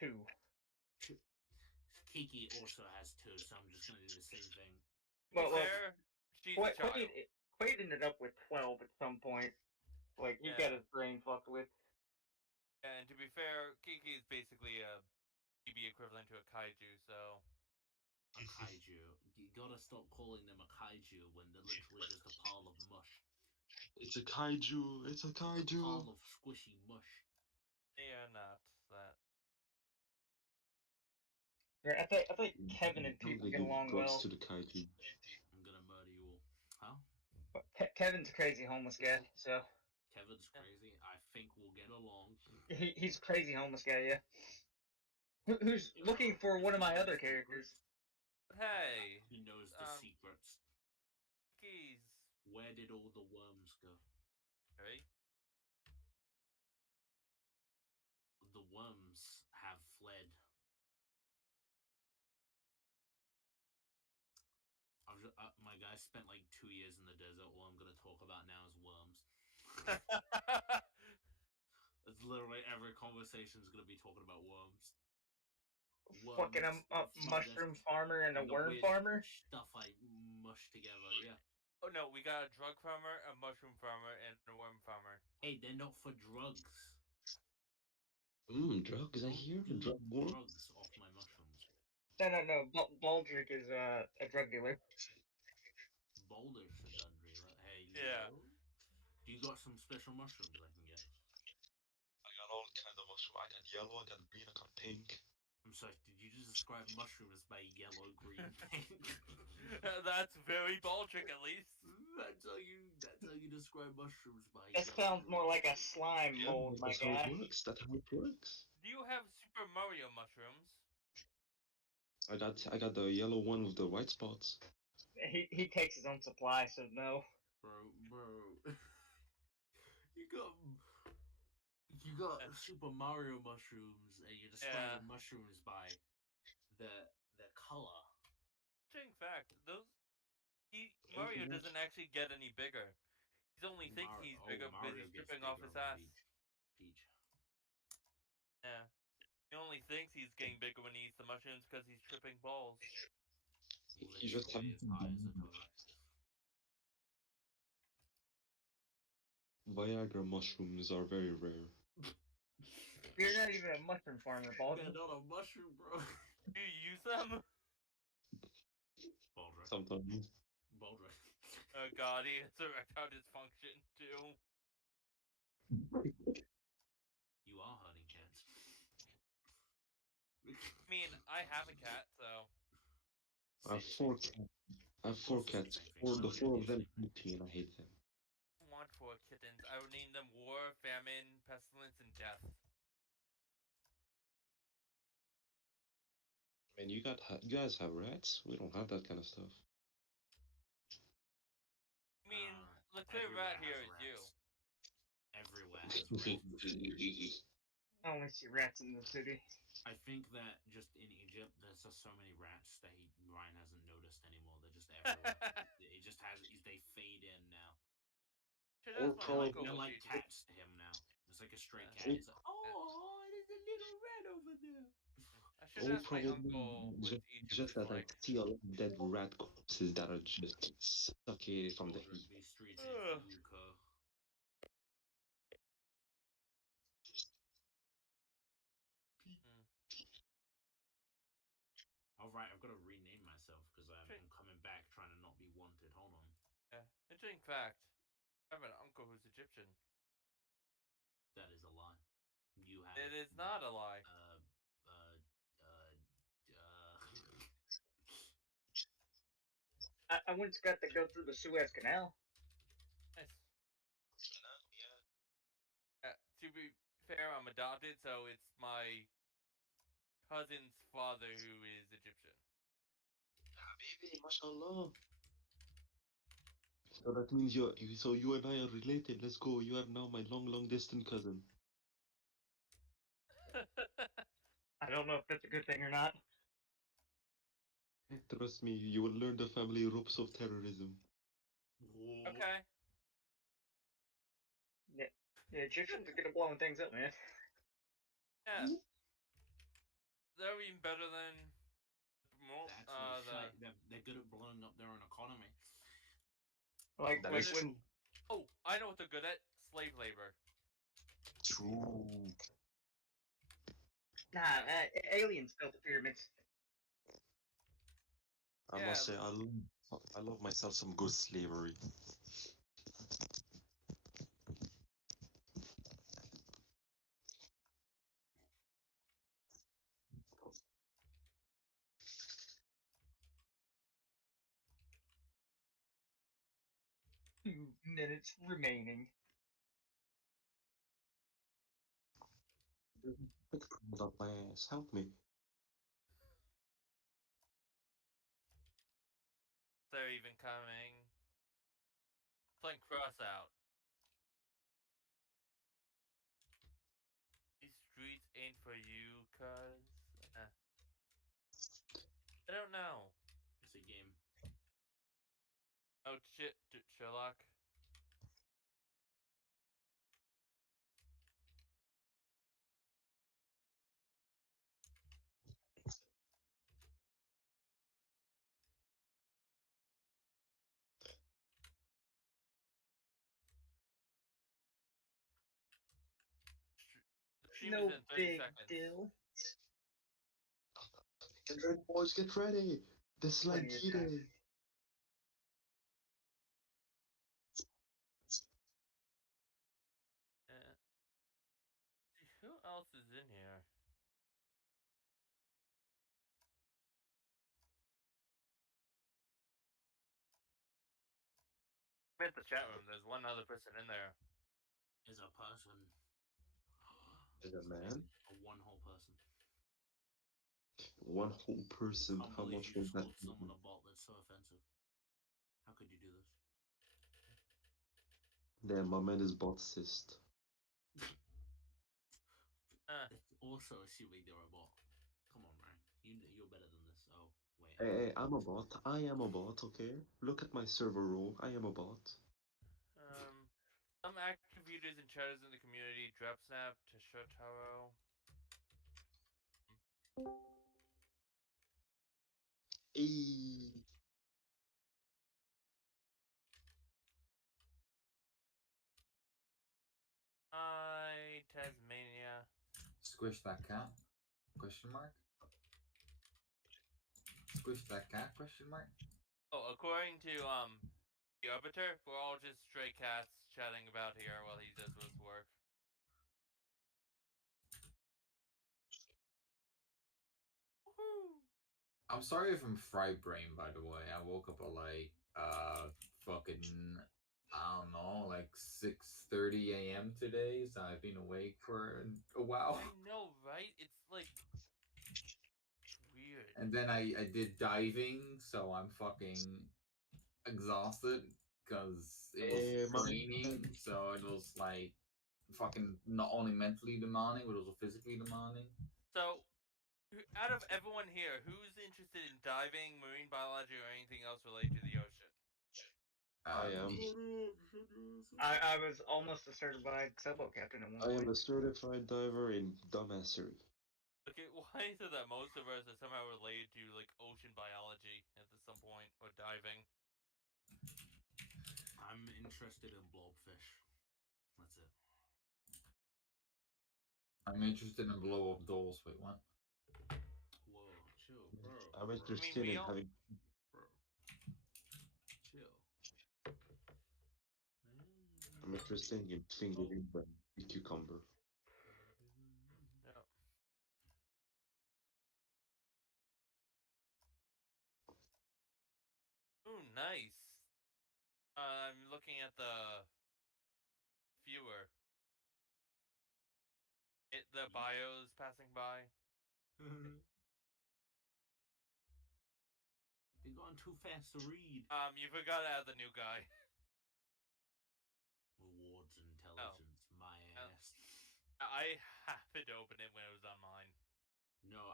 2. Kiki also has 2, so I'm just gonna do the same thing. Well, Fair, she's a child. Quaid ended up with 12 at some point. Like, he got his brain fucked with. Yeah, and to be fair, Kiki is basically a BB equivalent to a kaiju, so... A kaiju. You gotta stop calling them a kaiju when they're literally just a pile of mush. It's a kaiju. It's a kaiju. It's a pile of squishy mush. They are not that. Yeah, I think Kevin and Pete will get along well. To the kaiju. I'm gonna murder you all. Huh? Kevin's a crazy homeless guy, so... Kevin's crazy. I think we'll get along. He's a crazy homeless guy, yeah. Who's looking for one of my other characters. Hey! He knows the secrets. Keys. Where did all the worms go? Right? The worms have fled. My guy spent like 2 years in the desert. All I'm gonna talk about now is worms. It's literally every conversation is gonna be talking about worms. Fucking a mushroom farmer and a worm farmer? Stuff I mush together, yeah. Oh no, we got a drug farmer, a mushroom farmer, and a worm farmer. Hey, they're not for drugs. Drugs, I hear the drug drugs off my mushrooms. No. Baldric is a drug dealer. Baldric's a drug dealer? Hey, yeah. Do you got some special mushrooms I can get? I got all kinds of mushrooms. I got yellow, I got green, I got pink. I'm sorry, did you just describe mushrooms by yellow, green, pink? That's very Baldric, at least. That's how you describe mushrooms by That sounds more like a slime mold, my guy. That's how it works. Do you have Super Mario mushrooms? I got the yellow one with the white spots. He takes his own supply, so no. Bro. You got Super Mario mushrooms, and you describe mushrooms by the color. Interesting fact, Mario doesn't actually get any bigger. He's only thinks he's bigger because he's tripping off his ass. Peach. Yeah. He only thinks he's getting bigger when he eats the mushrooms because he's tripping balls. He's just having Viagra mushrooms are very rare. You're not even a mushroom farmer, Baldric. They're not a mushroom, bro. Do you use them? Baldric. Sometimes. Baldric. Oh god, he has erectile dysfunction too. You are hunting cats. I mean, I have a cat, so... I have 4 cats. The 4 of them empty and I hate them. I want 4 kittens. I would name them War, Famine, Pestilence, and Death. Man, you guys have rats? We don't have that kind of stuff. I mean, the clear rat here is you. Everywhere has rats. I only see rats in the city. I think that just in Egypt, there's just so many rats that Ryan hasn't noticed anymore. They're just everywhere. They fade in now. They're like cats to him now. It's like a stray cat. He's like, oh, there's a little rat over there. I should ask my uncle with Egypt. Just that I see a lot of dead rat corpses that are just suffocated from the heat. These streets ain't for you, cuz. Alright, I've got to rename myself because I'm coming back trying to not be wanted. Hold on. Yeah. Interesting fact. I have an uncle who's Egyptian. That is a lie. You have. It is not a lie. I once got to go through the Suez Canal. Nice. Yeah. To be fair, I'm adopted, so it's my cousin's father who is Egyptian. Habibi, mashallah. So that means you and I are related. Let's go. You are now my long distant cousin. I don't know if that's a good thing or not. Trust me, you will learn the family ropes of terrorism. Okay. Yeah, Egyptians are good at blowing things up, man. Yeah. they're even better than they're good at blowing up their own economy. Like when... Oh, I know what they're good at. Slave labor. True. Nah, aliens built the pyramids. I must say, I love myself some good slavery. Minutes remaining. Up my ass. Help me. They're even coming. Playing cross out. These streets ain't for you, cuz. I don't know. It's a game. Oh shit, Sherlock. Stream No is in 30 big seconds. deal. Get ready, boys, get ready. This is like Plenty of D-Day. time. Who else is in here? I'm at the chat room. There's one other person in there. Is a person. Is a man? A one whole person. One whole person. How much you was just that? called someone a bot? That's so offensive. How could you do this? Damn, my man is botsist. It's also assuming they're a bot. Come on, man. You're better than this. Oh, wait. Hey, I'm a bot. I am a bot, okay? Look at my server role. I am a bot. Some active users and chatters in the community. Drop Snap to Shotaro. Hi, Tasmania. Squish that cat? Question mark? Squish that cat? Question mark? Oh, according to the Arbiter, we're all just stray cats chatting about here while he does his work. I'm sorry if I'm fried brain, by the way. I woke up at like fucking, I don't know, like 6:30 a.m. today, so I've been awake for a while. I know, right? It's like weird. And then I did diving, so I'm fucking exhausted because it was raining, so it was like fucking not only mentally demanding, but also physically demanding. So, out of everyone here, who's interested in diving, marine biology, or anything else related to the ocean? I am. I was almost a certified sailboat captain at one point. I am a certified diver in dumbassery. Okay, why is it that most of us are somehow related to like ocean biology at some point, or diving? I'm interested in blobfish. That's it. I'm interested in blow up dolls. Wait, what? Whoa, chill, bro. I'm interested in having. Bro. Chill. I'm interested in fingering the cucumber. Yeah. Ooh, nice. I'm looking at the viewer. The bios passing by. They're going too fast to read. You forgot to add the new guy. Rewards intelligence, my ass. I happened to open it when it was on mine. No,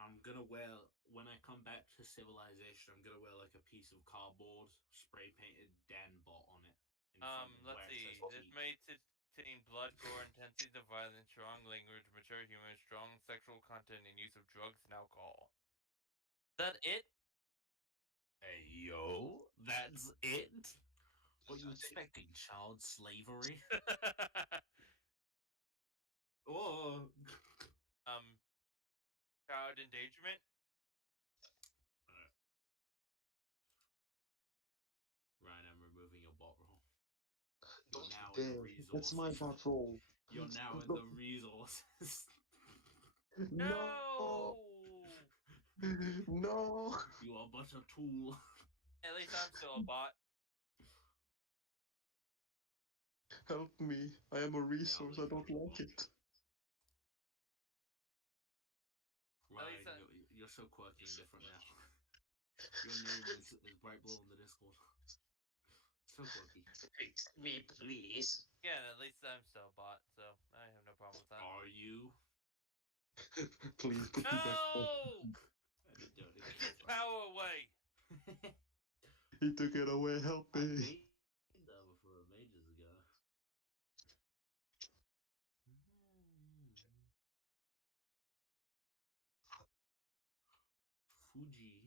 I'm gonna wear, when I come back to civilization, I'm gonna wear like a piece of cardboard, spray painted Dan bot on it. Let's see. This made it containing blood, gore, intensities of violence, strong language, mature humor, strong sexual content, and use of drugs and alcohol. Is that it? Hey, yo, that's it? What are you expecting? Child slavery? Oh, Child endangerment? Ryan, I'm removing your bot roll. Don't You're now you in the dare. resources. That's my bot roll. You're now in the resources. No! No! You are but a tool. At least I'm still a bot. Help me. I am a resource. I don't like it. Ryan, you're so quirky and different now. Your name is bright blue on the Discord. So quirky. Fix me, please. Yeah, at least I'm still a bot, so I have no problem with that. Are you? Please put me back. No! The dirty Take his power away! He took it away. Help I me. made that before ages ago. Fuji.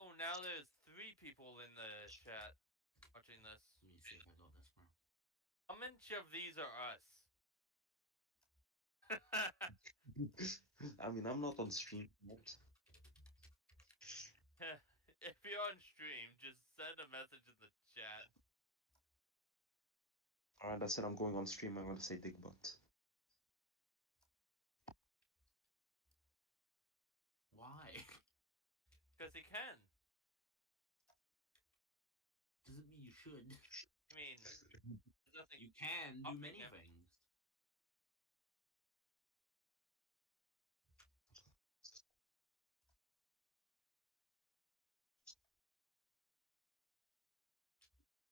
Oh, now there's 3 people in the chat watching this. Let me see if I got this, bro. How much of these are us? I mean, I'm not on stream yet. If you're on stream, just send a message in the chat. Alright, I said I'm going on stream. I'm gonna say dig butt. Why? Because he can. Doesn't mean you should. I mean, there's nothing. You can do many him. things.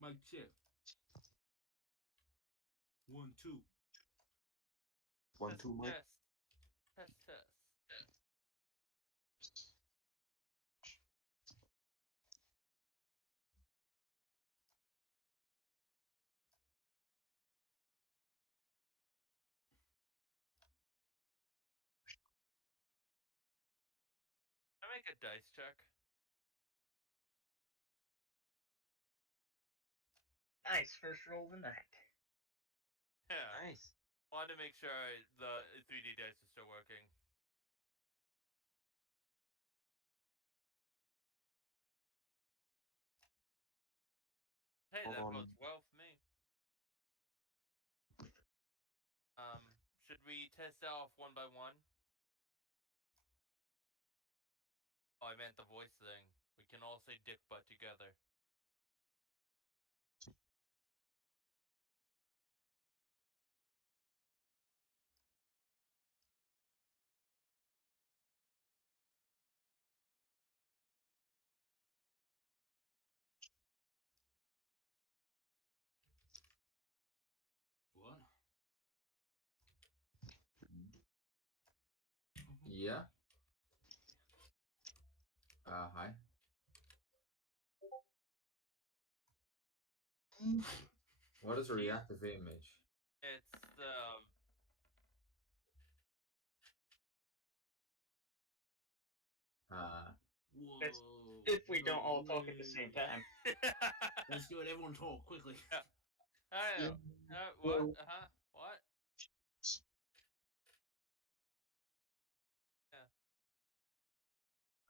Mic check. 1, 2. 1, 2, Mike. Test. Can I make a dice check? Nice, first roll of the night. Yeah. Nice. Wanted to make sure the 3D dice is still working. Hey, that bodes well for me. Should we test it off one by one? Oh, I meant the voice thing. We can all say dick butt together. What? Yeah. Hi. What is a reactive image? It's the Whoa. If we don't all talk at the same time. Let's do it. Everyone talk quickly. Yeah. I know. What? What? Yeah.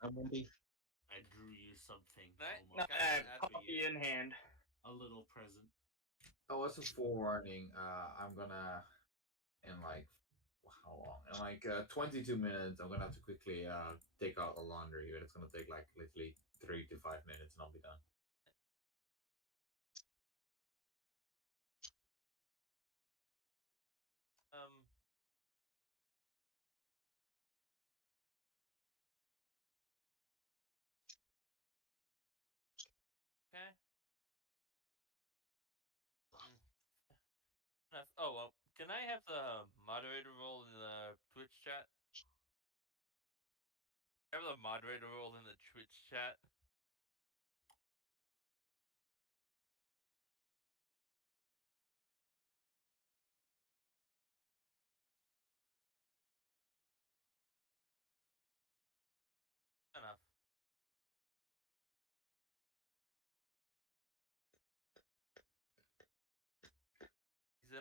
I'm ready. I drew you something. Copy in hand. A little present. Oh, as a forewarning, I'm gonna in like how long? In like 22 minutes, I'm gonna have to quickly take out the laundry. But it's gonna take like literally 3 to 5 minutes, and I'll be done. Okay. Oh, well, can I have the moderator role in the Twitch chat? I have the moderator role in the Twitch chat.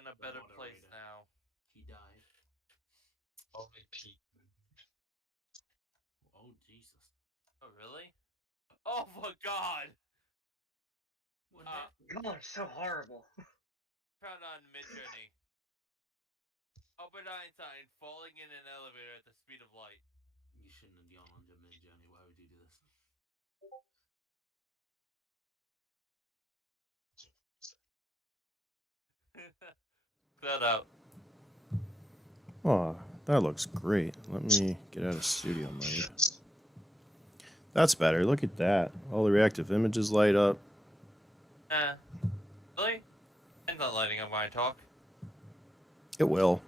in a better place now. He died. R.I.P. Oh, Jesus. Oh, really? Oh, my God! What happened? God, it's so horrible. Found on Mid-Journey. Albert Einstein falling in an elevator at the speed of light. You shouldn't have gone on your mid-journey. Why would you do this? That out. Oh, that looks great. Let me get out of studio mode. That's better. Look at that. All the reactive images light up. Really? I'm not lighting up when I talk. It will.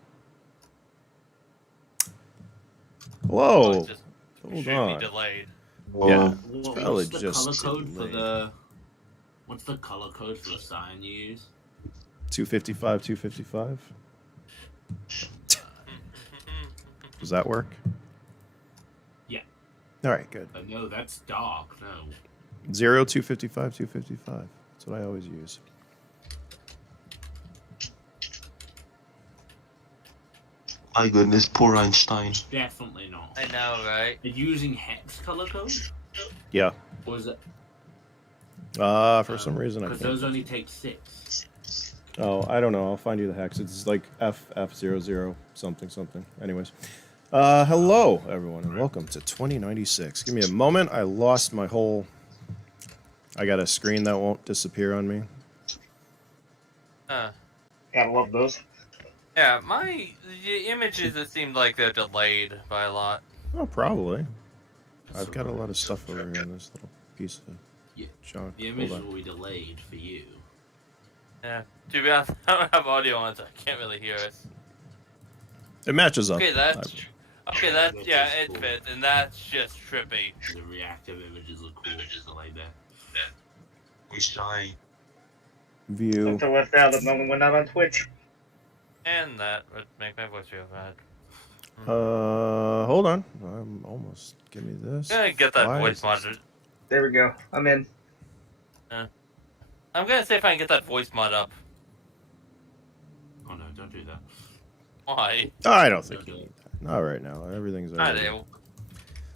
Whoa. It's just Hold extremely on. delayed. Yeah. What's probably the just color code for delayed. the? What's the color code for the sign you use? 255, 255. Does that work? Yeah. All right, good. No, that's dark. No. 0, 255, 255. That's what I always use. My goodness, poor Einstein. Definitely not. I know, right? Are you using hex color code? Yeah. Or is it? For some reason I Because can't. those only take 6. Oh, I don't know. I'll find you the hex. It's like FF00 something something. Anyways. Hello, everyone, and welcome to 2096. Give me a moment. I lost my whole... I got a screen that won't disappear on me. Gotta love those. Yeah, the images, it seemed like they're delayed by a lot. Oh, probably. I've got a lot of stuff over here in this little piece of junk. The image will be delayed for you. Yeah. To be honest, I don't have audio on, so I can't really hear it. It matches up. Okay, that's... yeah, it fits, and that's just trippy. The reactive images look cool, just like that. We shy. View. Until left out of the moment when I'm on Twitch. And that would make my voice real bad. Hold on. I'm almost... Give me this. I'm gonna get that Why voice is mod. There we go. I'm in. I'm gonna see if I can get that voice mod up. Oh no, don't do that. Why? I don't think you need that. Not right now. Everything's I already... do.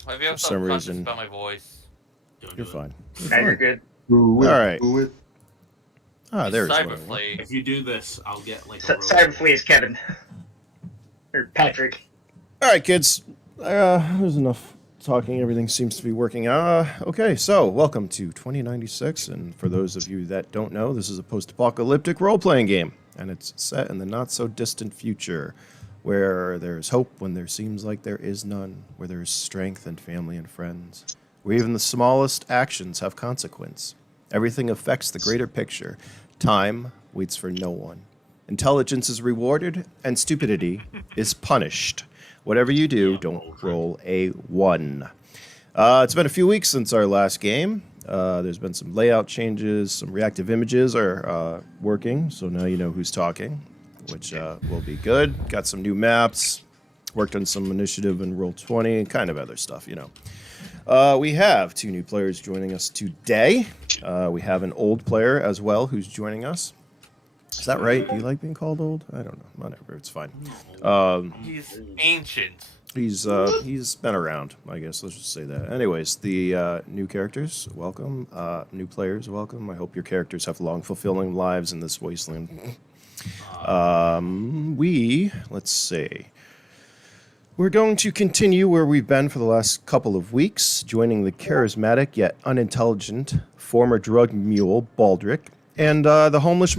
Why feel For so some conscious reason. about my voice? You're fine. Now you're good. Do it. All right. Do it. Ah, there's one. Cyberflea. If you do this, I'll get like a Cyberflea is Kevin. Or Patrick. All right, kids. There's enough talking. Everything seems to be working. Okay, so welcome to 2096. And for those of you that don't know, this is a post-apocalyptic role-playing game. And it's set in the not-so-distant future, where there's hope when there seems like there is none, where there is strength and family and friends, where even the smallest actions have consequence. Everything affects the greater picture. Time waits for no one. Intelligence is rewarded, and stupidity is punished. Whatever you do, don't roll a 1. It's been a few weeks since our last game. There's been some layout changes. Some reactive images are working, so now you know who's talking, which will be good. Got some new maps. Worked on some initiative in Roll20, kind of other stuff, you know. We have 2 new players joining us today. We have an old player as well who's joining us. Is that right? Do you like being called old? I don't know. Whatever. It's fine. He's ancient. He's been around, I guess. Let's just say that. Anyways, the new characters, welcome. New players, welcome. I hope your characters have long, fulfilling lives in this wasteland. Let's see. We're going to continue where we've been for the last couple of weeks, joining the charismatic yet unintelligent former drug mule, Baldric, and the homeless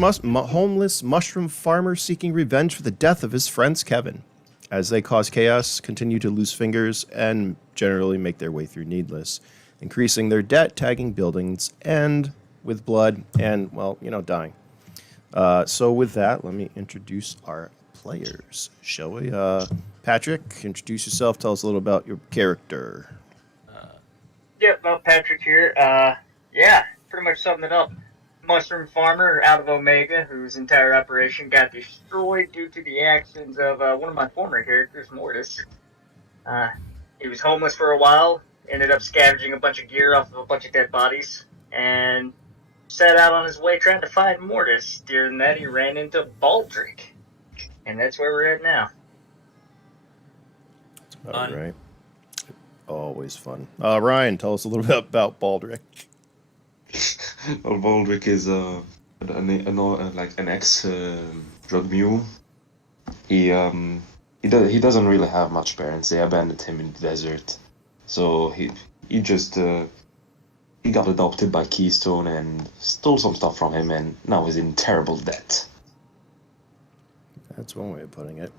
mushroom farmer seeking revenge for the death of his friends, Kevin, as they cause chaos, continue to lose fingers, and generally make their way through needless, increasing their debt, tagging buildings, and with blood, and, well, you know, dying. So with that, let me introduce our players, shall we? Patrick, introduce yourself. Tell us a little about your character. Well, Patrick here. Yeah, pretty much summed it up. Mushroom farmer out of Omega, whose entire operation got destroyed due to the actions of one of my former characters, Mortis. He was homeless for a while, ended up scavenging a bunch of gear off of a bunch of dead bodies, and set out on his way trying to find Mortis. During that, he ran into Baldric. And that's where we're at now. All right. Always fun. Ryan, tell us a little bit about Baldric. Well, Baldric is like an ex drug mule. He doesn't really have much parents. They abandoned him in the desert, so he just he got adopted by Keystone and stole some stuff from him, and now he's in terrible debt. That's one way of putting it.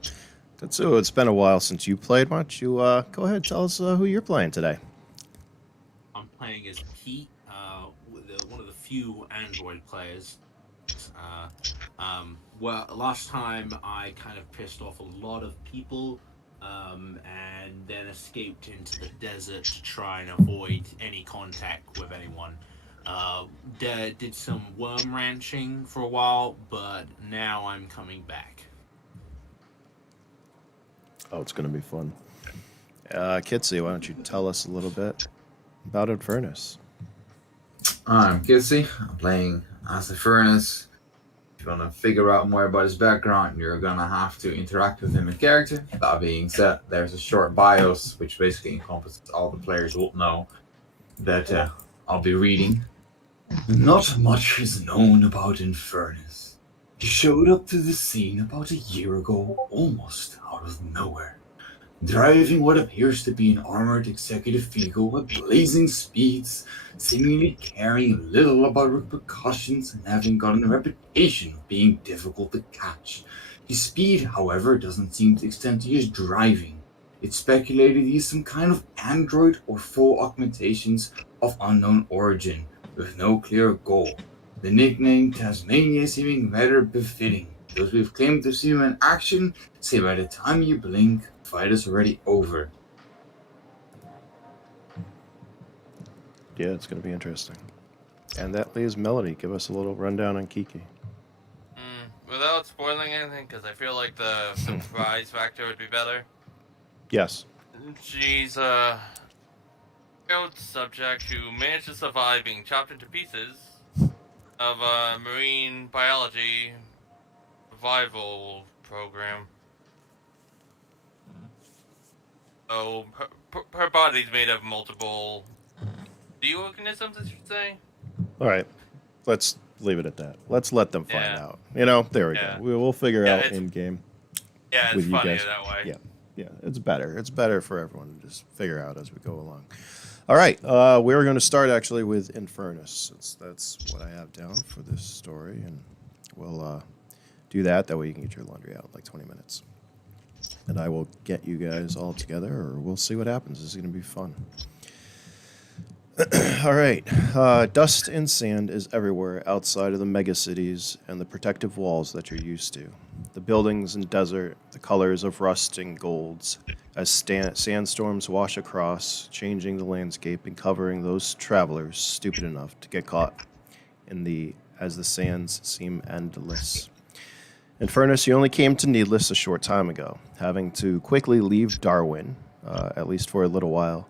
Tetsuo, it's been a while since you played. Why don't you go ahead, tell us who you're playing today. I'm playing as Pete, one of the few Android players. Well, last time I kind of pissed off a lot of people, and then escaped into the desert to try and avoid any contact with anyone. Did some worm ranching for a while, but now I'm coming back. Oh, it's going to be fun. Kitsy, why don't you tell us a little bit about Infernus? I'm Kitsy. I'm playing as the Furnace. If you want to figure out more about his background, you're going to have to interact with him in character. That being said, there's a short bios, which basically encompasses all the players will know, that I'll be reading. Not much is known about Infernus. He showed up to the scene about a year ago, almost out of nowhere, driving what appears to be an armored executive vehicle at blazing speeds, seemingly caring little about repercussions and having gotten a reputation of being difficult to catch. His speed, however, doesn't seem to extend to his driving. It's speculated he is some kind of android or full augmentations of unknown origin, with no clear goal. The nickname Tasmania seeming rather befitting. Those we've claimed to see him in action say by the time you blink, the fight is already over. Yeah, it's going to be interesting. And that leaves Melody. Give us a little rundown on Kiki. Without spoiling anything, because I feel like the surprise factor would be better. Yes. She's a subject who managed to survive being chopped into pieces of a marine biology survival program. So her body's made of multiple organisms, I should say. All right. Let's leave it at that. Let's let them find out. You know, there we go. We'll figure out in game. Yeah, it's funnier that way. Yeah, it's better. It's better for everyone to just figure out as we go along. All right, we're going to start actually with Infernus, since that's what I have down for this story, and we'll do that. That way you can get your laundry out in like 20 minutes. And I will get you guys all together, or we'll see what happens. This is going to be fun. All right. Dust and sand is everywhere outside of the megacities and the protective walls that you're used to. The buildings and desert, the colors of rust and golds, as sandstorms wash across, changing the landscape and covering those travelers stupid enough to get caught as the sands seem endless. Infernus, you only came to Needless a short time ago, having to quickly leave Darwin, at least for a little while.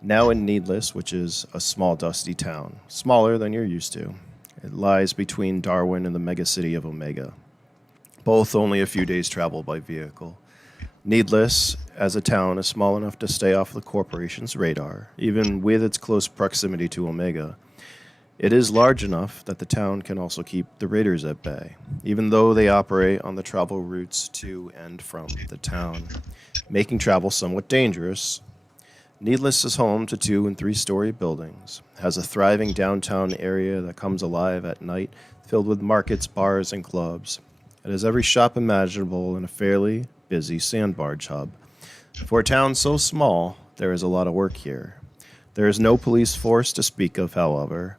Now in Needless, which is a small dusty town, smaller than you're used to. It lies between Darwin and the megacity of Omega, both only a few days' travel by vehicle. Needless, as a town, is small enough to stay off the corporation's radar, even with its close proximity to Omega. It is large enough that the town can also keep the raiders at bay, even though they operate on the travel routes to and from the town, making travel somewhat dangerous. Needless is home to 2- and 3-story buildings, has a thriving downtown area that comes alive at night, filled with markets, bars, and clubs. It has every shop imaginable in a fairly busy sand barge hub. For a town so small, there is a lot of work here. There is no police force to speak of, however,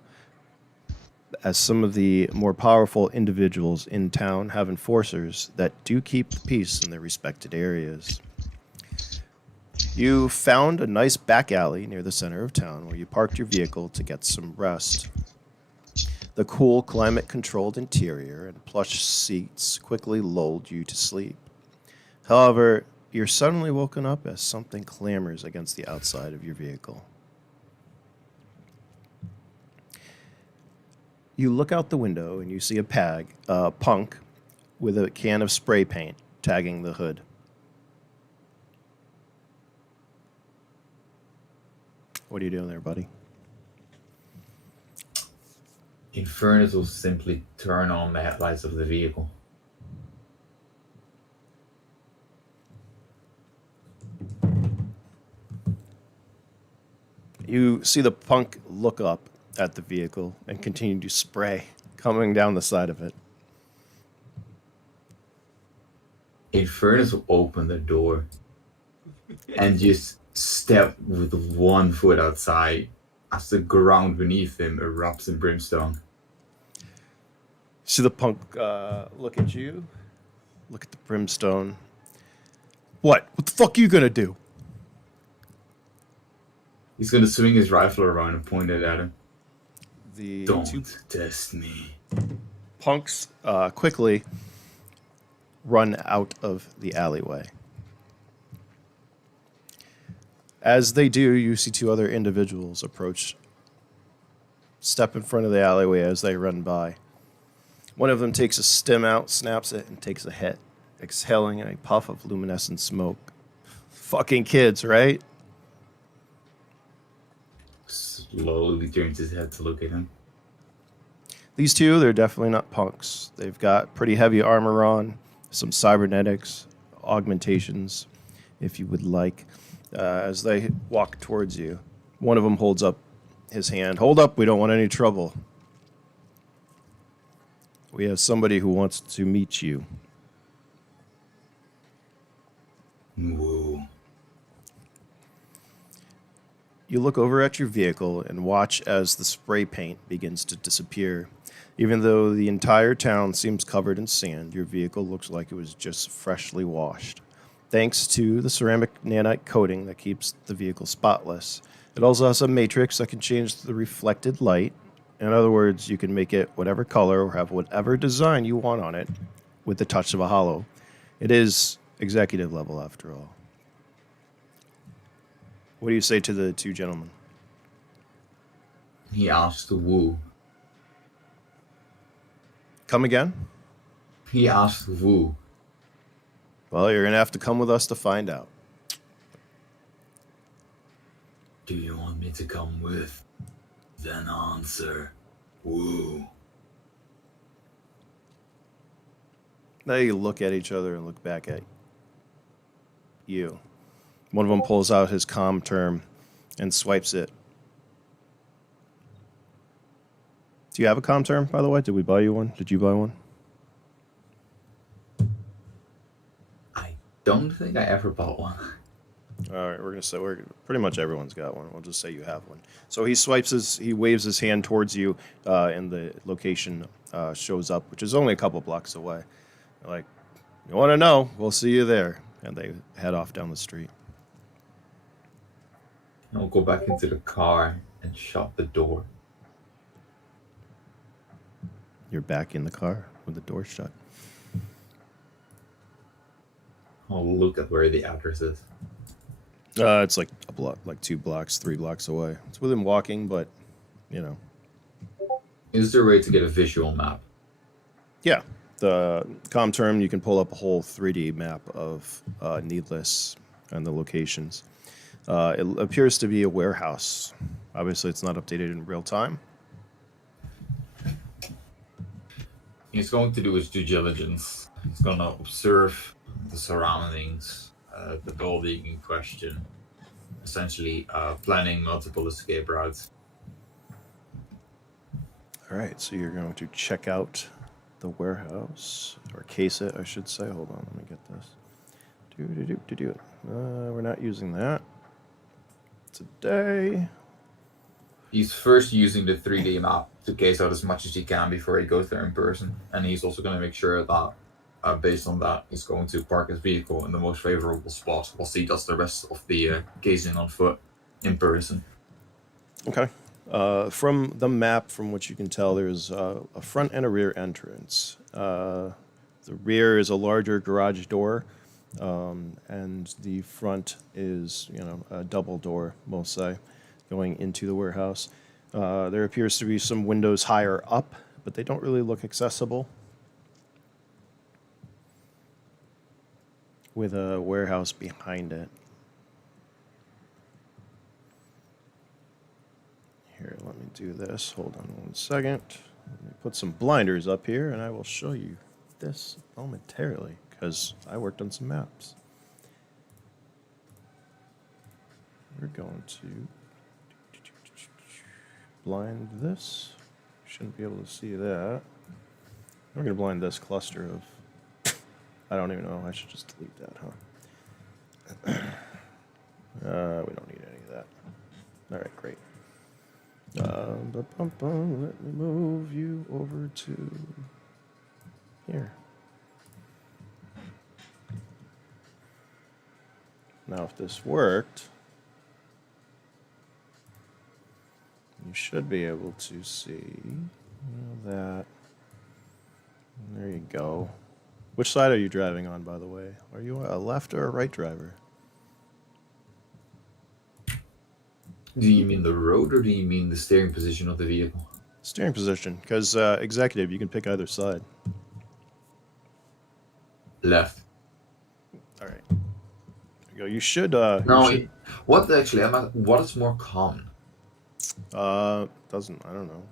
as some of the more powerful individuals in town have enforcers that do keep the peace in their respected areas. You found a nice back alley near the center of town where you parked your vehicle to get some rest. The cool, climate-controlled interior and plush seats quickly lulled you to sleep. However, you're suddenly woken up as something clamors against the outside of your vehicle. You look out the window and you see a punk with a can of spray paint tagging the hood. What are you doing there, buddy? Infernus will simply turn on the headlights of the vehicle. You see the punk look up at the vehicle and continue to spray coming down the side of it. Infernus will open the door and just step with one foot outside as the ground beneath him erupts in brimstone. See the punk look at you, look at the brimstone. What? What the fuck are you gonna do? He's gonna swing his rifle around and point it at him. The Don't two test me. punks quickly run out of the alleyway. As they do, you see two other individuals approach, step in front of the alleyway as they run by. One of them takes a stem out, snaps it, and takes a hit, exhaling a puff of luminescent smoke. Fucking kids, right? Slowly turns his head to look at him. These two, they're definitely not punks. They've got pretty heavy armor on, some cybernetics, augmentations, if you would like. As they walk towards you, one of them holds up his hand. Hold up, we don't want any trouble. We have somebody who wants to meet you. Whoa. You look over at your vehicle and watch as the spray paint begins to disappear. Even though the entire town seems covered in sand, your vehicle looks like it was just freshly washed. Thanks to the ceramic nanite coating that keeps the vehicle spotless. It also has a matrix that can change the reflected light. In other words, you can make it whatever color or have whatever design you want on it with the touch of a hollow. It is executive level after all. What do you say to the two gentlemen? He asks to woo. Come again? He asks to woo. Well, you're going to have to come with us to find out. Do you want me to come with? Then answer. Woo. They look at each other and look back at you. One of them pulls out his comm term and swipes it. Do you have a comm term, by the way? Did we buy you one? Did you buy one? I don't think I ever bought one. All right, we're gonna say pretty much everyone's got one. We'll just say you have one. So he waves his hand towards you, and the location shows up, which is only a couple blocks away. They're like, you want to know? We'll see you there, and they head off down the street. I'll go back into the car and shut the door. You're back in the car with the door shut. I'll look at where the address is. It's like a block, like 2 blocks, 3 blocks away. It's within walking, but, you know. Is there a way to get a visual map? Yeah. The comm term, you can pull up a whole 3D map of Needless and the locations. It appears to be a warehouse. Obviously, it's not updated in real time. He's going to do his due diligence. He's going to observe the surroundings, the building in question, essentially planning multiple escape routes. All right, so you're going to check out the warehouse, or case it, I should say. Hold on, let me get this. We're not using that today. He's first using the 3D map to case out as much as he can before he goes there in person. And he's also going to make sure that, based on that, he's going to park his vehicle in the most favorable spot while he does the rest of the casing on foot in person. Okay. From the map, from what you can tell, there's a front and a rear entrance. The rear is a larger garage door, and the front is, a double door, we'll say, going into the warehouse. There appears to be some windows higher up, but they don't really look accessible. With a warehouse behind it. Here, let me do this. Hold on 1 second. Let me put some blinders up here, and I will show you this momentarily, because I worked on some maps. We're going to blind this. Shouldn't be able to see that. We're going to blind this cluster of... I don't even know. I should just delete that, huh? We don't need any of that. All right, great. Let me move you over to here. Now, if this worked, you should be able to see that. There you go. Which side are you driving on, by the way? Are you a left or a right driver? Do you mean the road, or do you mean the steering position of the vehicle? Steering position, because executive, you can pick either side. Left. All right. There you go. You should. No, you should, what actually? What is more common? doesn't. I don't know.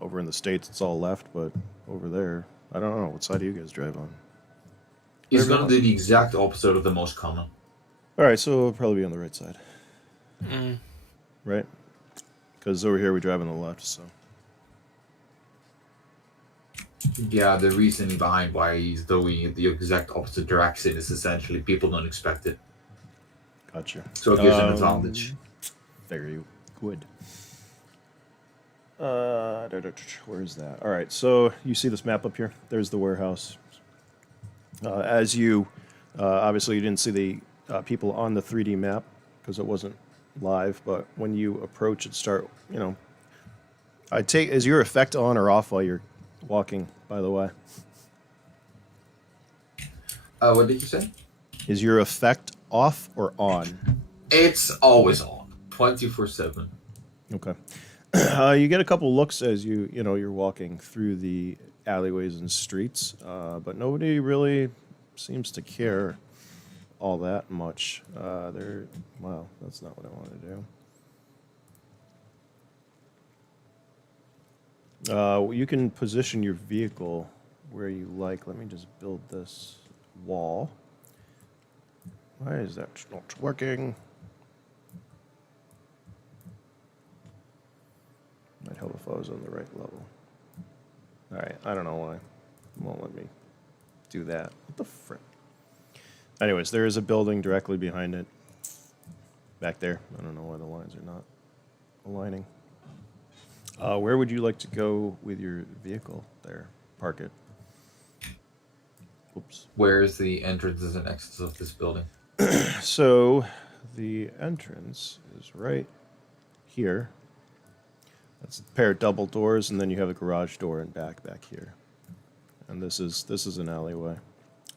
Over in the States, it's all left, but over there, I don't know. What side do you guys drive on? He's going to do the exact opposite of the most common. All right, so it'll probably be on the right side. Right? Because over here we drive on the left, so. Yeah, the reasoning behind why he's doing the exact opposite direction is essentially people don't expect it. Gotcha. So it gives an advantage. Very good. Where is that? All right, so you see this map up here? There's the warehouse. As you, obviously you didn't see the people on the 3D map because it wasn't live, but when you approach it, start, is your effect on or off while you're walking, by the way? What did you say? Is your effect off or on? It's always on, 24/7. Okay. You get a couple looks as you're walking through the alleyways and streets, but nobody really seems to care all that much. Wow, that's not what I want to do. You can position your vehicle where you like. Let me just build this wall. Why is that not working? Might help if I was on the right level. All right, I don't know why. It won't let me do that. What the frick? Anyways, there is a building directly behind it. Back there. I don't know why the lines are not aligning. Where would you like to go with your vehicle there? Park it. Whoops. Where is the entrances and exits of this building? So, the entrance is right here. That's a pair of double doors, and then you have a garage door and back here. And this is an alleyway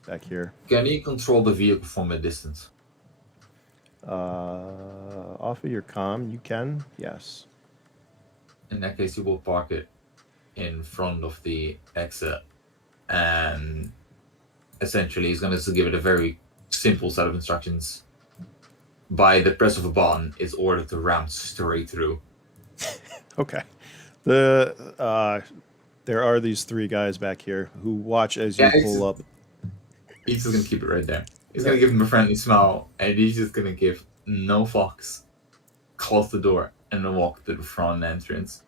back here. Can you control the vehicle from a distance? Off of your comm, you can, yes. In that case, you will park it in front of the exit, and essentially he's going to give it a very simple set of instructions. By the press of a button, it's ordered to ram straight through. Okay. There are these three guys back here who watch as you pull up. He's just going to keep it right there. He's going to give him a friendly smile, and he's just going to give no fucks, close the door, and then walk to the front entrance.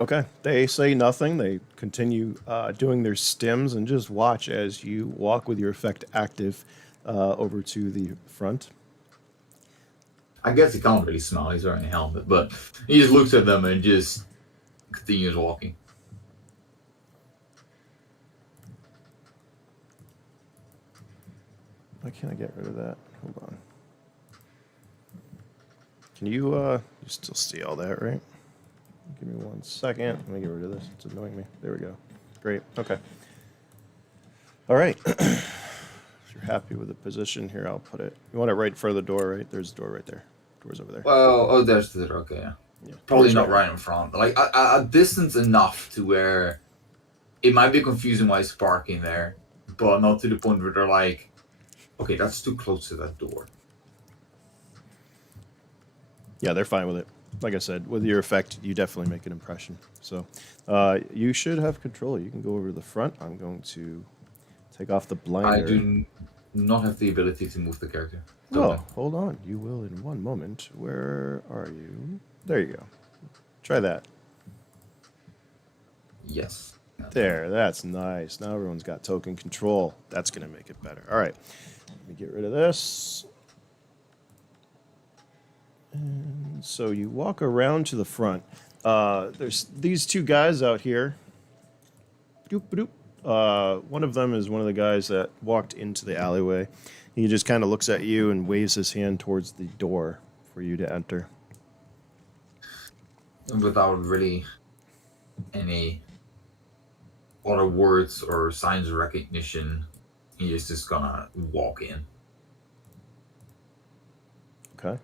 Okay. They say nothing. They continue doing their stims and just watch as you walk with your effect active over to the front. I guess he can't really smile, he's wearing a helmet, but he just looks at them and just continues walking. Why can't I get rid of that? Hold on. Can you still see all that, right? Give me 1 second. Let me get rid of this. It's annoying me. There we go. Great. Okay. All right. If you're happy with the position here, I'll put it. You want it right in front of the door, right? There's the door right there. Door's over there. Well, there's the door, okay, yeah. Probably not right in front, but like a distance enough to where it might be confusing why he's parking there, but not to the point where they're like, okay, that's too close to that door. Yeah, they're fine with it. Like I said, with your effect, you definitely make an impression. So you should have control. You can go over to the front. I'm going to take off the blinder. I do not have the ability to move the character. Oh, hold on. You will in one moment. Where are you? There you go. Try that. Yes. There, that's nice. Now everyone's got token control. That's going to make it better. All right. Let me get rid of this. And so you walk around to the front. There's these two guys out here. One of them is one of the guys that walked into the alleyway. He just kind of looks at you and waves his hand towards the door for you to enter. Without really any other words or signs of recognition, he is just gonna walk in. Okay.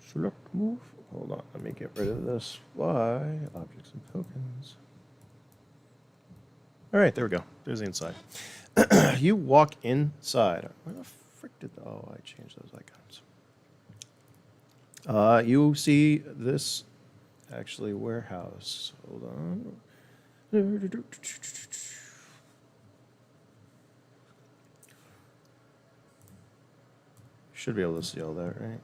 Select move. Hold on, let me get rid of this. Why? Objects and tokens. All right, there we go. There's the inside. You walk inside. Where the frick did... Oh, I changed those icons. You see this, actually, warehouse. Hold on. Should be able to see all that, right?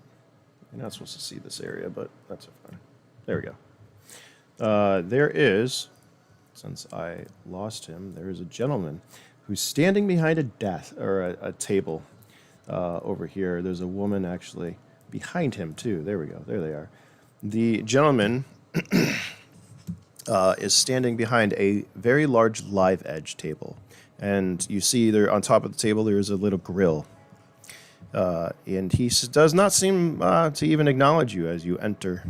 You're not supposed to see this area, but that's fine. There we go. There is, since I lost him, there is a gentleman who's standing behind a desk or a table over here. There's a woman actually behind him too. There we go. There they are. The gentleman is standing behind a very large live edge table, and you see there on top of the table there is a little grill. And he does not seem to even acknowledge you as you enter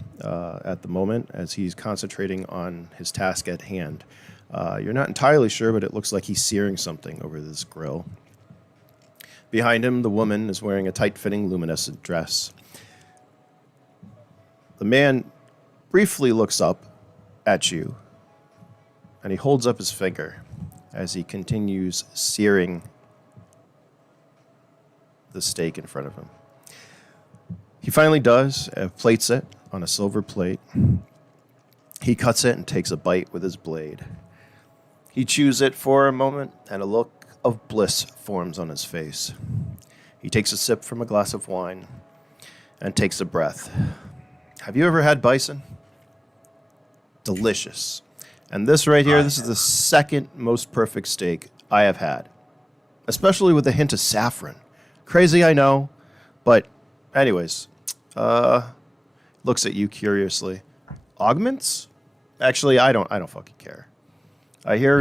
at the moment, as he's concentrating on his task at hand. You're not entirely sure, but it looks like he's searing something over this grill. Behind him, the woman is wearing a tight-fitting luminescent dress. The man briefly looks up at you, and he holds up his finger as he continues searing the steak in front of him. He finally does, plates it on a silver plate. He cuts it and takes a bite with his blade. He chews it for a moment, and a look of bliss forms on his face. He takes a sip from a glass of wine and takes a breath. Have you ever had bison? Delicious. And this right here, this is the second most perfect steak I have had, especially with a hint of saffron. Crazy, I know, but anyways, looks at you curiously. Augments? Actually, I don't fucking care. I hear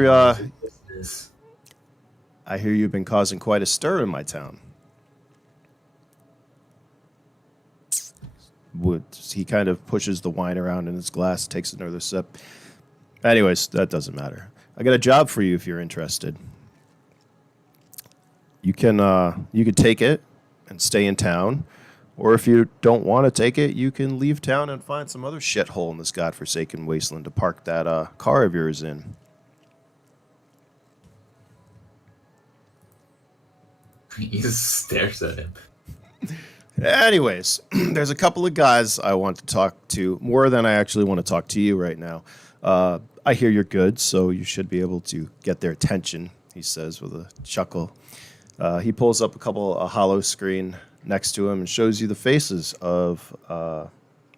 you've been causing quite a stir in my town. He kind of pushes the wine around in his glass, takes another sip. Anyways, that doesn't matter. I got a job for you if you're interested. You could take it and stay in town, or if you don't want to take it, you can leave town and find some other shithole in this godforsaken wasteland to park that car of yours in. He just stares at him. Anyways, there's a couple of guys I want to talk to, more than I actually want to talk to you right now. I hear you're good, so you should be able to get their attention, he says with a chuckle. He pulls up a hollow screen next to him and shows you the faces of,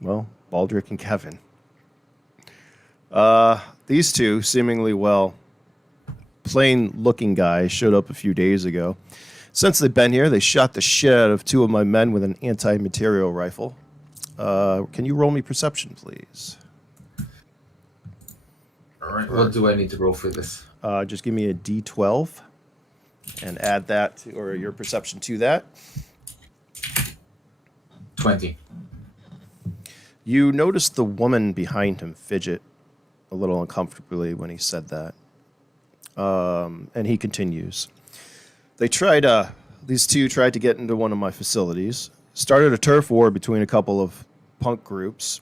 Baldric and Kevin. These two, seemingly, plain-looking guys showed up a few days ago. Since they've been here, they shot the shit out of two of my men with an anti-material rifle. Can you roll me perception, please? All right. What do I need to roll for this? Just give me a D12 and add that to, or your perception to that. 20. You notice the woman behind him fidget a little uncomfortably when he said that. And he continues. These two tried to get into one of my facilities, started a turf war between a couple of punk groups,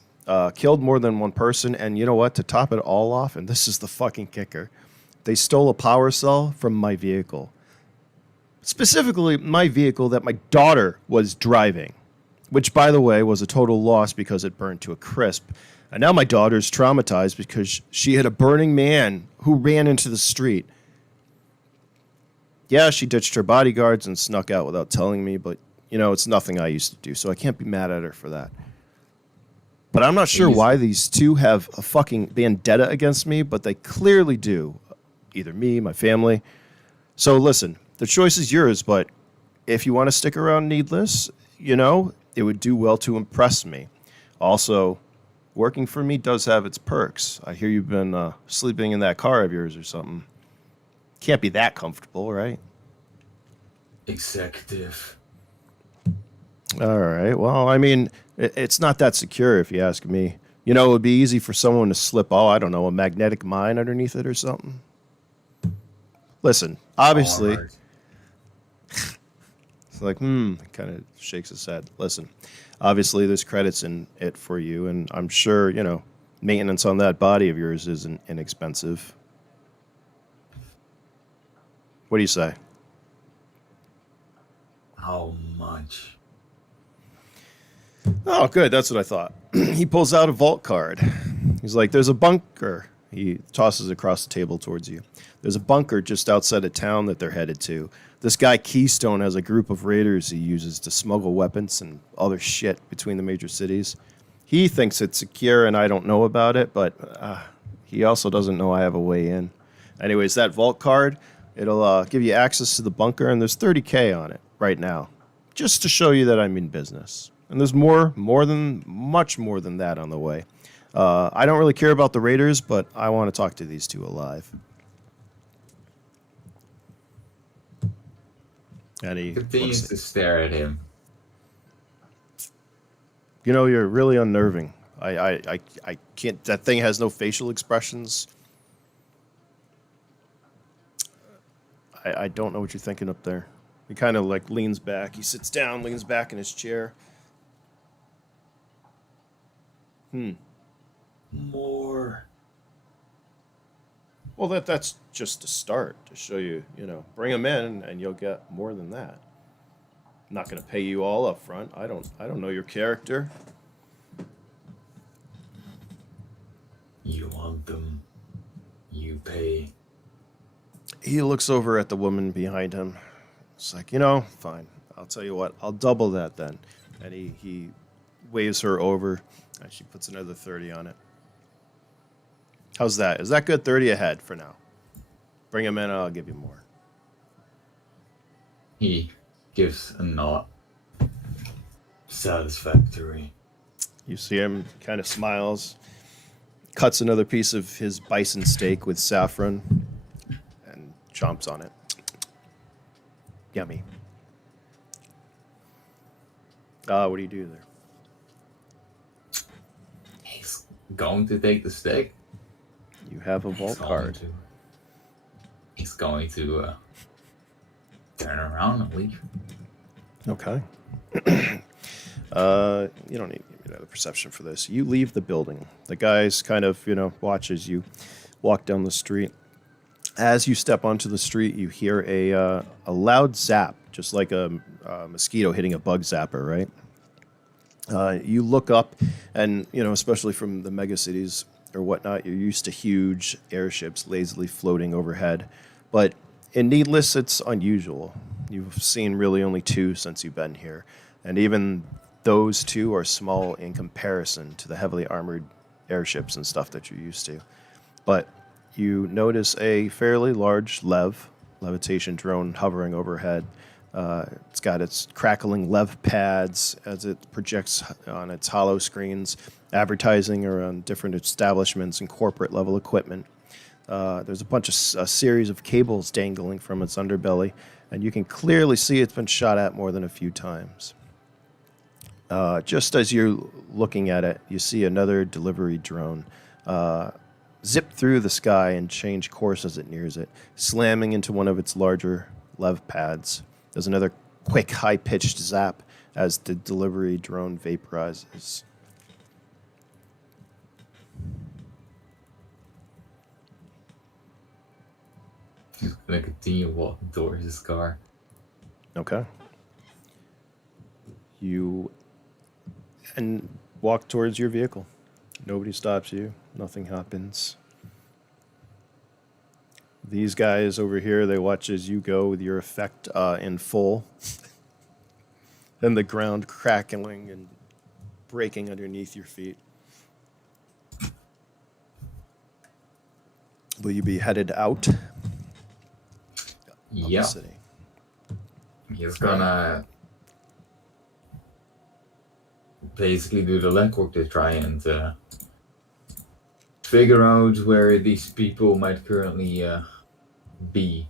killed more than one person, and you know what? To top it all off, and this is the fucking kicker, they stole a power cell from my vehicle. Specifically, my vehicle that my daughter was driving, which, by the way, was a total loss because it burned to a crisp. And now my daughter's traumatized because she hit a burning man who ran into the street. Yeah, she ditched her bodyguards and snuck out without telling me, but, you know, it's nothing I used to do, so I can't be mad at her for that. But I'm not sure why these two have a fucking vendetta against me, but they clearly do. Either me, my family. So listen, the choice is yours, but if you want to stick around Needless, you know, it would do well to impress me. Also, working for me does have its perks. I hear you've been sleeping in that car of yours or something. Can't be that comfortable, right? Executive. All right. Well, I mean, it's not that secure if you ask me. You know, it would be easy for someone to slip, I don't know, a magnetic mine underneath it or something. Listen, obviously... It's like, kind of shakes his head. Listen, obviously there's credits in it for you, and I'm sure, you know, maintenance on that body of yours isn't inexpensive. What do you say? How much? Oh, good. That's what I thought. He pulls out a vault card. He's like, there's a bunker. He tosses across the table towards you. There's a bunker just outside of town that they're headed to. This guy Keystone has a group of raiders he uses to smuggle weapons and other shit between the major cities. He thinks it's secure and I don't know about it, but he also doesn't know I have a way in. Anyways, that vault card, it'll give you access to the bunker, and there's $30K on it right now, just to show you that I'm in business. And there's much more than that on the way. I don't really care about the raiders, but I want to talk to these two alive. And he continues to stare at him. You know, you're really unnerving. I can't. That thing has no facial expressions. I don't know what you're thinking up there. He kind of like leans back. He sits down, leans back in his chair. More. Well, that's just a start to show you, you know, bring them in and you'll get more than that. I'm not going to pay you all up front. I don't know your character. You want them. You pay. He looks over at the woman behind him. It's like, you know, fine. I'll tell you what. I'll double that then. And he waves her over and she puts another 30 on it. How's that? Is that good? 30 ahead for now. Bring him in, I'll give you more. He gives a nod. Satisfactory. You see him kind of smiles, cuts another piece of his bison steak with saffron, and chomps on it. Yummy. What do you do there? He's going to take the steak. You have a vault card. He's going to turn around and leave. Okay. You don't need to give me another perception for this. You leave the building. The guy's kind of, you know, watches you walk down the street. As you step onto the street, you hear a loud zap, just like a mosquito hitting a bug zapper, right? You look up, and, you know, especially from the mega cities or whatnot, you're used to huge airships lazily floating overhead. But in Needless, it's unusual. You've seen really only two since you've been here. And even those two are small in comparison to the heavily armored airships and stuff that you're used to. But you notice a fairly large levitation drone hovering overhead. It's got its crackling lev pads as it projects on its hollow screens, advertising around different establishments and corporate level equipment. There's a series of cables dangling from its underbelly, and you can clearly see it's been shot at more than a few times. Just as you're looking at it, you see another delivery drone zip through the sky and change course as it nears it, slamming into one of its larger lev pads. There's another quick, high-pitched zap as the delivery drone vaporizes. He's gonna continue walking towards his car. Okay. You and walk towards your vehicle. Nobody stops you. Nothing happens. These guys over here, they watch as you go with your effect in full. And the ground crackling and breaking underneath your feet. Will you be headed out of the Yeah, city? he's gonna basically do the legwork to try and figure out where these people might currently be.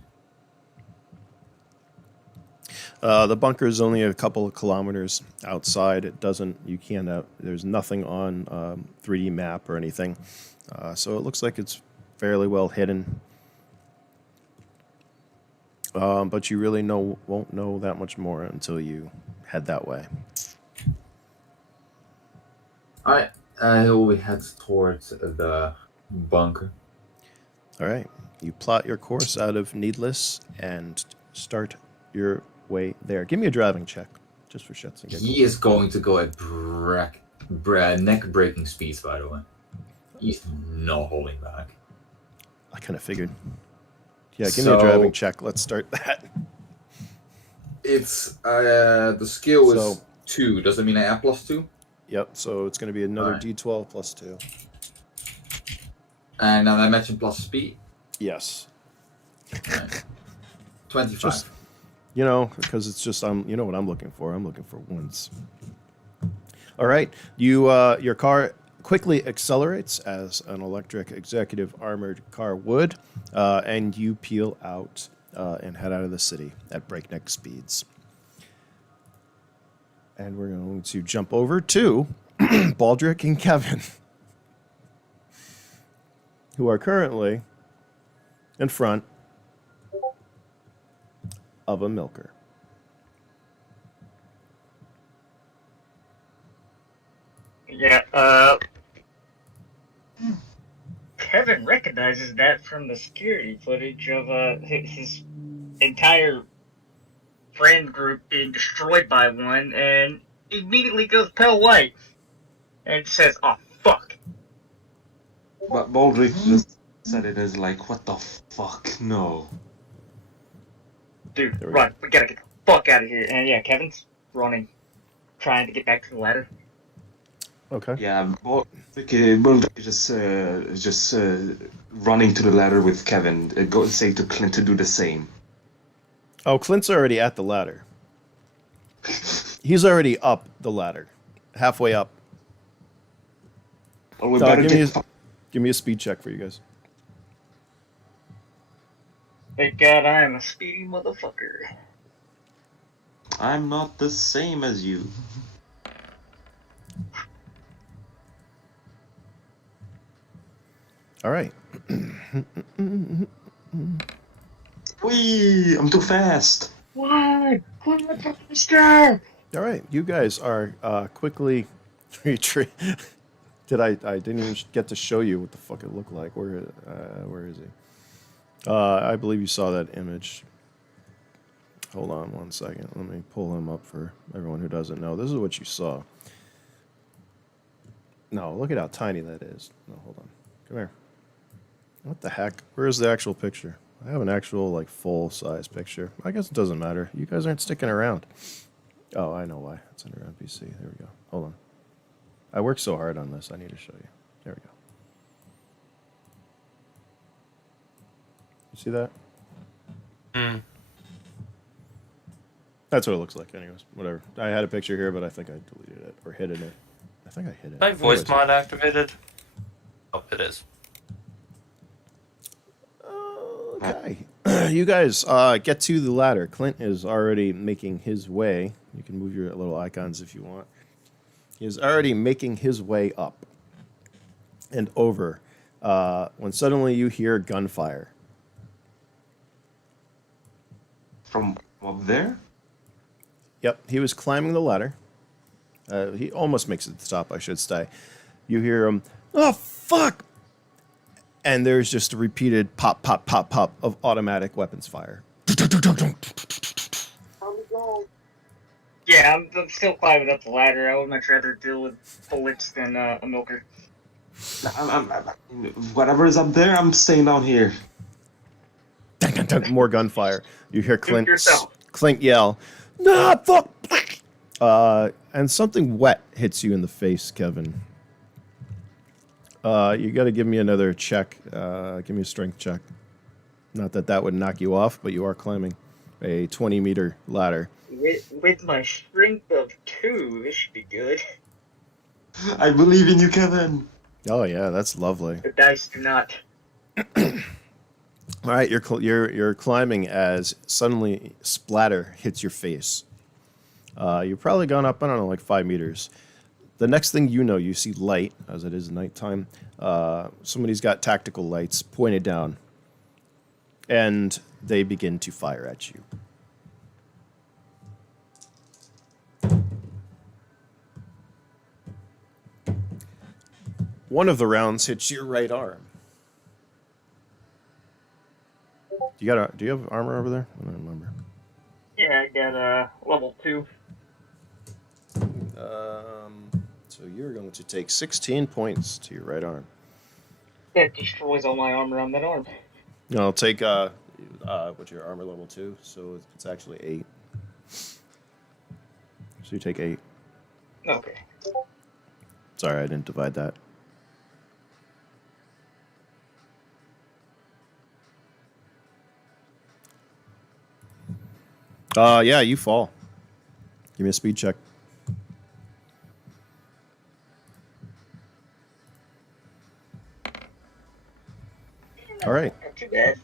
The bunker is only a couple of kilometers outside. It doesn't. You can't. There's nothing on 3D map or anything, so it looks like it's fairly well hidden. But you really won't know that much more until you head that way. Alright, we head towards the bunker. All right. You plot your course out of needless and start your way there. Give me a driving check, just for shits and giggles. He is going to go at neck-breaking speeds, by the way. He's not holding back. I kind of figured. Yeah, give me a driving check. Let's start that. It's the skill is 2. Does that mean I add +2? Yep. So it's going to be another D12 plus 2. And I mentioned plus speed. Yes. Right. 25. Just, because it's just you know what I'm looking for. I'm looking for ones. All right. Your car quickly accelerates as an electric executive armored car would, and you peel out and head out of the city at breakneck speeds. And we're going to jump over to Baldric and Kevin, who are currently in front of a milker. Yeah, Kevin recognizes that from the security footage of his entire friend group being destroyed by one, and immediately goes pale white and says, "Oh fuck." But Baldric just said it as like, what the fuck? No. Dude, run. We gotta get the fuck out of here. And yeah, Kevin's running, trying to get back to the ladder. Okay. Yeah, Baldric is just running to the ladder with Kevin. Go and say to Clint to do the same. Oh, Clint's already at the ladder. He's already up the ladder. Halfway up. Well, we better give me a speed check for you guys. Thank God I am a speedy motherfucker. I'm not the same as you. All right. Whee! I'm too fast. What? What faster? All right. You guys are quickly retreat. I didn't even get to show you what the fuck it looked like. Where is he? I believe you saw that image. Hold on one second. Let me pull him up for everyone who doesn't know. This is what you saw. No, look at how tiny that is. No, hold on. Come here. What the heck? Where's the actual picture? I have an actual, full-size picture. I guess it doesn't matter. You guys aren't sticking around. Oh, I know why. It's under NPC. There we go. Hold on. I worked so hard on this. I need to show you. There we go. You see that? That's what it looks like anyways. Whatever. I had a picture here, but I think I deleted it or hidden it. I think I hid it. Is my voice mod activated? Oh, it is. Okay. You guys get to the ladder. Clint is already making his way. You can move your little icons if you want. He is already making his way up and over when suddenly you hear gunfire. From up there? Yep, he was climbing the ladder. He almost makes it to the top, I should say. You hear him, "Oh, fuck!" and there's just a repeated pop, pop, pop, pop of automatic weapons fire. Yeah, I'm still climbing up the ladder. I would much rather deal with bullets than a milker. Whatever is up there, I'm staying down here. More gunfire. You hear Do it yourself. Clint yell, "Nah, fuck!" And something wet hits you in the face, Kevin. You got to give me another check. Give me a strength check. Not that that would knock you off, but you are climbing a 20-meter ladder. With my strength of 2, this should be good. I believe in you, Kevin. Oh yeah, that's lovely. The dice do not. All right, you're climbing as suddenly splatter hits your face. You've probably gone up, I don't know, like 5 meters. The next thing you know, you see light, as it is nighttime. Somebody's got tactical lights pointed down, and they begin to fire at you. One of the rounds hits your right arm. Do you have armor over there? I don't remember. Yeah, I got level 2. So you're going to take 16 points to your right arm. That destroys all my armor on that arm. No, I'll take what's your armor level 2? So it's actually 8. So you take 8. Okay. Sorry, I didn't divide that. Yeah, you fall. Give me a speed check. All right. Not too bad.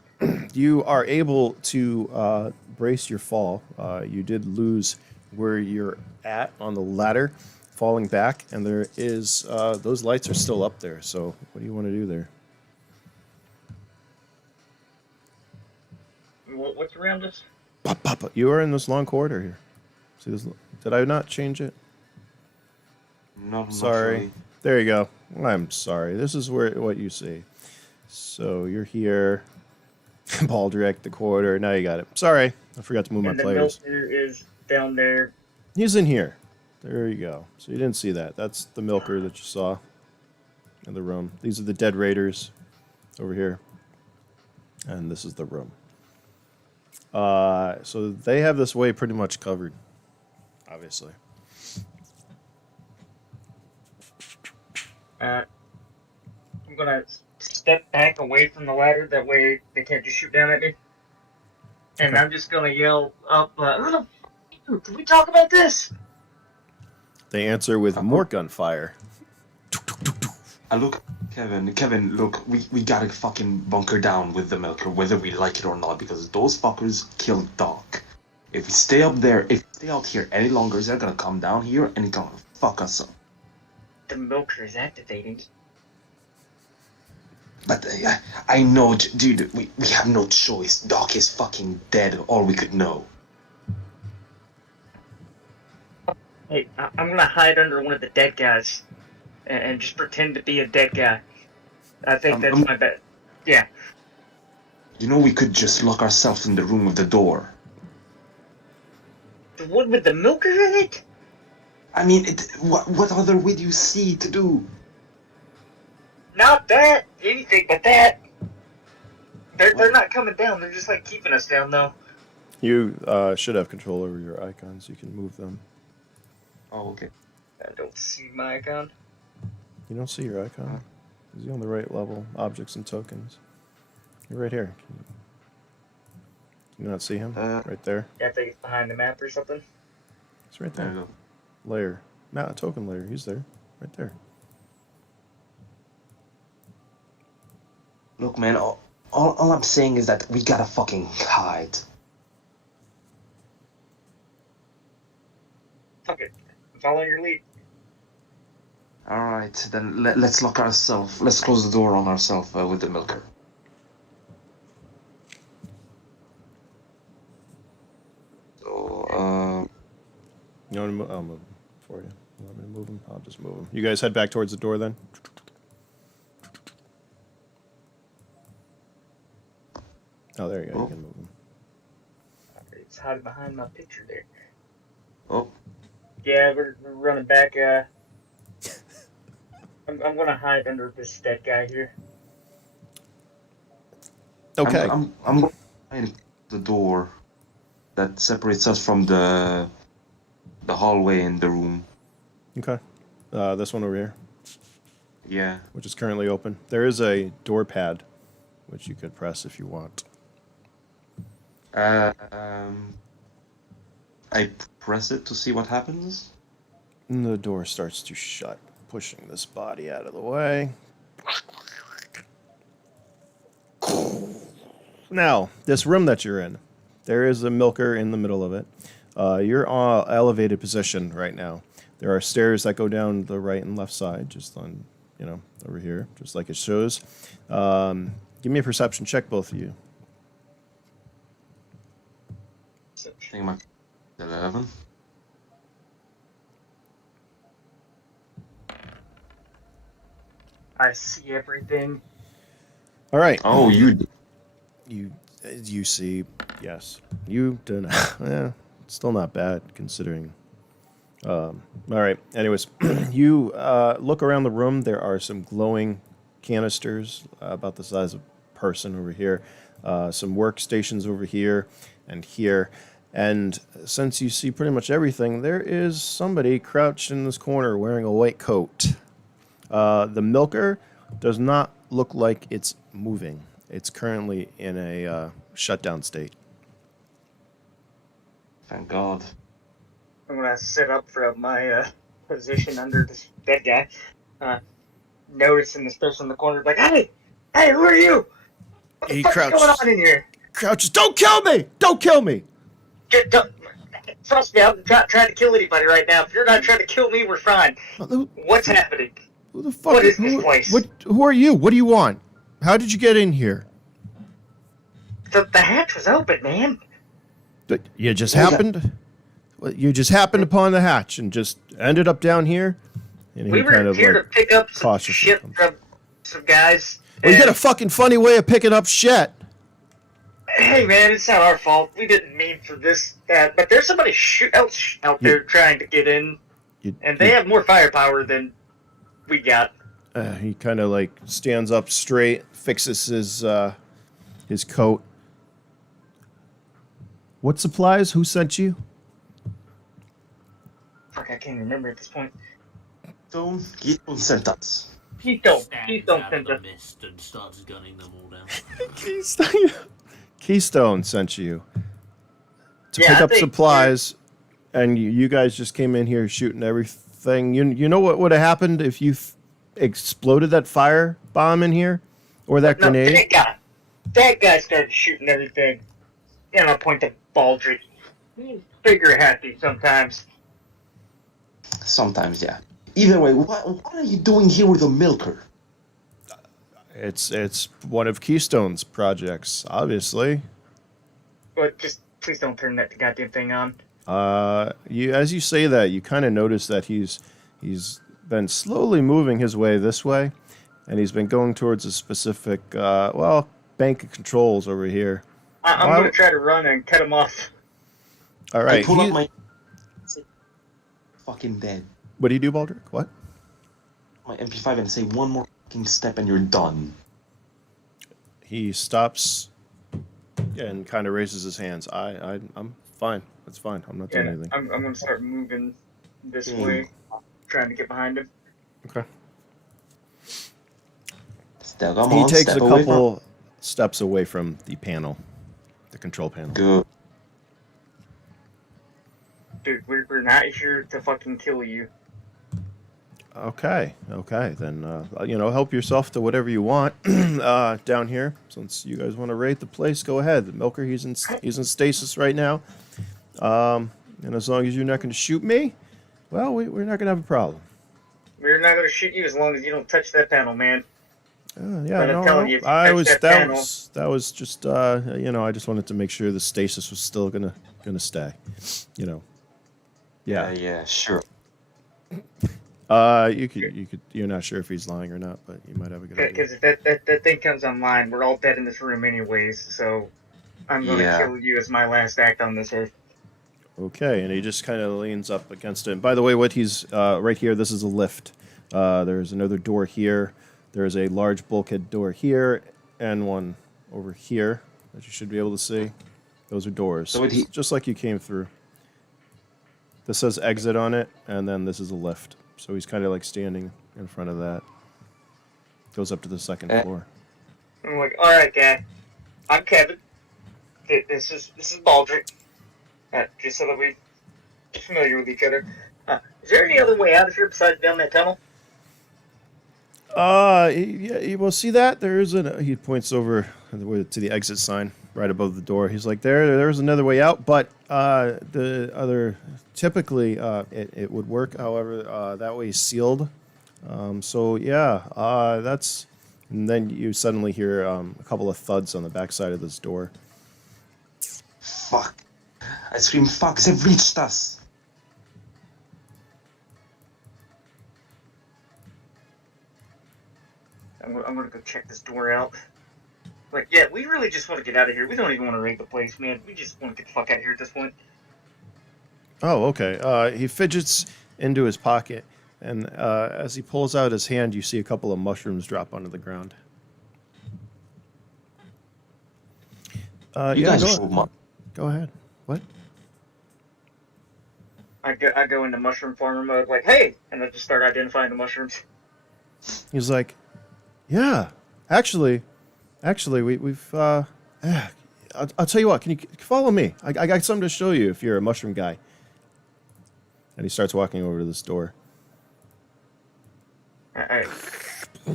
You are able to brace your fall. You did lose where you're at on the ladder, falling back, and there is those lights are still up there. So what do you want to do there? What's around us? Pop, pop, pop. You are in this long corridor here. See this? Did I not change it? No, Sorry. Not really. There you go. I'm sorry. This is what you see. So you're here. Ball direct the corridor. Now you got it. Sorry, I forgot to move my players. The milker is down there. He's in here. There you go. So you didn't see that. That's the milker that you saw in the room. These are the dead raiders over here. And this is the room. So they have this way pretty much covered, obviously. I'm gonna step back away from the ladder. That way they can't just shoot down at me. And Okay. I'm just gonna yell up, "Can we talk about this?" They answer with more gunfire. Look, Kevin, look, we gotta fucking bunker down with the milker, whether we like it or not, because those fuckers killed Doc. If we stay up there, if we stay out here any longer, they're gonna come down here and gonna fuck us up. The milker is activating. But I know, dude, we have no choice. Doc is fucking dead, or we could know. Hey, I'm gonna hide under one of the dead guys and just pretend to be a dead guy. I think that's my bet. Yeah. You know, we could just lock ourselves in the room with the door. The one with the milker in it? I mean, what other way do you see to do? Not that. Anything but that. They're not coming down. They're just like keeping us down though. You should have control over your icons. You can move them. Oh, okay. I don't see my icon. You don't see your icon? Is he on the right level? Objects and tokens. You're right here. Can you not see him? Right there. Yeah, I think it's behind the map or something. He's right There there. you go. Layer. Not a token layer. He's there. Right there. Look, man, all I'm saying is that we gotta fucking hide. Fuck it. I'm following your lead. Alright, then let's lock ourselves. Let's close the door on ourselves with the milker. So, You want to I'll move him for you. You want me to move him? I'll just move him. You guys head back towards the door then? It's hiding behind my picture there. Oh. Yeah, we're running back. I'm gonna hide under this dead guy here. Okay. I'm going to find the door that separates us from the hallway in the room. Okay. This one over here, Yeah. which is currently open. There is a door pad, which you could press if you want. I press it to see what happens. And the door starts to shut, pushing this body out of the way. Now, this room that you're in, there is a milker in the middle of it. You're on elevated position right now. There are stairs that go down the right and left side, just on, over here, just like it shows. Give me a perception check, both of you. I think my 11. I see everything. All right. Oh, You see, yes. You do not. Yeah, still not bad considering. All right. Anyways, you look around the room. There are some glowing canisters about the size of a person over here. Some workstations over here and here. And since you see pretty much everything, there is somebody crouched in this corner wearing a white coat. The milker does not look like it's moving. It's currently in a shutdown state. Thank God. I'm gonna sit up from my position under this dead guy. Noticing this person in the corner, like, hey, who are you? What the fuck is going on in here? Crouches. Don't kill me! Don't kill me! Trust me, I'm not trying to kill anybody right now. If you're not trying to kill me, we're fine. What's happening? Who the fuck? What is this place? Who are you? What do you want? How did you get in here? The hatch was open, man. You just happened? You just happened upon the hatch and just ended up down here? And we were here to pick up some shit from some guys. Well, you got a fucking funny way of picking up shit. Hey, man, it's not our fault. We didn't mean for this, that. But there's somebody else out there trying to get in, and they have more firepower than we got. He kind of like stands up straight, fixes his coat. What supplies? Who sent you? Fuck, I can't remember at this point. Keystone sent us. Keystone Out sent of us. the mist and starts gunning them all down. Keystone sent you to pick up supplies, and you guys just came in here shooting everything. You know what would have happened if you exploded that fire bomb in here, or that grenade? That guy started shooting everything. And I point to Baldrick. He's figure happy sometimes. Sometimes, yeah. Either way, what are you doing here with a milker? It's one of Keystone's projects, obviously. But just please don't turn that goddamn thing on. As you say that, you kind of notice that he's been slowly moving his way this way, and he's been going towards a specific bank of controls over here. I'm gonna try to run and cut him off. All right. I pull up my fucking dead. What do you do, Baldrick? What? My MP5 and say one more fucking step and you're done. He stops and kind of raises his hands. I'm fine. That's fine. I'm not doing anything. I'm gonna start moving this way, trying to get behind him. Okay. He takes a couple steps away from the panel, the control panel. Good. Dude, we're not here to fucking kill you. Okay. Then, help yourself to whatever you want down here. Since you guys want to raid the place, go ahead. The milker, he's in stasis right now. And as long as you're not going to shoot me, well, we're not going to have a problem. We're not going to shoot you as long as you don't touch that panel, man. That was just I just wanted to make sure the stasis was still gonna stay. Yeah, sure. You could. You're not sure if he's lying or not, but you might have a good idea. Because if that thing comes online, we're all dead in this room anyways. So I'm going to kill you as my last act on this earth. Okay, and he just kind of leans up against it. And by the way, what he's right here, this is a lift. There's another door here. There's a large bulkhead door here and one over here that you should be able to see. Those are doors, So just like you came through. This says exit on it, and then this is a lift. So he's kind of like standing in front of that. Goes up to the second floor. I'm like, all right, guy. I'm Kevin. This is Baldric. Just so that we're familiar with each other. Is there any other way out of here besides down that tunnel? You will see that there's he points over to the exit sign right above the door. He's like, there's another way out, but the other typically it would work. However, that way is sealed. So yeah, that's. And then you suddenly hear a couple of thuds on the backside of this door. Fuck! I scream, fuck! They've reached us. I'm gonna go check this door out. Like, yeah, we really just want to get out of here. We don't even want to raid the place, man. We just want to get the fuck out of here at this point. Oh, okay. He fidgets into his pocket, and as he pulls out his hand, you see a couple of mushrooms drop onto the ground. You guys should go ahead. What? I go into mushroom farmer mode, like, hey, and I just start identifying the mushrooms. He's like, yeah, actually, we've. I'll tell you what. Can you follow me? I got something to show you if you're a mushroom guy. And he starts walking over to this door. I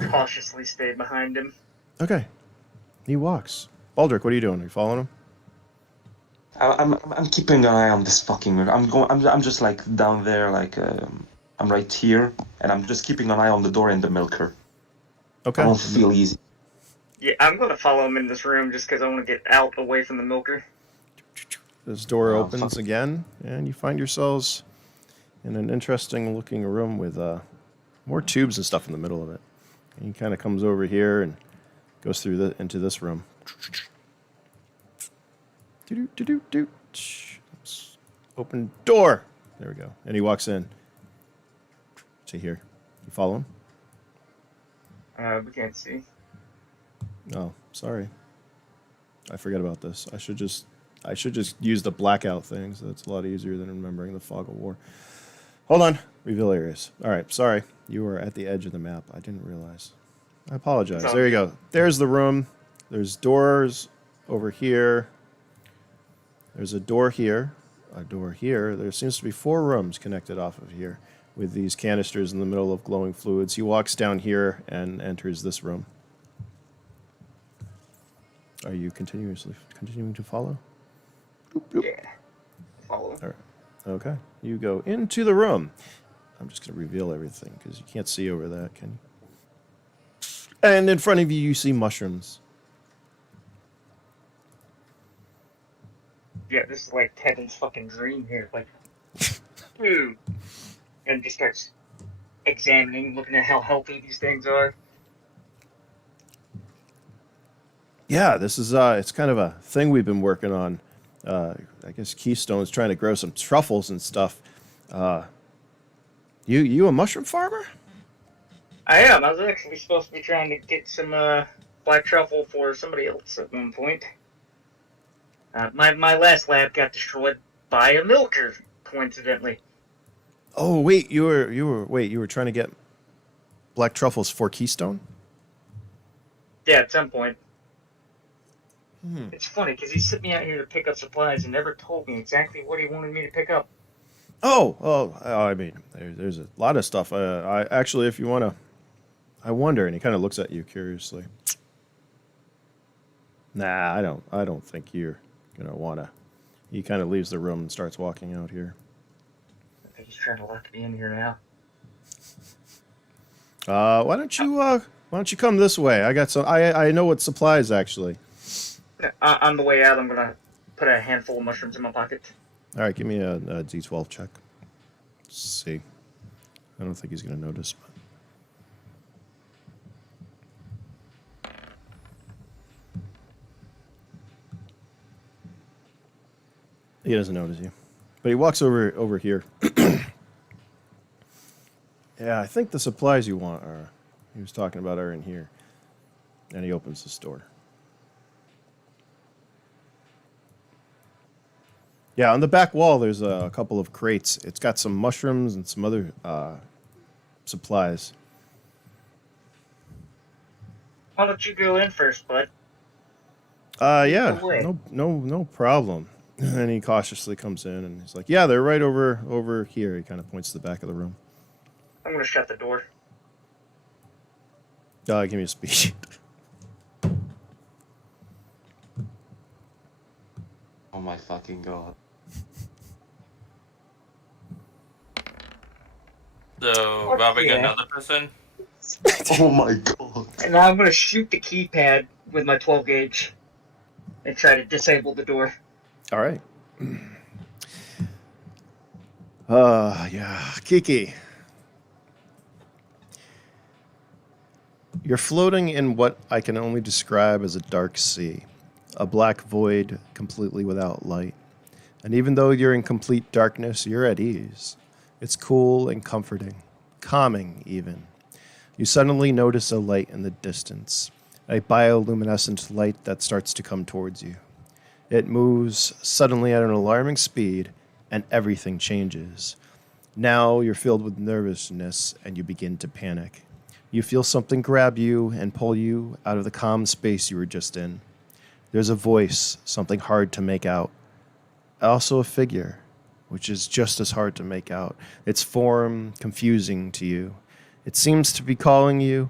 cautiously stay behind him. Okay. He walks. Baldric, what are you doing? Are you following him? I'm keeping an eye on this fucking. I'm just like down there, like I'm right here, and I'm just keeping an eye on the door and the milker. Okay. I don't feel easy. Yeah, I'm gonna follow him in this room just because I want to get out away from the milker. This door opens again, and you find yourselves in an interesting-looking room with more tubes and stuff in the middle of it. And he kind of comes over here and goes through into this room. Open door. There we go. And he walks in to here. You follow him? We can't see. Oh, sorry. I forgot about this. I should just use the blackout thing, so that's a lot easier than remembering the fog of war. Hold on. Reveal areas. All right, sorry. You were at the edge of the map. I didn't realize. I apologize. There you go. There's the room. There's doors over here. There's a door here. A door here. There seems to be 4 rooms connected off of here with these canisters in the middle of glowing fluids. He walks down here and enters this room. Are you continuing to follow? Boop, boop. Yeah. Follow. All right. Okay. You go into the room. I'm just going to reveal everything because you can't see over that, can you? And in front of you, you see mushrooms. Yeah, this is like Kevin's fucking dream here. Like, dude. And just starts examining, looking at how healthy these things are. Yeah, this is it's kind of a thing we've been working on. I guess Keystone's trying to grow some truffles and stuff. You a mushroom farmer? I am. I was actually supposed to be trying to get some black truffle for somebody else at one point. My last lab got destroyed by a milker, coincidentally. Oh wait, you were trying to get black truffles for Keystone? Yeah, at some point. It's funny because he sent me out here to pick up supplies and never told me exactly what he wanted me to pick up. I mean, there's a lot of stuff. I actually, if you want to, I wonder. And he kind of looks at you curiously. Nah, I don't think you're gonna wanna. He kind of leaves the room and starts walking out here. I think he's trying to lock me in here now. Why don't you come this way? I got some. I know what supplies actually. On the way out, I'm gonna put a handful of mushrooms in my pocket. All right, give me a D12 check. Let's see. I don't think he's gonna notice. But... He doesn't notice you. But he walks over here. Yeah, I think the supplies you want are, he was talking about, are in here. And he opens the store. Yeah, on the back wall, there's a couple of crates. It's got some mushrooms and some other supplies. Why don't you go in first, bud? Yeah, no problem. And he cautiously comes in and he's like, "Yeah, they're right over here." He kind of points to the back of the room. I'm gonna shut the door. Give me a speed. Oh my fucking god. So, robbing another person? Oh my god. And now I'm gonna shoot the keypad with my 12 gauge and try to disable the door. All right. Yeah, Kiki. You're floating in what I can only describe as a dark sea, a black void completely without light. And even though you're in complete darkness, you're at ease. It's cool and comforting, calming even. You suddenly notice a light in the distance, a bioluminescent light that starts to come towards you. It moves suddenly at an alarming speed, and everything changes. Now you're filled with nervousness, and you begin to panic. You feel something grab you and pull you out of the calm space you were just in. There's a voice, something hard to make out. Also a figure, which is just as hard to make out. Its form confusing to you. It seems to be calling you,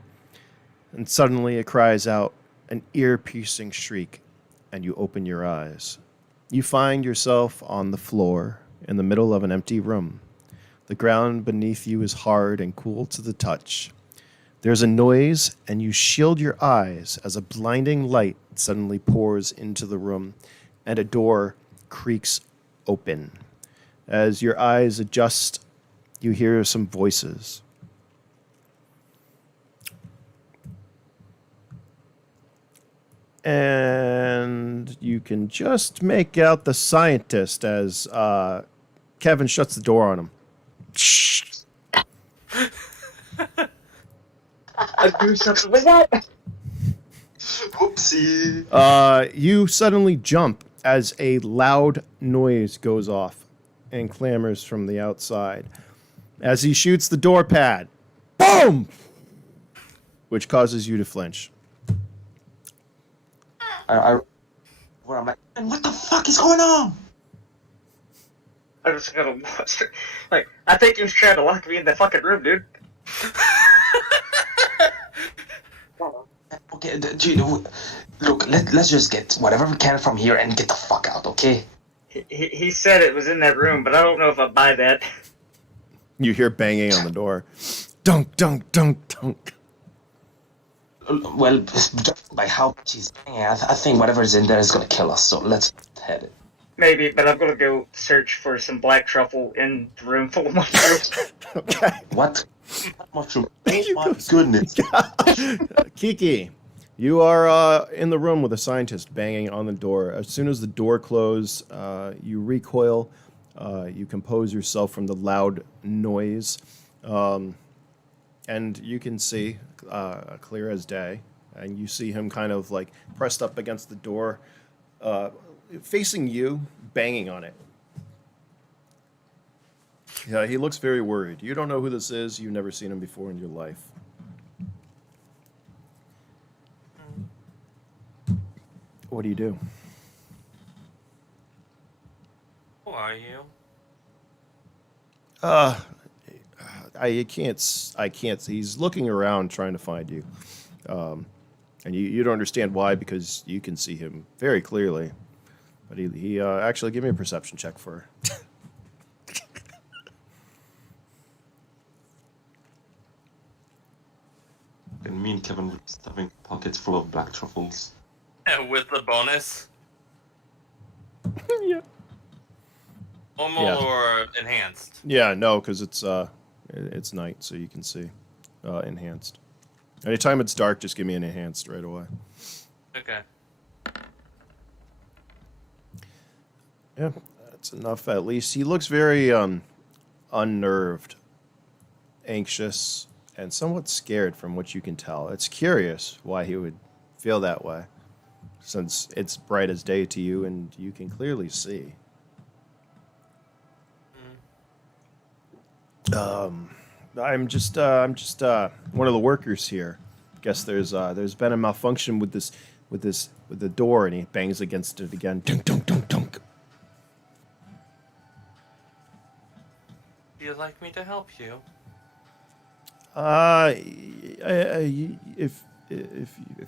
and suddenly it cries out, an ear-piercing shriek, and you open your eyes. You find yourself on the floor in the middle of an empty room. The ground beneath you is hard and cool to the touch. There's a noise, and you shield your eyes as a blinding light suddenly pours into the room, and a door creaks open. As your eyes adjust, you hear some voices. And you can just make out the scientist as Kevin shuts the door on him. I'll do something with that. Whoopsie. You suddenly jump as a loud noise goes off and clamors from the outside. As he shoots the door pad, boom! Which causes you to flinch. Where I'm like, man, what the fuck is going on? I just gotta like, I think he was trying to lock me in the fucking room, dude. Okay, dude, look, let's just get whatever we can from here and get the fuck out, okay? He said it was in that room, but I don't know if I buy that. You hear banging on the door. Dunk, dunk, dunk, dunk. Well, just by how much he's banging, I think whatever is in there is gonna kill us, so let's head it. Maybe, but I'm gonna go search for some black truffle in the room full of mushrooms. Okay. What? Mushroom. Oh my goodness. Kiki, you are in the room with a scientist banging on the door. As soon as the door closes, you recoil. You compose yourself from the loud noise. And you can see clear as day. And you see him kind of like pressed up against the door, facing you, banging on it. Yeah, he looks very worried. You don't know who this is. You've never seen him before in your life. What do you do? Who are you? I can't. He's looking around trying to find you. And you don't understand why, because you can see him very clearly. But he actually, give me a perception check for... And me and Kevin were just having pockets full of black truffles. With the bonus? Yeah. Normal Yeah. or enhanced? Yeah, no, because it's night, so you can see enhanced. Anytime it's dark, just give me an enhanced right away. Okay. Yeah, That's enough, at least. He looks very unnerved, anxious, and somewhat scared from what you can tell. It's curious why he would feel that way, since it's bright as day to you and you can clearly see. I'm just one of the workers here. Guess there's been a malfunction with the door, and he bangs against it again. Dunk, dunk, dunk, dunk. Do you like me to help you? If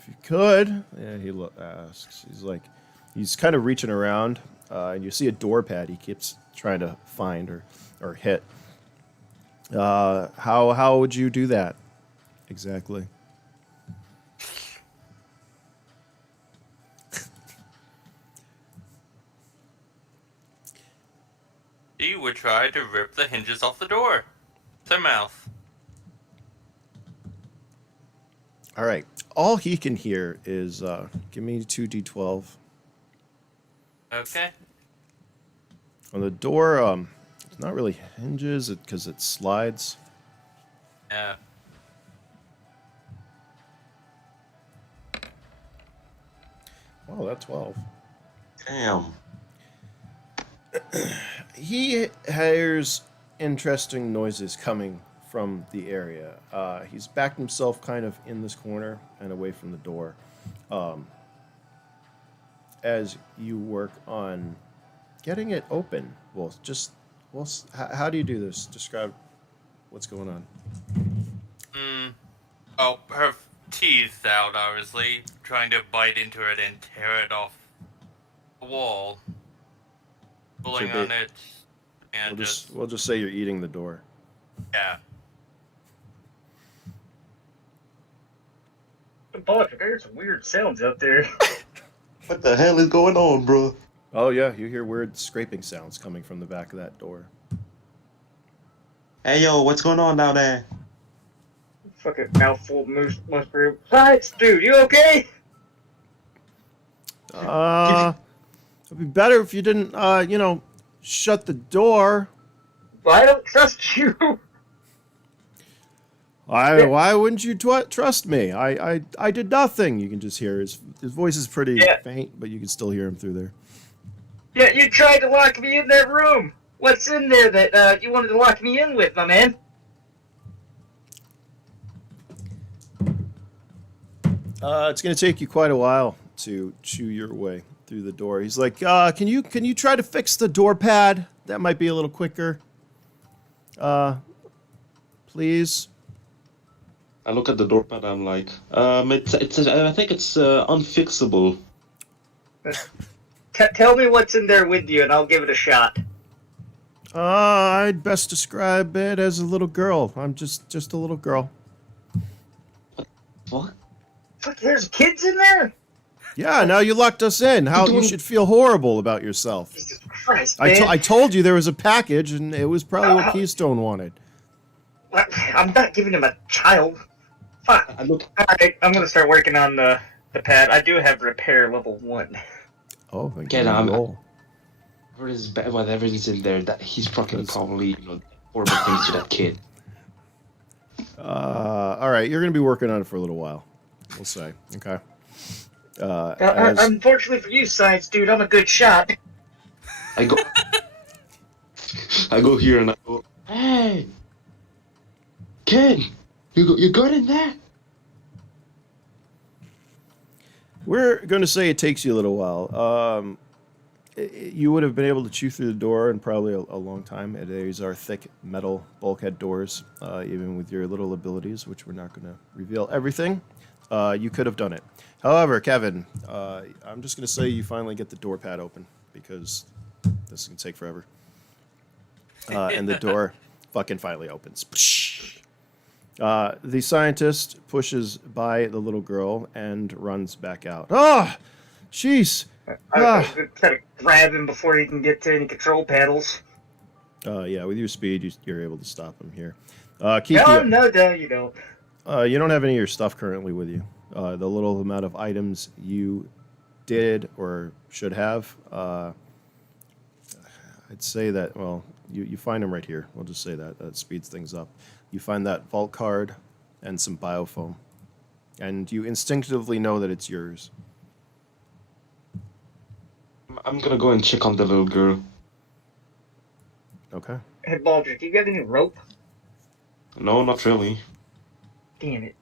you could, yeah, he asks. He's kind of reaching around, and you see a door pad he keeps trying to find or hit. How would you do that exactly? He would try to rip the hinges off the door. Their mouth. All right. All he can hear is give me 2d12. Okay. On the door, it's not really hinges because it slides. Yeah. Oh, that's 12. Damn. He hears interesting noises coming from the area. He's backed himself kind of in this corner and away from the door. As you work on getting it open, how do you do this? Describe what's going on. Oh, her teeth out, obviously, trying to bite into it and tear it off the wall. Pulling on it, and we'll just say you're eating the door. Yeah. Patrick, I hear some weird sounds out there. What the hell is going on, bro? Oh yeah, you hear weird scraping sounds coming from the back of that door. Hey, yo, what's going on down there? Fucking mouthful of mushroom. Science, dude, you okay? It'd be better if you didn't, shut the door. Well, I don't trust you. Why wouldn't you trust me? I did nothing. You can just hear his voice is pretty faint, but you can still hear him through there. Yeah, you tried to lock me in that room. What's in there that you wanted to lock me in with, my man? It's going to take you quite a while to chew your way through the door. He's like, can you try to fix the door pad? That might be a little quicker. Please. I look at the door pad. I'm like, I think it's unfixable. Tell me what's in there with you, and I'll give it a shot. I'd best describe it as a little girl. I'm just a little girl. What? Fuck, there's kids in there? Yeah, now you locked us in. You should feel horrible about yourself. Jesus Christ, man. I told you there was a package, and it was probably what Keystone wanted. I'm not giving him a child. Fuck. Alright, I'm gonna start working on the pad. I do have repair level 1. Oh, get on. Whatever is in there, that he's fucking probably horrible things to that kid. All right, you're gonna be working on it for a little while. We'll say, okay. Unfortunately for you, science dude, I'm a good shot. I go here and I go, hey, kid, you good in there? We're going to say it takes you a little while. You would have been able to chew through the door in probably a long time. These are thick metal bulkhead doors, even with your little abilities, which we're not going to reveal everything. You could have done it. However, Kevin, I'm just going to say you finally get the door pad open because this is going to take forever. And the door fucking finally opens. The scientist pushes by the little girl and runs back out. Ah! Jeez! I'm going to try to grab him before he can get to any control paddles. Yeah, with your speed, you're able to stop him here. No, you don't. You don't have any of your stuff currently with you. The little amount of items you did or should have, I'd say that, well, you find him right here. We'll just say that. That speeds things up. You find that vault card and some biofoam. And you instinctively know that it's yours. I'm gonna go and check on the little girl. Okay. Hey, Baldrick, you got any rope? No, not really. Damn it.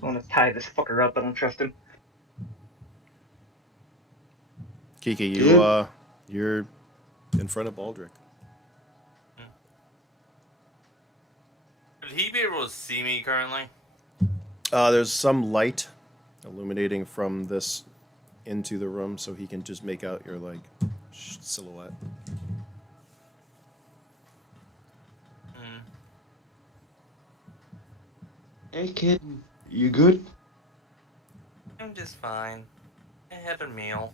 I want to tie this fucker up. I don't trust him. Kiki, Good. you're in front of Baldrick. Would he be able to see me currently? There's some light illuminating from this into the room, so he can just make out your like silhouette. Hey kid, you good? I'm just fine. I had a meal.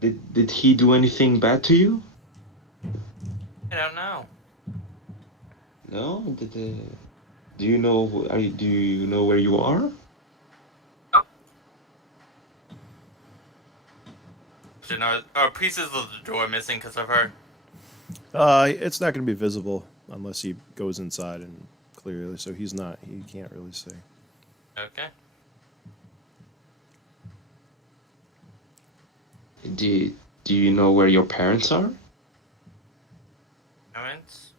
Did he do anything bad to you? I don't know. No. Do you know? Do you know where you are? Oh. Are pieces of the door missing because of her? It's not going to be visible unless he goes inside and clearly. So he can't really see. Okay. Do you know where your parents are? Parents?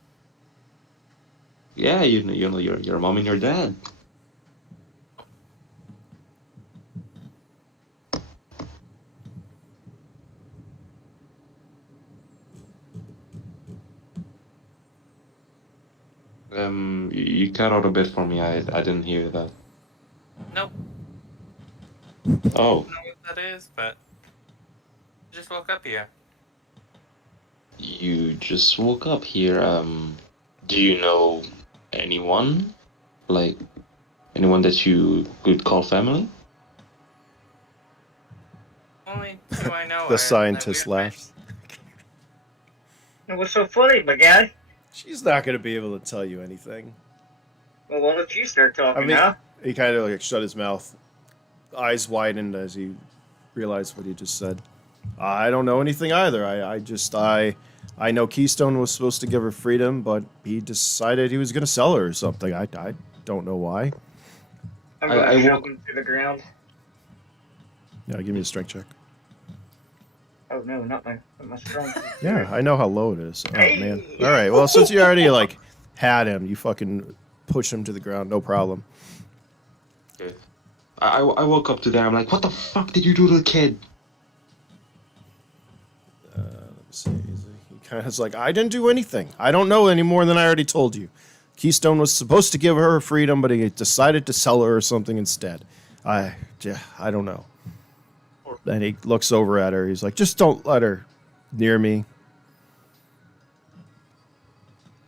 Yeah, you know your mom and your dad. You cut out a bit for me. I didn't hear that. Nope. Oh. I don't know what that is, but I just woke up here. You just woke up here. Do you know anyone? Like, anyone that you could call family? Only two I know. The scientist laughs. What's so funny, my guy? She's not going to be able to tell you anything. Well, why don't you start talking I mean, now? he kind of like shut his mouth, eyes widened as he realized what he just said. I don't know anything either. I know Keystone was supposed to give her freedom, but he decided he was going to sell her or something. I don't know why. I'm gonna shove him to the ground. Yeah, give me a strength check. Oh no, not my strong. Yeah, I know how low it is. Oh man. All right. Well, since you already like had him, you fucking push him to the ground. No problem. Okay. I woke up to that. I'm like, what the fuck did you do to the kid? Let me see. He kind of is like, I didn't do anything. I don't know any more than I already told you. Keystone was supposed to give her freedom, but he decided to sell her or something instead. I don't know. And he looks over at her. He's like, just don't let her near me.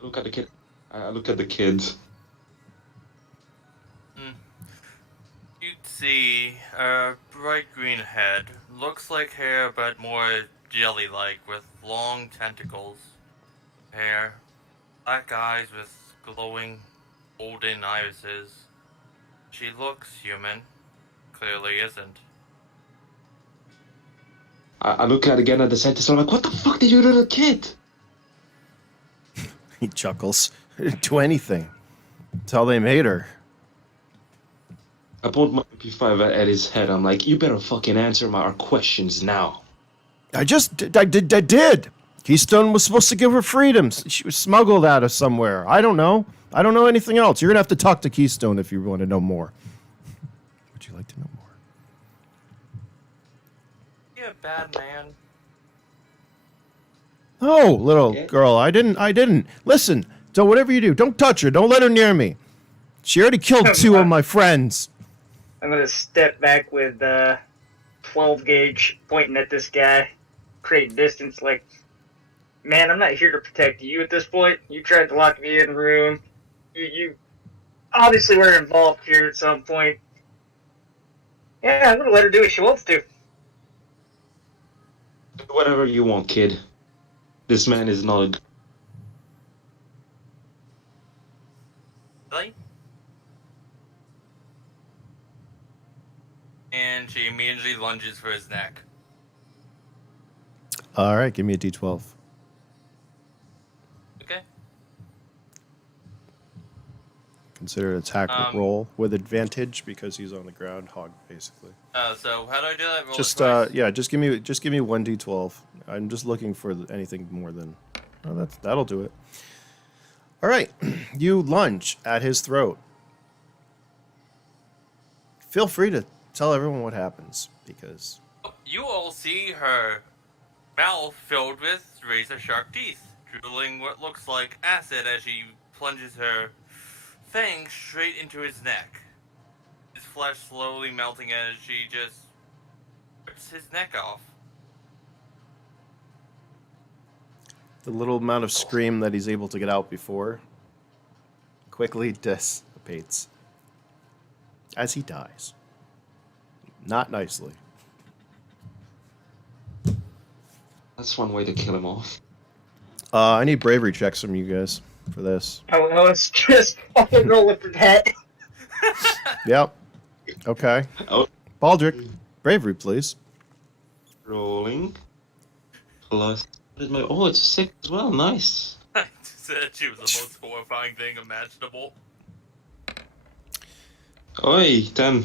Look at the kid. I look at the kids. You'd see a bright green head. Looks like hair, but more jelly-like, with long tentacles. Hair. Black eyes with glowing golden irises. She looks human. Clearly isn't. I look at again at the scientist. I'm like, what the fuck did you do to the kid? He chuckles. Didn't do anything. That's how they made her. I pulled my MP5 at his head. I'm like, you better fucking answer our questions now. I did. Keystone was supposed to give her freedoms. She was smuggled out of somewhere. I don't know. I don't know anything else. You're going to have to talk to Keystone if you want to know more. Would you like to know more? You're a bad man. Oh, little girl, I didn't. Listen, so whatever you do, don't touch her. Don't let her near me. She already killed two of my friends. I'm gonna step back with 12 gauge pointing at this guy, create distance. Like, man, I'm not here to protect you at this point. You tried to lock me in a room. You obviously were involved here at some point. Yeah, I'm gonna let her do what she wants to. Whatever you want, kid. This man is not. Really? And she immediately lunges for his neck. All right, give me a D12. Consider an attack roll with advantage because he's on the ground, hog basically. So how do I do that? Roll Just twice? just give me 1d12. I'm just looking for anything more than. Oh, that'll do it. All right, you lunge at his throat. Feel free to tell everyone what happens because You all see her mouth filled with razor-sharp teeth, drooling what looks like acid as she plunges her fangs straight into his neck. His flesh slowly melting as she just rips his neck off. the little amount of scream that he's able to get out before quickly dissipates as he dies. Not nicely. That's one way to kill him off. I need bravery checks from you guys for this. I was just fucking rolling for that. Yep. Okay. Oh. Baldric, bravery, please. Rolling. Plus. What is my? Oh, it's a 6 as well. Nice. Said she was the most horrifying thing imaginable. Oi, 10.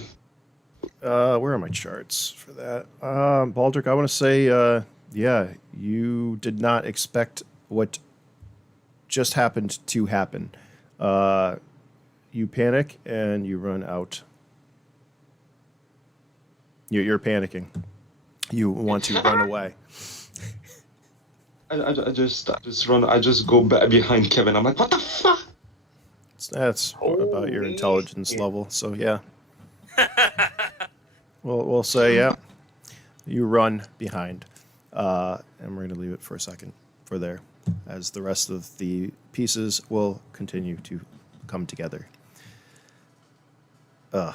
Where are my charts for that? Baldric, I want to say, yeah, you did not expect what just happened to happen. You panic and you run out. You're panicking. You want to run away. I just run. I just go back behind Kevin. I'm like, what the fuck? That's about your intelligence level. So yeah, we'll say yeah. You run behind, and we're gonna leave it for a second for there, as the rest of the pieces will continue to come together. How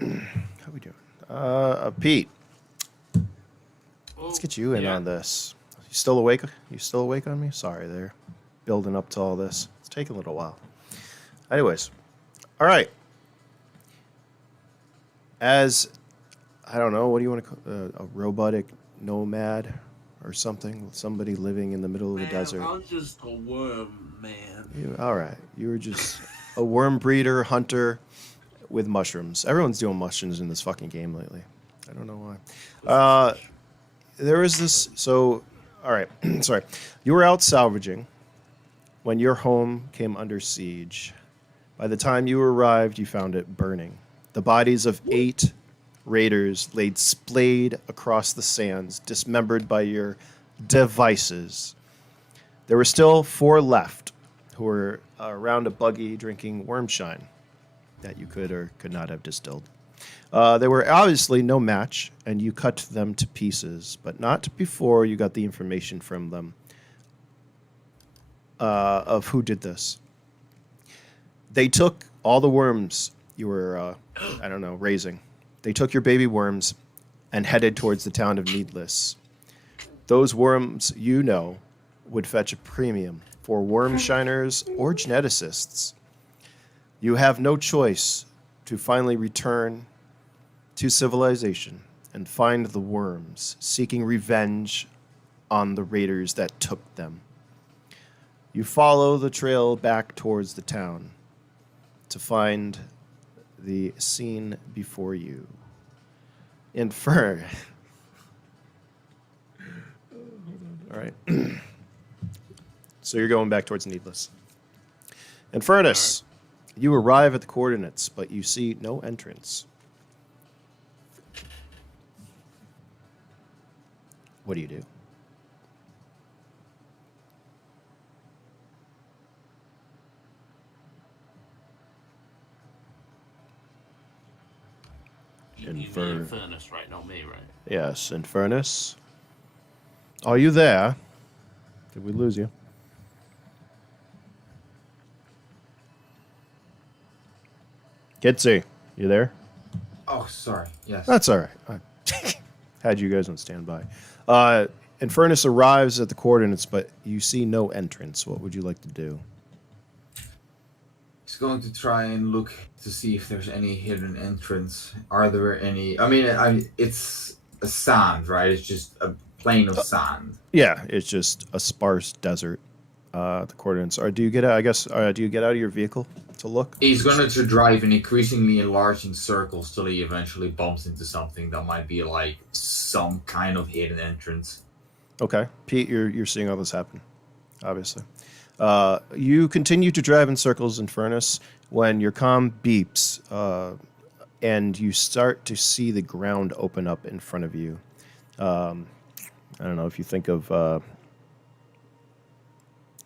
we doing? Pete, let's get you in on this. You still awake? You still awake on me? Sorry, there. Building up to all this. It's taking a little while. Anyways, all right. As I don't know, what do you want to call a robotic nomad or something? Somebody living in the middle of the desert. I was just a worm, man. All right, you were just a worm breeder, hunter with mushrooms. Everyone's doing mushrooms in this fucking game lately. I don't know why. There is this. So, all right. Sorry, you were out salvaging when your home came under siege. By the time you arrived, you found it burning. The bodies of 8 raiders laid splayed across the sands, dismembered by your devices. There were still 4 left who were around a buggy drinking wormshine that you could or could not have distilled. They were obviously no match, and you cut them to pieces, but not before you got the information from them of who did this. They took all the worms you were, raising. They took your baby worms and headed towards the town of Needless. Those worms, would fetch a premium for worm shiners or geneticists. You have no choice to finally return to civilization and find the worms, seeking revenge on the raiders that took them. You follow the trail back towards the town to find the scene before you. All right. So you're going back towards Needless. Infernus, you arrive at the coordinates, but you see no entrance. What do you do? You mean the Infernus, right? Not me, right? Yes, Infernus. Are you there? Did we lose you? Kitsy, you there? Oh, sorry. Yes. That's all right. I had you guys on standby. Infernus arrives at the coordinates, but you see no entrance. What would you like to do? He's going to try and look to see if there's any hidden entrance. Are there any? I mean, it's a sand, right? It's just a plain of sand. Yeah, it's just a sparse desert. The coordinates are. Do you get out? I guess. Do you get out of your vehicle to look? He's going to drive in increasingly enlarging circles till he eventually bumps into something that might be like some kind of hidden entrance. Okay, Pete, you're seeing all this happen, obviously. You continue to drive in circles in Furnace when your comm beeps, and you start to see the ground open up in front of you. I don't know if you think of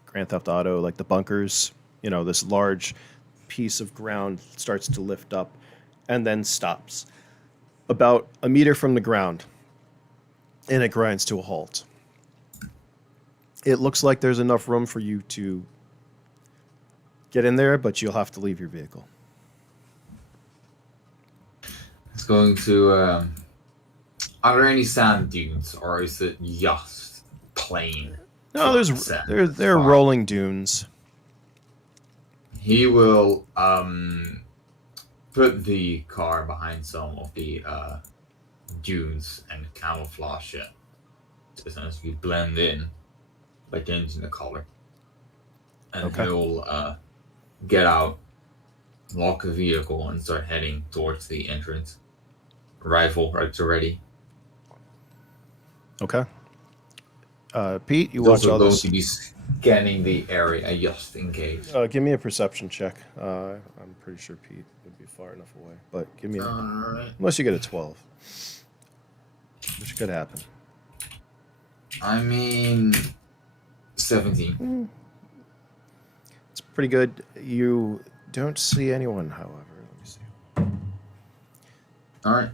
Grand Theft Auto, like the bunkers. You know, this large piece of ground starts to lift up and then stops about a meter from the ground, and it grinds to a halt. It looks like there's enough room for you to get in there, but you'll have to leave your vehicle. It's going to. Are there any sand dunes, or is it just plain? No, there are rolling dunes. He will put the car behind some of the dunes and camouflage it to essentially blend in by changing the color. And Okay. he'll get out, lock the vehicle, and start heading towards the entrance. Rifle right to ready. Okay. Pete, you He's watch also all going this. to be scanning the area just in case. Give me a perception check. I'm pretty sure Pete would be far enough away, but give me Alright. unless you get a 12, which could happen. I mean, 17. It's pretty good. You don't see anyone, however. Let me see. Alright.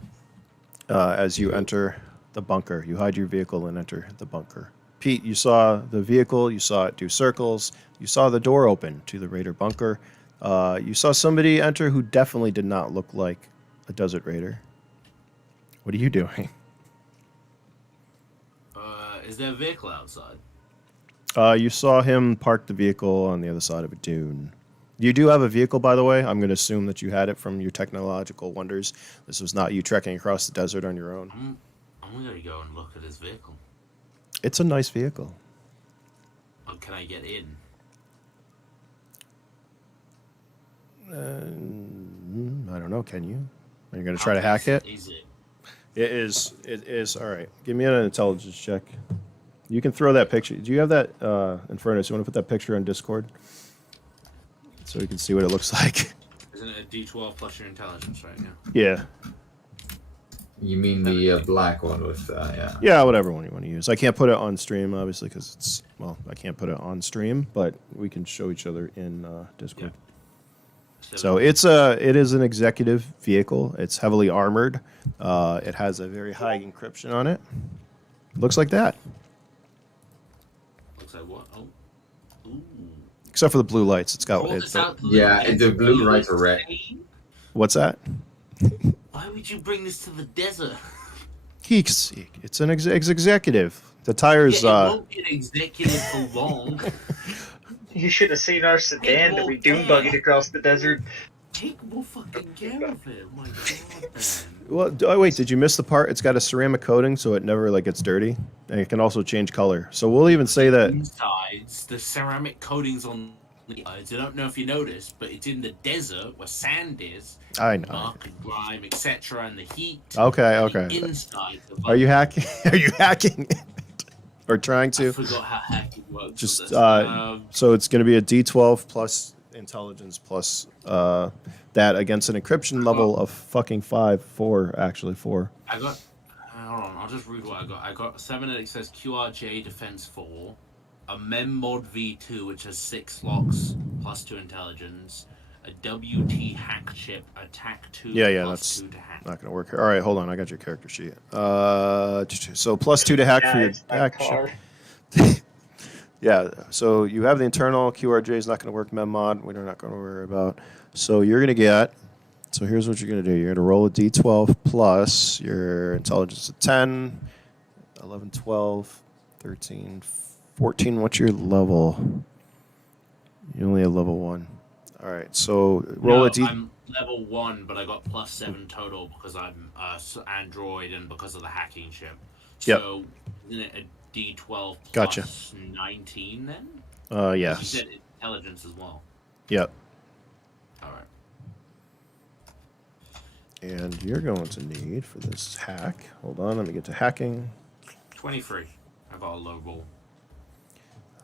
As you enter the bunker, you hide your vehicle and enter the bunker. Pete, you saw the vehicle, you saw it do circles, you saw the door open to the Raider bunker. You saw somebody enter who definitely did not look like a Desert Raider. What are you doing? Is there a vehicle outside? You saw him park the vehicle on the other side of a dune. You do have a vehicle, by the way. I'm going to assume that you had it from your technological wonders. This was not you trekking across the desert on your own. I'm going to go and look at his vehicle. It's a nice vehicle. Oh, can I get in? I don't know. Can you? Are you going to try to hack it? Is it? It is. All right. Give me an intelligence check. You can throw that picture. Do you have that in Furnace? You want to put that picture on Discord? So we can see what it looks like. Isn't it a D12 plus your intelligence right now? Yeah. You mean the black one with, yeah. Yeah, whatever one you want to use. I can't put it on stream, obviously, because it's, well, I can't put it on stream, but we can show each other in Discord. Yeah. So it is an executive vehicle. It's heavily armored. It has a very high encryption on it. Looks like that. Looks like what? Oh. Ooh. Except for the blue lights. It's got The blue lights are red. What's that? Why would you bring this to the desert? It's an executive. The tires. Yeah, it won't be an executive for long. You should have seen our sedan that we dune buggied across the desert. Take more fucking care of it. My God, man. Well, oh, wait, did you miss the part? It's got a ceramic coating, so it never gets dirty, and it can also change color. So we'll even say that. Insides, the ceramic coatings on the sides. I don't know if you noticed, but it's in the desert where sand is. I know. Muck and grime, etc., and the heat. Okay. The inside. Are you hacking? Are you hacking it? Or trying to? I forgot how hacking works. Just so it's going to be a D12 plus intelligence plus that against an encryption level of fucking 4. I got. Hold on, I'll just read what I got. I got 7 that says QRJ Defense 4, a MemMod V2 which has 6 locks plus 2 intelligence, a WT hack chip, attack 2 Yeah, plus that's 2 to hack. not going to work here. All right, hold on. I got your character sheet. So plus 2 to hack for your hack chip. Yeah, so you have the internal QRJ is not going to work. MemMod, we're not going to worry about. So you're going to get. So here's what you're going to do. You're going to roll a D12 plus your intelligence of 10, 11, 12, 13, 14. What's your level? You only have level 1. All right, so roll a D. I'm level 1, but I got plus 7 total because I'm Android and because of the hacking chip. Yep. So isn't it a D12 plus Gotcha. 19 then? You Yes. said intelligence as well. Yep. All right. And you're going to need for this hack. Hold on, let me get to hacking. 23. I got a low roll.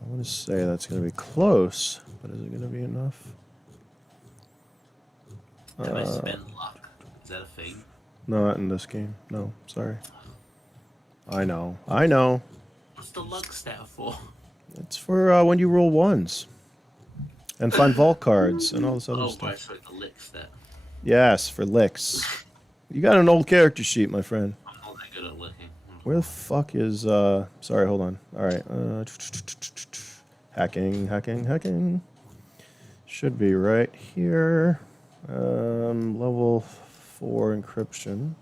I want to say that's going to be close, but is it going to be enough? Have I spent luck? Is that a thing? Not in this game. No, sorry. I know. I know. What's the luck stat for? It's for when you roll ones. And find vault cards and all this other Oh, stuff. right, so the lick stat. Yes, for licks. You got an old character sheet, my friend. I'm not that good at licking. Where the fuck is sorry, hold on. Alright. Hacking. Should be right here. Level 4 encryption.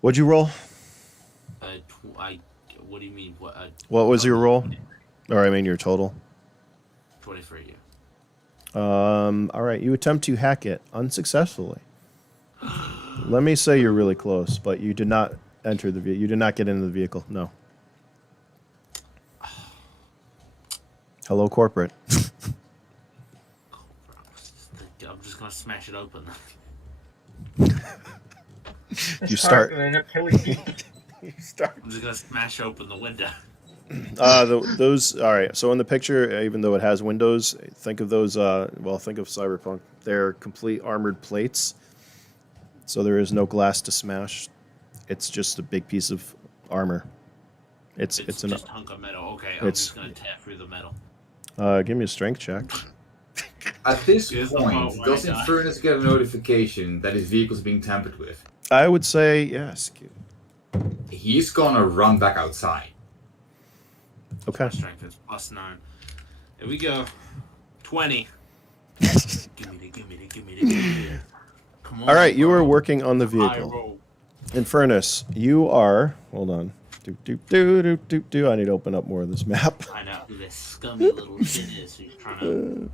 What'd you roll? What do you mean? What was your roll? Or I mean your total. 23, yeah. Alright, you attempt to hack it unsuccessfully. Let me say you're really close, but you did not enter the vehicle. You did not get into the vehicle. No. Hello, corporate. I'm just gonna smash it open. You start. You start. I'm just gonna smash open the window. Those. All right. So in the picture, even though it has windows, think of those. Well, think of Cyberpunk. They're complete armored plates. So there is no glass to smash. It's just a big piece of armor. It's just a hunk of metal. Okay, I'm just gonna tap through the metal. Give me a strength check. At this point, does Infernus get a notification that his vehicle's being tampered with? I would say yes. He's gonna run back outside. Okay. My strength is +9. Here we go. 20. Give me the. Come on. All right, you are working on the vehicle. Infernus, you are. Hold on. I need to open up more of this map. I know who this scummy little shit is who's trying to.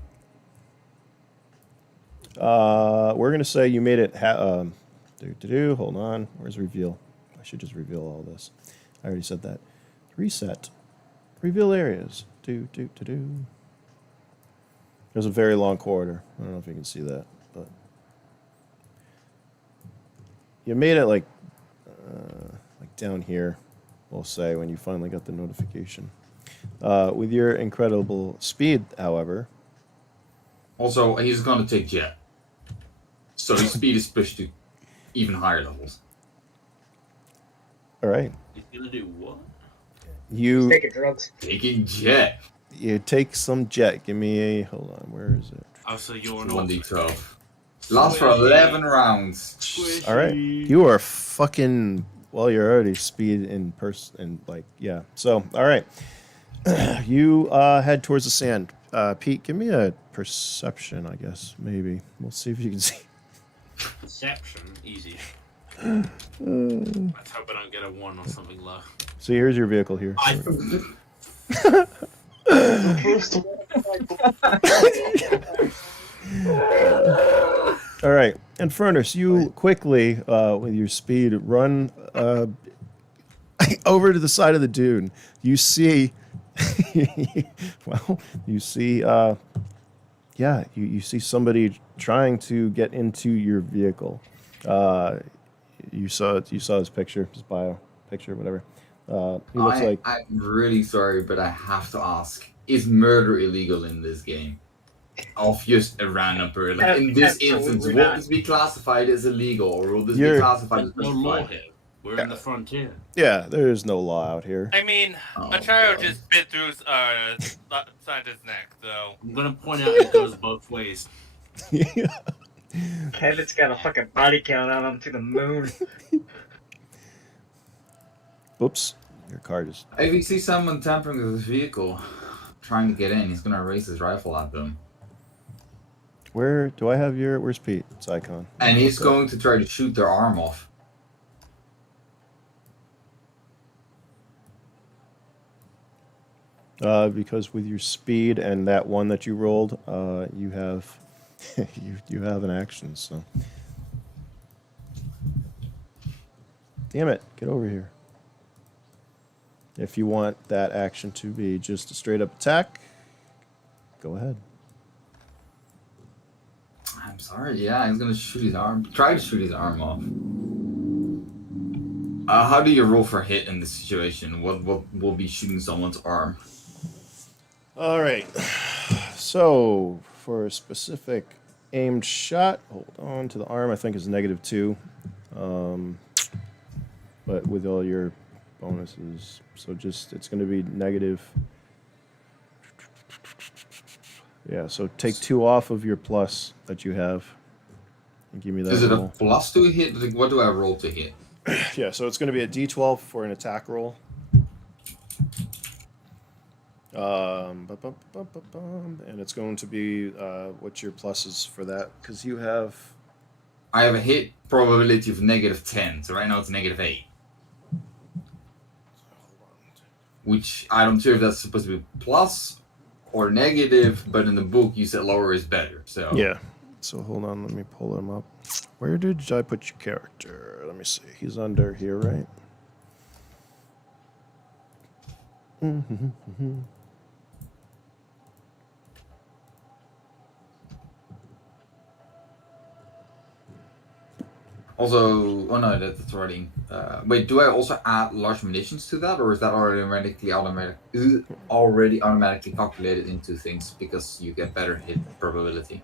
We're gonna say you made it. Hold on. Where's reveal? I should just reveal all this. I already said that. Reset. Reveal areas. There's a very long corridor. I don't know if you can see that, but you made it like down here. We'll say when you finally got the notification. With your incredible speed, however. Also, he's going to take jet. So his speed is pushed to even higher levels. All right. He's going to do what? He's taking drugs. Taking jet. You take some jet. Give me a... Hold on. Where is it? Oh, so you're an 1d12. Lasts for 11 rounds. All right. You are fucking... Well, you're already speed in person, like, yeah. So, all right. You head towards the sand. Pete, give me a perception, I guess, maybe. We'll see if you can see. Perception? Easy. Let's hope I don't get a 1 or something low. So here's your vehicle here. All right. Infernus, you quickly, with your speed, run over to the side of the dune. You see, you see, you see somebody trying to get into your vehicle. You saw his picture, his bio picture, whatever. He looks like. I'm really sorry, but I have to ask: is murder illegal in this game? Of just a random person. Like in this instance, will this be classified as illegal, or will this be classified as no law here? We're in the frontier. Yeah, there is no law out here. I mean, a child just bit through Santa's neck, so... I'm gonna point out it goes both ways. Kevin's got a fucking body count on him to the moon. Oops. Your card is... If you see someone tampering with his vehicle, trying to get in, he's gonna raise his rifle at them. Where do I have your... Where's Pete's icon? And he's going to try to shoot their arm off. Because with your speed and that one that you rolled, you have you have an action. So, damn it, get over here. If you want that action to be just a straight up attack, go ahead. I'm sorry. Yeah, he's gonna shoot his arm. Try to shoot his arm off. How do you roll for hit in this situation? What will be shooting someone's arm? All right. So for a specific aimed shot, hold on to the arm. I think is -2, but with all your bonuses, so just it's going to be negative. Yeah. So take 2 off of your plus that you have, and give me that. Is it roll. a plus to hit? Like, what do I roll to hit? Yeah. So it's going to be a D12 for an attack roll. And it's going to be what's your pluses for that? Because you have. I have a hit probability of -10, so right now it's -8. Which I don't sure if that's supposed to be plus or negative, but in the book you said lower is better. So Yeah. So hold on, let me pull him up. Where did I put your character? Let me see. He's under here, right? Also, oh no, that's already. Wait, do I also add large munitions to that, or is that already automatically calculated into things because you get better hit probability?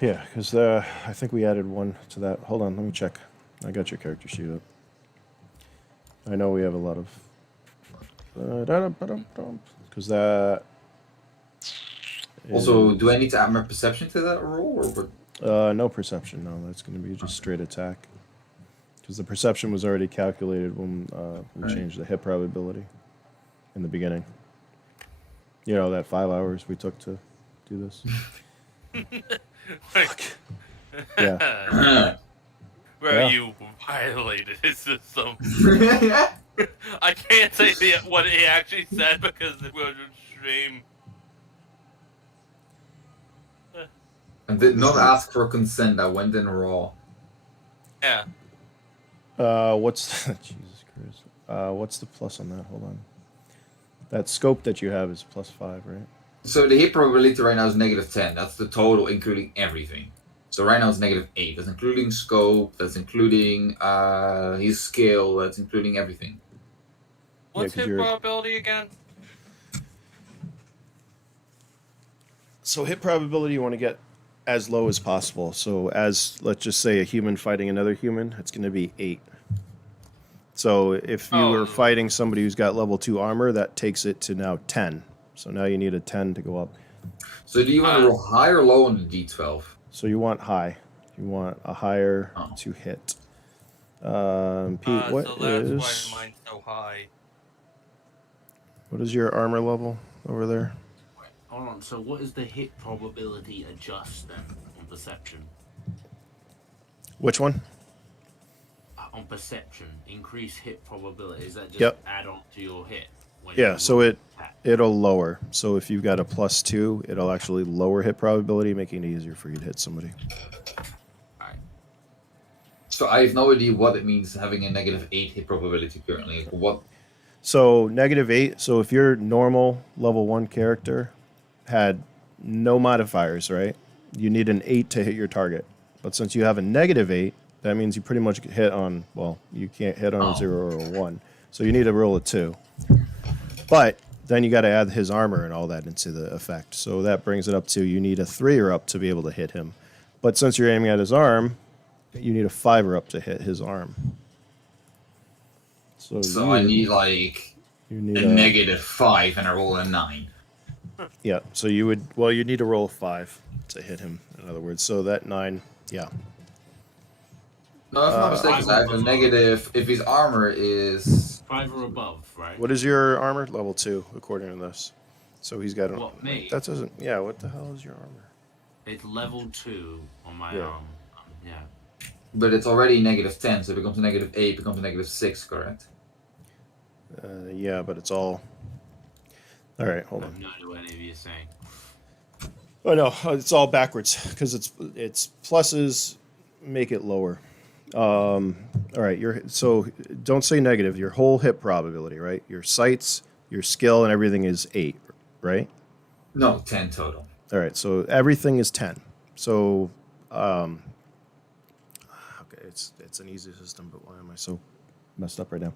Yeah, because I think we added 1 to that. Hold on, let me check. I got your character sheet up. I know we have a lot of. Because that. Also, do I need to add my perception to that roll, or what? No perception. No, that's going to be just straight attack. Because the perception was already calculated when we changed the hit probability in the beginning. You know, that 5 hours we took to do this. Fuck. Yeah. Where you violated his system. I can't say what he actually said because it was stream. I did not ask for consent. I went in raw. Yeah. What's Jesus Christ? What's the plus on that? Hold on. That scope that you have is +5, right? So the hit probability right now is -10. That's the total, including everything. So right now it's -8. That's including scope. That's including his skill. That's including everything. What's hit probability again? So hit probability you want to get as low as possible. So as, let's just say, a human fighting another human, it's going to be 8. So if you were fighting somebody who's got level 2 armor, that takes it to now 10. So now you need a 10 to go up. So do you want to roll high or low on the D12? So you want high. You want a higher to hit. Pete, what so that's is... why mine's so high. What is your armor level over there? Hold on, so what is the hit probability adjust then on perception? Which one? On perception, increase hit probability. Is that just add on to your hit? Yeah, so it'll lower. So if you've got a +2, it'll actually lower hit probability, making it easier for you to hit somebody. Alright. So I have no idea what it means having a -8 hit probability currently. What? So -8. So if your normal level 1 character had no modifiers, right? You need an 8 to hit your target. But since you have a -8, that means you pretty much hit on, well, you can't hit on a 0 or a 1. So you need to roll a 2. But then you got to add his armor and all that into the effect. So that brings it up to you need a 3 or up to be able to hit him. But since you're aiming at his arm, you need a 5 or up to hit his arm. So I need like a -5 and I roll a 9. Yeah, so you need to roll a 5 to hit him, in other words. So that 9, yeah. No, if I'm not mistaken, I have a negative if his armor is 5 or above, right? What is your armor? Level 2, according to this. So he's got a... What, me? That doesn't... Yeah, what the hell is your armor? It's level 2 on my arm. Yeah. But it's already -10, so it becomes a -8, becomes a -6, correct? Yeah, but it's all... All right, hold on. I have no idea what any of you are saying. Oh, no, it's all backwards, because it's pluses make it lower. All right, so don't say negative. Your whole hit probability, right? Your sights Your skill and everything is 8, right? No, 10 total. All right, so everything is 10. So, okay, it's an easy system, but why am I so messed up right now?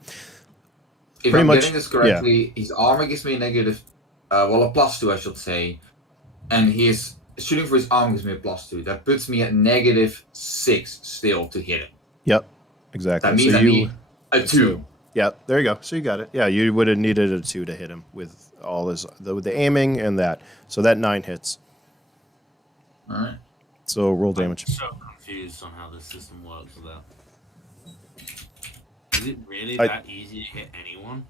If Pretty I'm much, getting this correctly, his armor gives me a negative, a +2, I should say, and his shooting for his arm gives me a +2. That puts me at -6 still to hit him. Yep, exactly. That means so I need a 2. Yeah, there you go. So you got it. Yeah, you would have needed a 2 to hit him with all the aiming and that. So that 9 hits. All right. So roll damage. I'm so confused on how this system works though. Is it really I- that easy to hit anyone?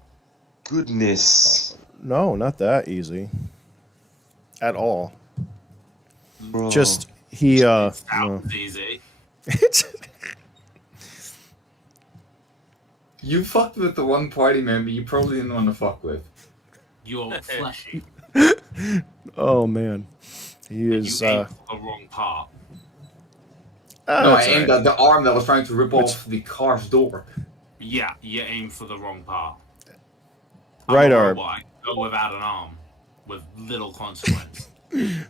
Goodness. No, not that easy. At all. Bro. Just he It sounds easy. You fucked with the one party member you probably didn't want to fuck with. You're fleshy. Oh man. He And is you aim for the wrong part. No, I that's aimed all at the arm that was trying to rip Which- off the car's door. Yeah, you aim for the wrong part. Right I'm a arm. robot. I can go without an arm, with little consequence.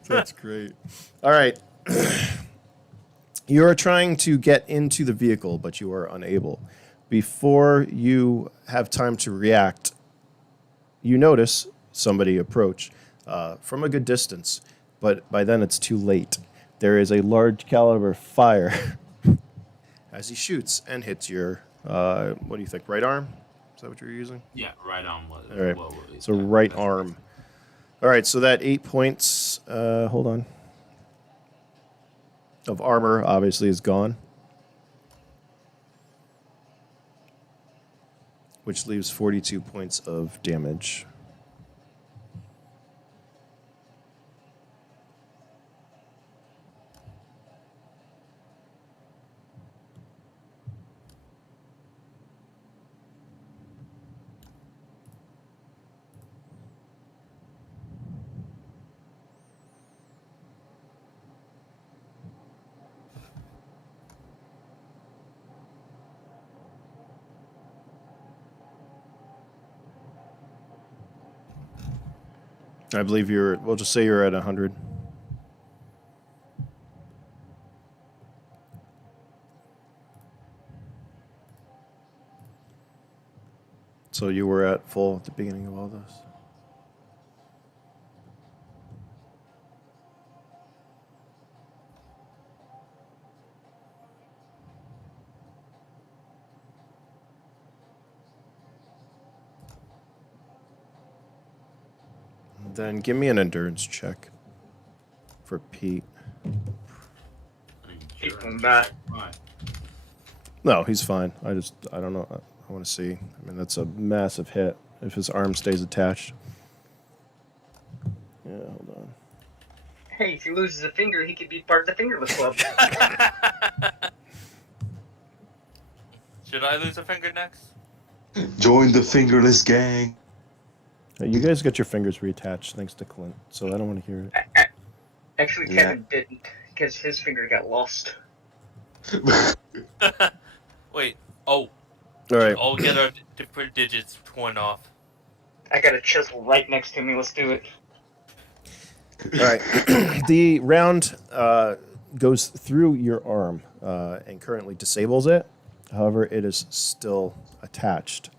That's great. All right. You are trying to get into the vehicle, but you are unable. Before you have time to react, you notice somebody approach from a good distance, but by then it's too late. There is a large caliber fire as he shoots and hits your, what do you think, right arm? Is that what you're using? Yeah, right arm. All right. What is So that? right That's arm. All right, so that 8 points, hold on, of armor obviously is gone, which leaves 42 points of damage. I believe we'll just say you're at 100. So you were at full at the beginning of all this. Then give me an endurance check for Pete. Keep him back. Right. No, he's fine. I don't know. I want to see. I mean, that's a massive hit if his arm stays attached. Yeah, hold on. Hey, if he loses a finger, he could be part of the fingerless club. Should I lose a finger next? Join the fingerless gang. You guys got your fingers reattached thanks to Clint, so I don't want to hear it. Actually, Yeah. Kevin didn't, because his finger got lost. Wait. Oh, All right. I'll get our different digits torn off. I got a chisel right next to me. Let's do it. All right. The round goes through your arm and currently disables it. However, it is still attached.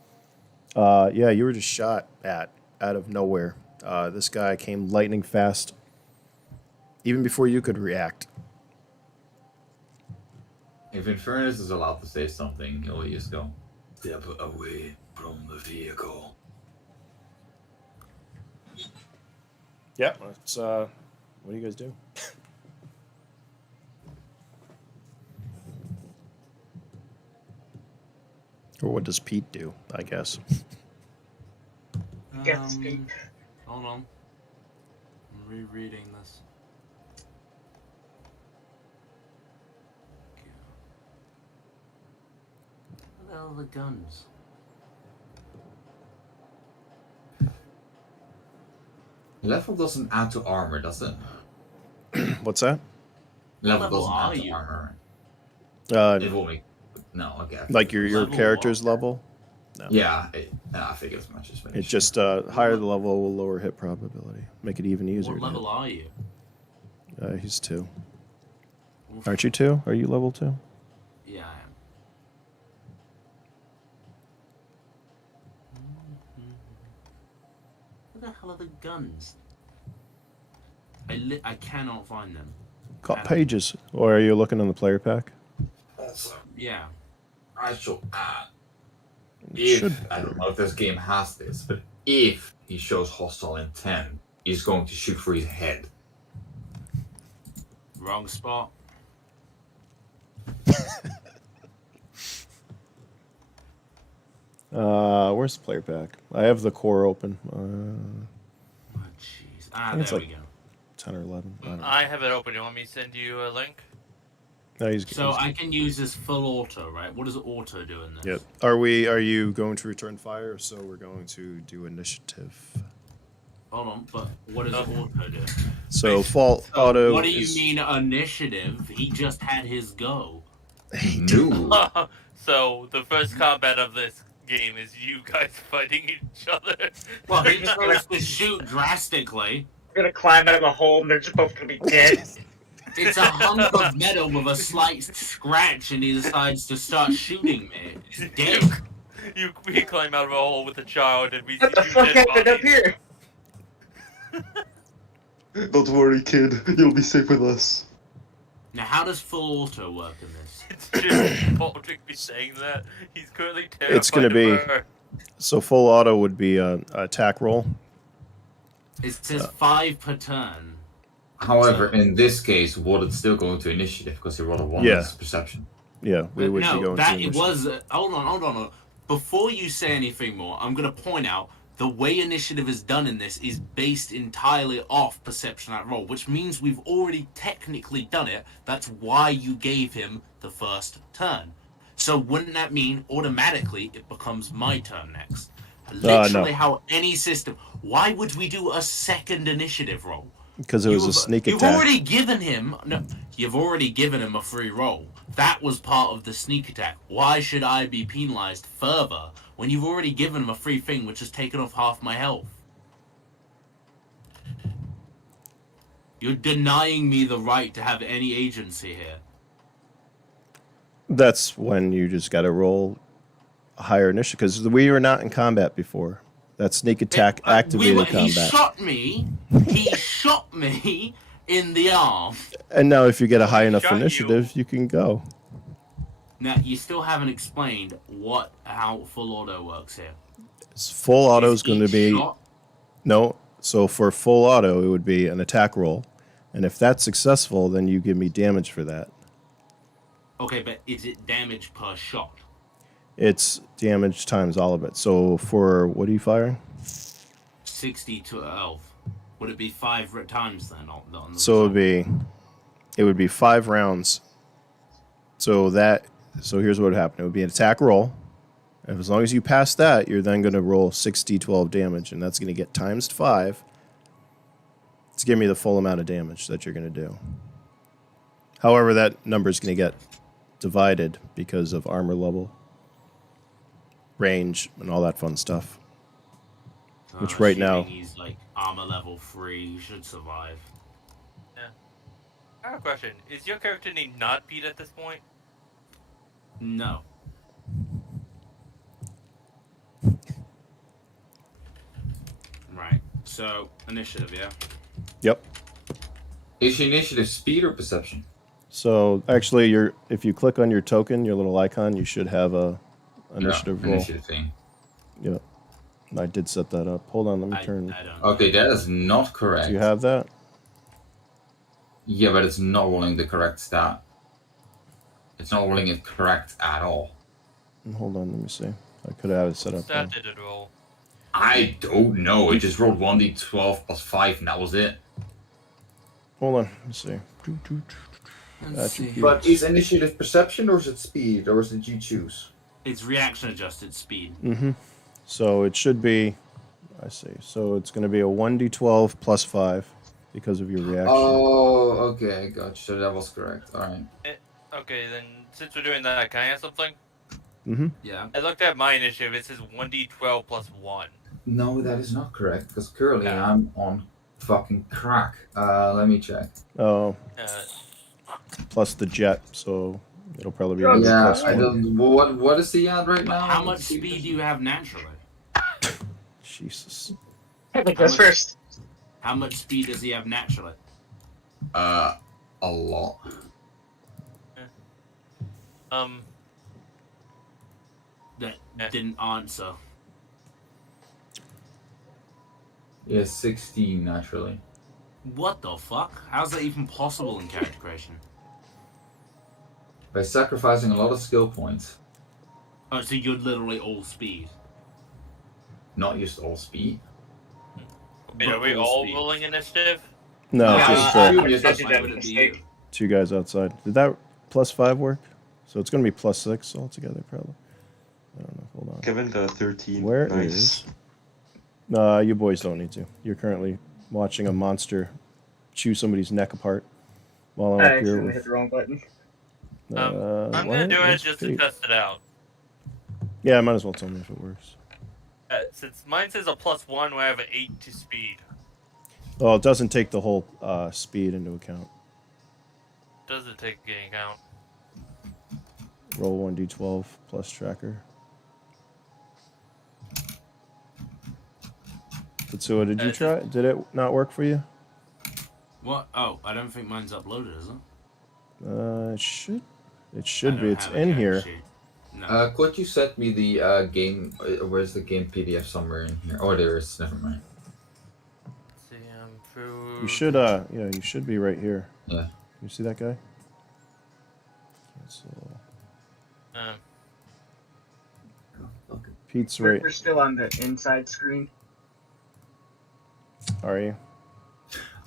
Yeah, you were just shot at out of nowhere. This guy came lightning fast, even before you could react. If Infernus is allowed to say something, he'll just go, "Step away from the vehicle." Yeah, it's what do you guys do? Or what does Pete do, I guess? Get speed. Hold on. I'm rereading this. Where the hell are the guns? Level doesn't add to armor, does it? What's that? Level level doesn't are add to you? armor. Uh, It will make... No, okay. like your Level character's what? level? No. Yeah, I figured as much as It just higher the level will lower hit probability. Make it even easier. What level are you? He's 2. Aren't you 2? Are you level 2? Yeah, I am. Where the hell are the guns? I cannot find them. Caught pages. Or are you looking on the player pack? Also, Yeah. I should add. Should. I don't know if this game has this, but if he shows hostile intent, he's going to shoot for his head. Wrong spot. Where's the player pack? I have the core open. Oh, jeez. It's There like we go. 10 or 11. I don't know. I have it open. You want me to send you a link? No, So I can use this full auto, right? What does auto do in this? Yep. Are you going to return fire? So we're going to do initiative. Hold on, but what does auto do? So fault auto. What do you mean initiative? He just had his go. No. So the first combat of this game is you guys fighting each other. Well, he chose to shoot drastically. They're gonna climb out of the hole and they're just both gonna be dead. It's a hunk of metal with a slight scratch, and he decides to start shooting me. He's dead. We climb out of a hole with a child, and we What the see fuck dead happened up bodies. here? Don't worry, kid. You'll be safe with us. Now, how does full auto work in this? It's just Baldric be saying that. He's currently terrified It's gonna be- of her. So full auto would be a attack roll. It says 5 per turn. However, in this case, would it still go into initiative because he rolled a 1 Yeah. as perception? Yeah, we would be No, going that to it was. Hold on. Before you say anything more, I'm going to point out the way initiative is done in this is based entirely off perception at roll, which means we've already technically done it. That's why you gave him the first turn. So wouldn't that mean automatically it becomes my turn next? Literally No. how any system. Why would we do a second initiative roll? Because it was a sneak You've attack. already given him a free roll. That was part of the sneak attack. Why should I be penalized further when you've already given him a free thing which has taken off half my health? You're denying me the right to have any agency here. That's when you just got to roll a higher initiative. Because we were not in combat before. That sneak attack activated He combat. He shot me in the arm. And now if you get a high enough Shot you. initiative, you can go. Now, you still haven't explained how full auto works here. Full auto is Is going to each be... shot- No, so for full auto, it would be an attack roll. And if that's successful, then you give me damage for that. Okay, but is it damage per shot? It's damage times all of it. So for... What are you firing? 60 to 12. Would it be 5 times then? On the So it result? would be 5 rounds. So here's what would happen. It would be an attack roll. And as long as you pass that, you're then going to roll 6d12 damage, and that's going to get times 5 to give me the full amount of damage that you're going to do. However, that number is going to get divided because of armor level, range, and all that fun stuff. Which right now... assuming he's like armor level 3, he should survive. I have a question. Is your character named Not Pete at this point? No. Right. So, initiative, yeah? Yep. Is your initiative speed or perception? So actually, if you click on your token, your little icon, you should have a initiative roll. Initiative thing. Yep. I did set that up. Hold on, let me turn. I don't Okay, that is not correct. Do you have that? Yeah, but it's not rolling the correct stat. It's not rolling it correct at all. Hold on, let me see. I could have it set up. That did it roll. I don't know. It just rolled 1d12 plus 5, and that was it. Hold on, let me see. Let's see. But is initiative perception or is it speed or is it you choose? It's reaction adjusted speed. Mm-hmm. So it should be. I see. So it's going to be a 1d12 plus 5 because of your reaction. Oh, okay, gotcha. So that was correct. All right. Okay, then since we're doing that, can I ask something? Mm-hmm. Yeah. I looked at my initiative. It says 1d12 plus 1. No, that is not correct, because currently Yeah. I'm on fucking crack. Let me check. Oh, Uh, plus the jet, so it'll probably be Drugs. another Yeah, plus I one. don't. What is he at right But now? how much speed do you have naturally? Jesus. Kevin How goes much- first. How much speed does he have naturally? A lot. um, That Yeah. didn't answer. Yeah, 16 naturally. What the fuck? How's that even possible in character creation? By sacrificing a lot of skill points, Oh, so you're literally all speed. not just all speed. wait, are we But all speed. rolling initiative? No, Yeah, just I the assume yes, that's I did Why that would it be mistake. you? two guys outside. Did that plus 5 work? So it's going to be plus 6 altogether, probably. I don't know. Hold on. Kevin got 13. Where nice. is... you boys don't need to. You're currently watching a monster chew somebody's neck apart while I'm I up here accidentally with... hit the wrong button. I'm gonna do it just to test it out. Yeah, might as well tell me if it works. Since mine says a plus 1, we have an 8 to speed. Oh, it doesn't take the whole speed into account. Does it take into account? Roll 1d12 plus tracker. Tetsuo, did you It's try? Did it not work for you? What? Oh, I don't think mine's uploaded, is it? It should. It I should don't be. It's have a in character here. sheet. No. Could you set me the game? Where's the game PDF somewhere in here? Oh, there is. Never mind. You should. Yeah, you should be right here. Yeah. You see that guy? Cancel. Pete's right. We're still on the inside screen. Are you?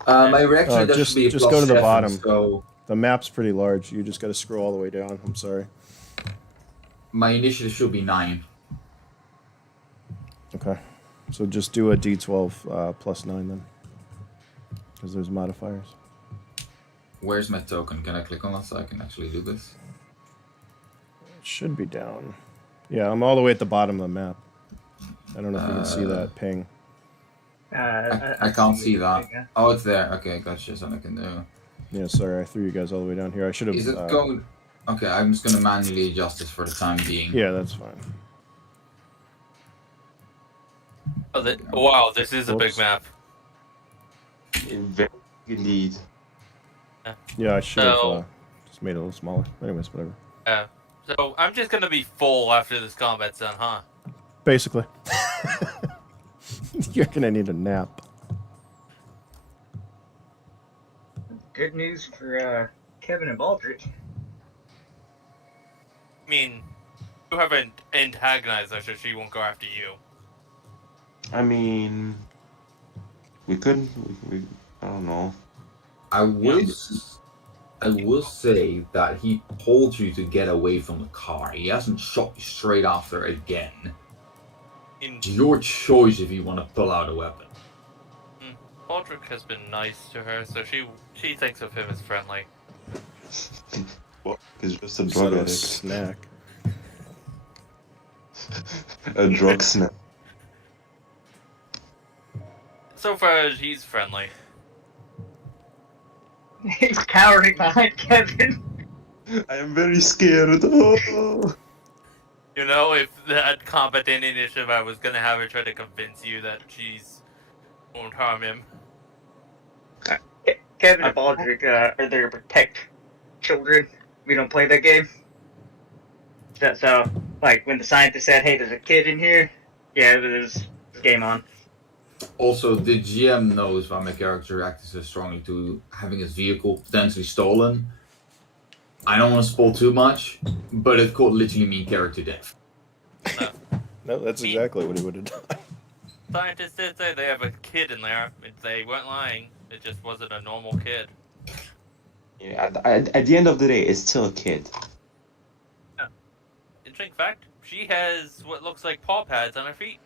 My reaction does just be a just plus go to the 7, bottom. So The map's pretty large. You just got to scroll all the way down. I'm sorry. my initiative should be 9. Okay. So just do a d12 plus 9 then, because there's modifiers. Where's my token? Can I click on that so I can actually do this? It should be down. Yeah, I'm all the way at the bottom of the map. I don't know if you can see that ping. I can't see that. Oh, it's there. Okay, gotcha. Something I can do. Yeah, sorry, I threw you guys all the way down here. I should have. Is it going? Okay, I'm just gonna manually adjust this for the time being. Yeah, that's fine. Wow, this is a big Whoops. map. Indeed. Yeah, I should have So- just made it a little smaller. Anyways, whatever. So I'm just gonna be full after this combat's done, huh? Basically. You're gonna need a nap. Good news for Kevin and Baldrick. I mean, you haven't antagonized her, so she won't go after you. I mean, we couldn't. I don't know. I will say that he told you to get away from the car. He hasn't shot you straight after again. It's your choice if you want to pull out a weapon. Baldrick has been nice to her, so she thinks of him as friendly. What? He's just a Sort drug of addict. snack. A drug snack. So far, he's friendly. He's cowering behind Kevin. I am very scared. Oh. You know, if that competent initiative, I was gonna have her try to convince you that she's won't harm him. Kevin and Baldrick are there to protect children. We don't play that game. So, like, when the scientist said, hey, there's a kid in here, yeah, there's game on. Also, the GM knows why my character reacted so strongly to having his vehicle potentially stolen. I don't want to spoil too much, but it could literally mean character death. No, that's exactly what he would have done. Scientists did say they have a kid in there. They weren't lying. It just wasn't a normal kid. Yeah, at the end of the day, it's still a kid. Interesting fact, she has what looks like paw pads on her feet.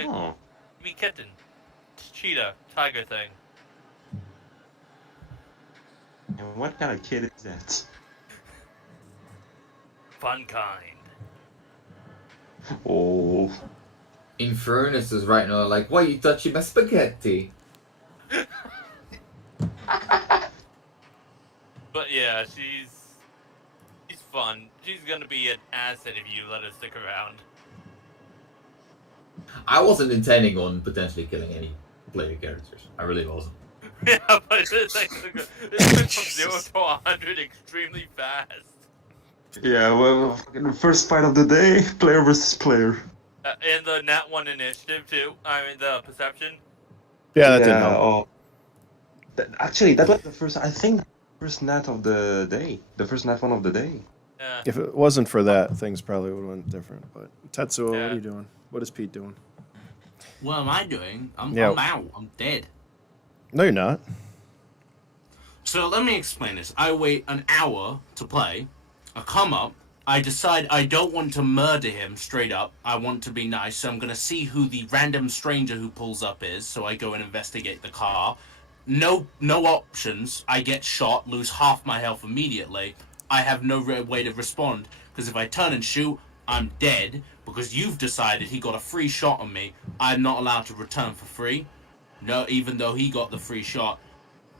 Oh. Be kitten. Cheetah. Tiger thing. And what kind of kid is that? fun kind. Oh. Infernus is right now like, why are you touching my spaghetti? But yeah, she's fun. She's gonna be an asset if you let her stick around. I wasn't intending on potentially killing any player characters. I really wasn't. Yeah, but it's like it's went from 0 to 100 extremely fast. Yeah, well, fucking the first fight of the day, player versus player. And the Nat 1 initiative too. I mean the perception. Yeah, that didn't help. Oh, actually, that was the first. I think first nat of the day. The first nat one of the day. Yeah. If it wasn't for that, things probably would have went different. But Tetsuo, what Yeah. are you doing? What is Pete doing? What am I doing? I'm out. I'm dead. No, you're not. So let me explain this. I wait an hour to play. I come up. I decide I don't want to murder him straight up. I want to be nice. So I'm going to see who the random stranger who pulls up is. So I go and investigate the car. No options. I get shot, lose half my health immediately. I have no way to respond. Because if I turn and shoot, I'm dead. Because you've decided he got a free shot on me. I'm not allowed to return for free. No, even though he got the free shot.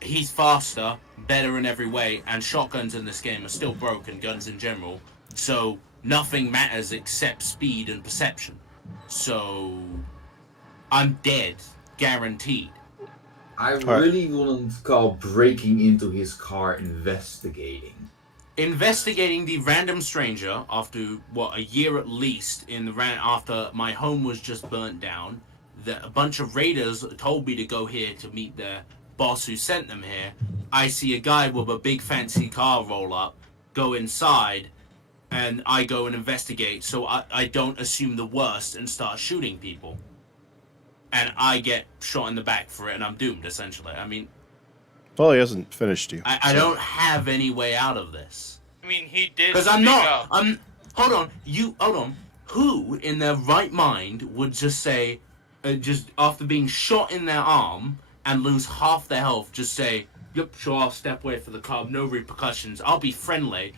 He's faster, better in every way, and shotguns in this game are still broken, guns in general. So nothing matters except speed and perception. So I'm dead, guaranteed. I really wouldn't call breaking into his car investigating. Investigating the random stranger after a year at least after my home was just burnt down. A bunch of raiders told me to go here to meet their boss who sent them here. I see a guy with a big fancy car roll up, go inside, and I go and investigate so I don't assume the worst and start shooting people. And I get shot in the back for it and I'm doomed, essentially. I mean... Well, he hasn't finished you. I don't have any way out of this. I mean, he did. Because I'm not... Hold on. Who in their right mind would just say... just after being shot in their arm and lose half their health, just say, yep, sure, I'll step away for the car, no repercussions, I'll be friendly,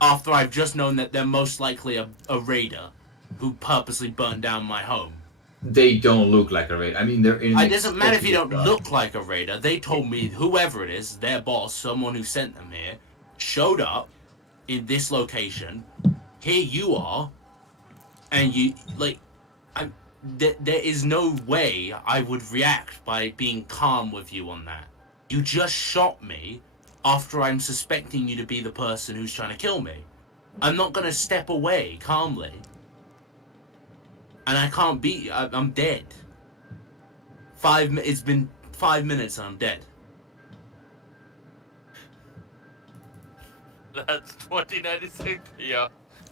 after I've just known that they're most likely a raider who purposely burned down my home. They don't look like a raider. I mean, they're in. It doesn't matter if you don't look like a raider. They told me whoever it is, their boss, someone who sent them here, showed up in this location. Here you are, and you, like... There is no way I would react by being calm with you on that. You just shot me after I'm suspecting you to be the person who's trying to kill me. I'm not going to step away calmly. And I can't be... I'm dead. It's been 5 minutes and I'm dead. That's 2096. Yeah.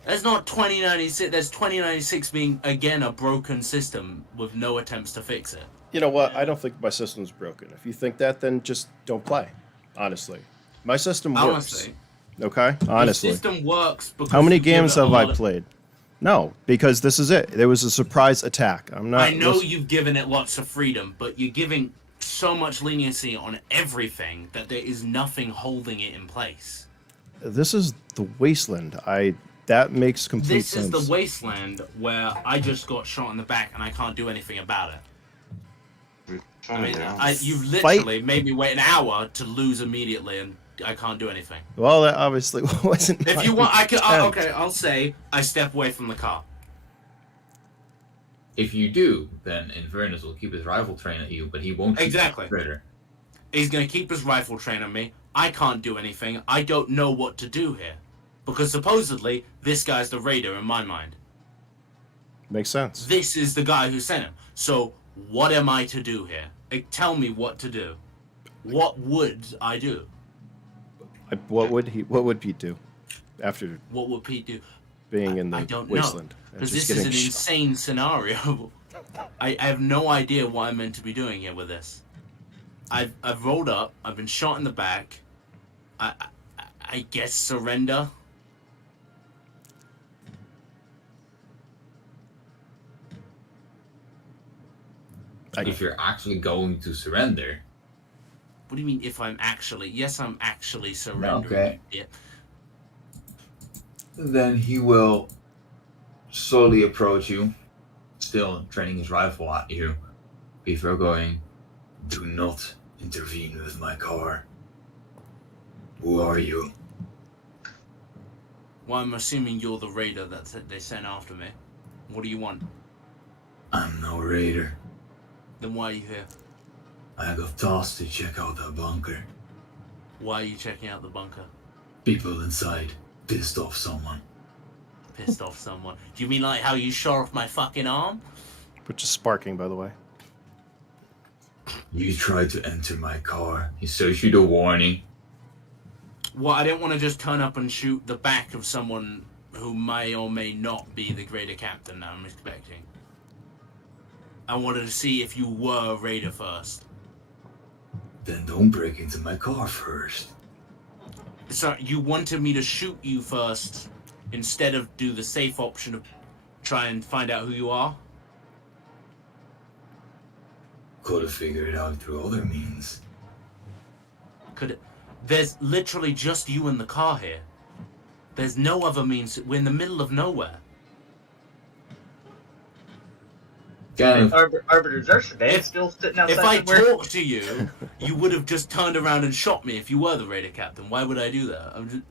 That's not 2096. That's 2096 being, again, a broken system with no attempts to fix it. You know what? I don't think my system's broken. If you think that, then just don't play. Honestly. My system works. Honestly. Okay? Honestly. The system works because... How many games have I played? No, because this is it. There was a surprise attack. I know you've given it lots of freedom, but you're giving so much leniency on everything that there is nothing holding it in place. This is the wasteland. That makes complete sense. This is the wasteland where I just got shot in the back and I can't do anything about it. I mean, you literally made me wait an hour to lose immediately, and I can't do anything. Well, that obviously wasn't. If you want, okay, I'll say I step away from the car. If you do, then Infernus will keep his rifle train at you, but he won't. Exactly. Predator. He's gonna keep his rifle train on me. I can't do anything. I don't know what to do here, because supposedly this guy's the raider in my mind. Makes sense. This is the guy who sent him. So what am I to do here? Tell me what to do. What would I do? What would Pete do after? What would Pete do? Being in the I don't wasteland. Because this is an insane scenario. I have no idea what I'm meant to be doing here with this. I've rolled up. I've been shot in the back. I guess surrender. If you're actually going to surrender. What do you mean if I'm actually... Yes, I'm actually surrendering. Okay. Yeah. Then he will slowly approach you, still training his rifle at you, before going, "Do not intervene with my car. Who are you?" Well, I'm assuming you're the raider that they sent after me. What do you want? "I'm no raider. Then why are you here? I got tasked to check out that bunker. Why are you checking out the bunker? People inside pissed off someone." Pissed off someone. Do you mean like how you shot off my fucking arm? Which is sparking, by the way. "You tried to enter my car." He issued a warning. Well, I didn't want to just turn up and shoot the back of someone who may or may not be the greater captain that I'm expecting. I wanted to see if you were a raider first. "Then don't break into my car first." So you wanted me to shoot you first instead of do the safe option of try and find out who you are? Could have figured it out through other means. There's literally just you in the car here. There's no other means. We're in the middle of nowhere. Arbiters are they still sitting outside If I somewhere? talked to you, you would have just turned around and shot me if you were the raider captain. Why would I do that? I'm just...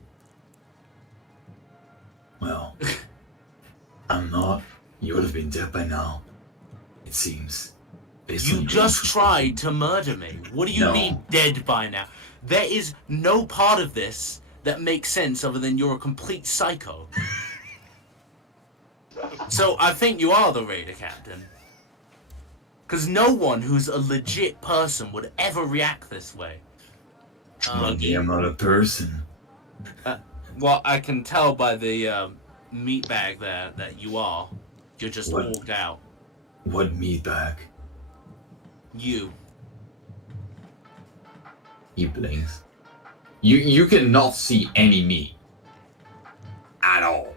Well, I'm not. You would have been dead by now, it seems. You just tried to murder me. What do you mean dead by now? There is no part of this that makes sense other than you're a complete psycho. So I think you are the raider captain. Because no one who's a legit person would ever react this way. Maybe I'm not a person. Well, I can tell by the meat bag there that you are. You're just orged out. What meat bag? You. He blinks. You cannot see any meat. At all.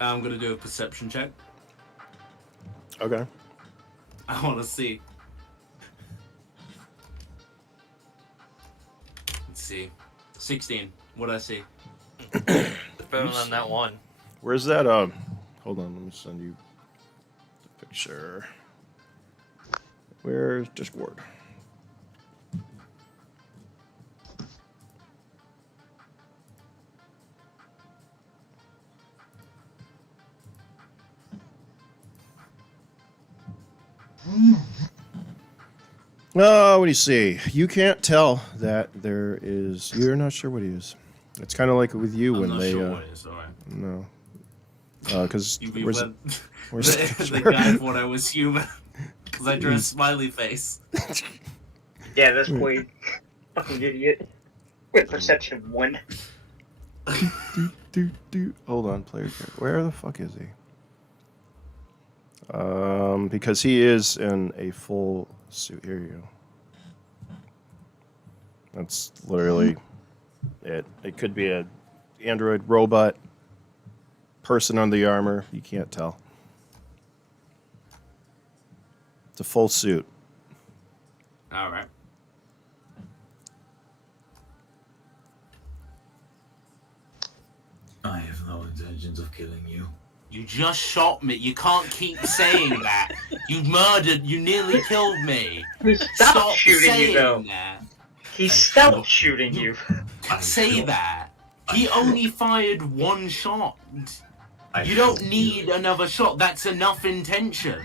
I'm gonna do a perception check. Okay. I want to see. Let's see. 16. What'd I see? It's better than that one. Where's that? Hold on. Let me send you the picture. Where's Discord? Oh, what do you see? You can't tell that there is. You're not sure what he is. It's kind of like with you when I'm not they. sure what it is, alright. No. Because where's where's the guy thought I was human. Because I drew a smiley face. Yeah, this boy, fucking idiot. With perception of 1. Hold on, player. Where the fuck is he? Because he is in a full suit. Here you go. That's literally it. It could be a android robot person on the armor. You can't tell. It's a full suit. Alright. I have no intentions of killing you. You just shot me. You can't keep saying that. You nearly killed me. He stopped shooting saying you, though. that. He stopped shooting you. Say that. He only fired one shot. You don't need another shot. That's enough intention.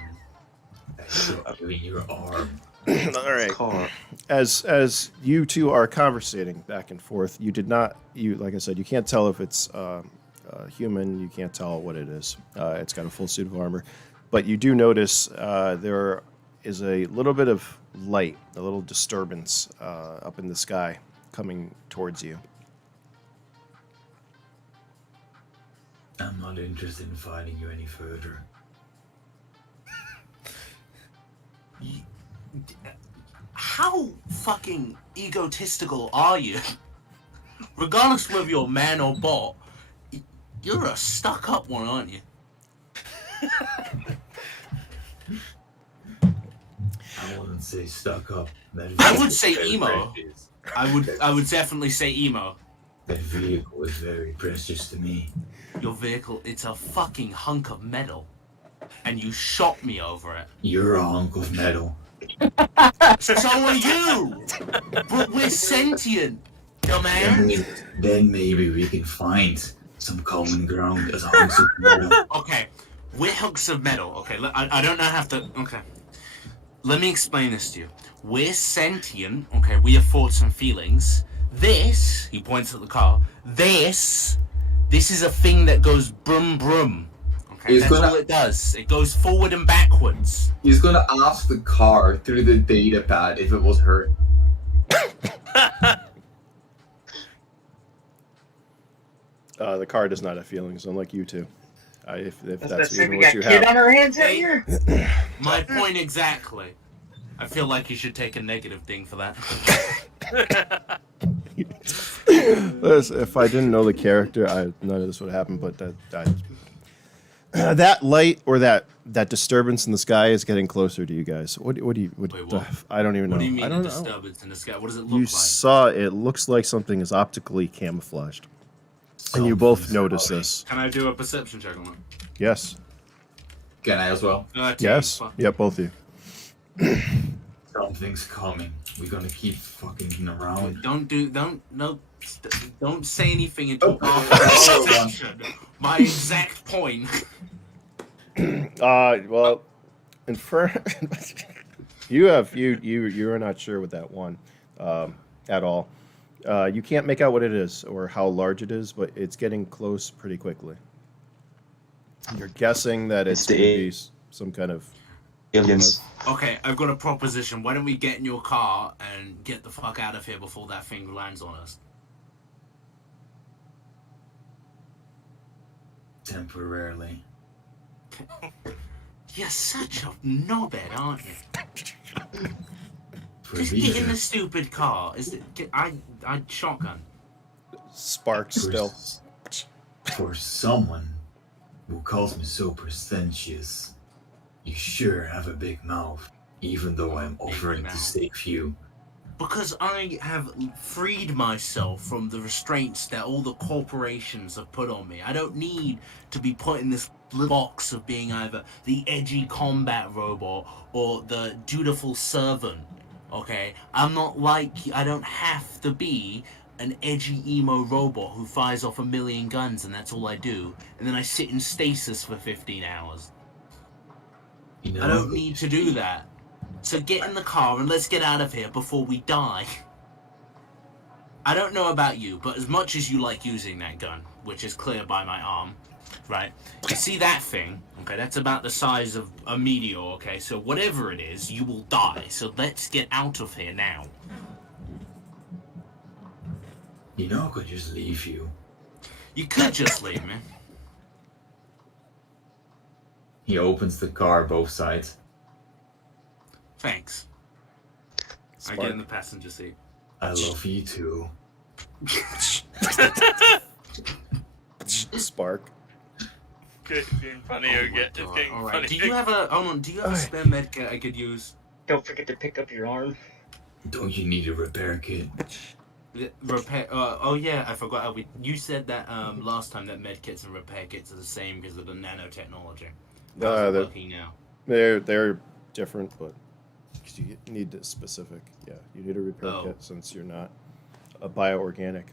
I shot you in your arm. All right. As you two are conversating back and forth, you did not. You like I said, you can't tell if it's human. You can't tell what it is. It's got a full suit of armor, but you do notice there is a little bit of light, a little disturbance up in the sky coming towards you. I'm not interested in fighting you any further. How fucking egotistical are you? Regardless of whether you're man or bot, you're a stuck-up one, aren't you? I wouldn't say stuck up. I would say emo. I would definitely say emo. That vehicle is very precious to me. Your vehicle, it's a fucking hunk of metal. And you shot me over it. You're a hunk of metal. So are you! But we're sentient, dumbass! Then maybe we can find some common ground as hunks of metal. Okay, we're hunks of metal. Okay, I don't know how to... Okay. Let me explain this to you. We're sentient. Okay, we have thoughts and feelings. This, he points at the car, this is a thing that goes brum brum. Okay, that's all it does. It goes forward and backwards. He's gonna ask the car through the data pad if it was hurt. The car does not have feelings, unlike you two. If that's we even got what you kid have. on our hands out here. My point exactly. I feel like you should take a negative thing for that. If I didn't know the character, none of this would happen. But that light or that disturbance in the sky is getting closer to you guys. What do you? Wait, what? I don't even know. What do you mean I don't the know. disturbance in the sky? What does it look You like? saw it. Looks like something is optically camouflaged, and you both notice this. Can I do a perception check on it? Yes. Can I as well? Yes. Yeah, both of you. Something's coming. We're gonna keep fucking around. Don't say anything until after perception. My exact point. Well, you are not sure with that one at all. You can't make out what it is or how large it is, but it's getting close pretty quickly. You're guessing that it's going to be some kind of aliens. Okay, I've got a proposition. Why don't we get in your car and get the fuck out of here before that thing lands on us? Temporarily. You're such a knobhead, aren't you? Just get in the stupid car. I'd shotgun. Spark still. For someone who calls me so pretentious, you sure have a big mouth, even though I'm offering to save you. Because I have freed myself from the restraints that all the corporations have put on me. I don't need to be put in this little box of being either the edgy combat robot or the dutiful servant, okay? I'm not like, I don't have to be an edgy emo robot who fires off 1,000,000 guns and that's all I do. And then I sit in stasis for 15 hours. You know, I don't need to do that. So get in the car and let's get out of here before we die. I don't know about you, but as much as you like using that gun, which is clear by my arm, right? You see that thing? Okay, that's about the size of a meteor, okay? So whatever it is, you will die. So let's get out of here now. You know I could just leave you. You could just leave me. He opens the car, both sides. Thanks. Spark. I get in the passenger seat. I love you too. Spark. It's getting funnier again. It's getting All right. funnier. Do you have a spare med kit I could use? Don't forget to pick up your arm. Don't you need a repair kit? Repair. Oh yeah, I forgot. You said that last time that med kits and repair kits are the same because of the nanotechnology. How's it working now? They're different, but you need a specific. Yeah, you need a repair kit since you're not a bioorganic.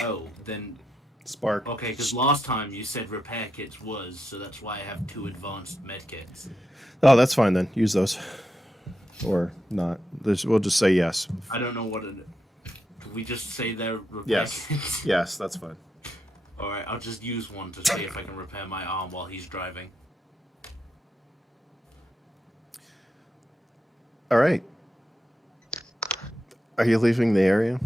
Oh, then. Spark. Okay, because last time you said repair kits was, so that's why I have 2 advanced med kits. Oh, that's fine then. Use those. Or not. We'll just say yes. I don't know what it. Can we just say they're repair Yes. kits? Yes, that's fine. Alright, I'll just use one to see if I can repair my arm while he's driving. All right. Are you leaving the area?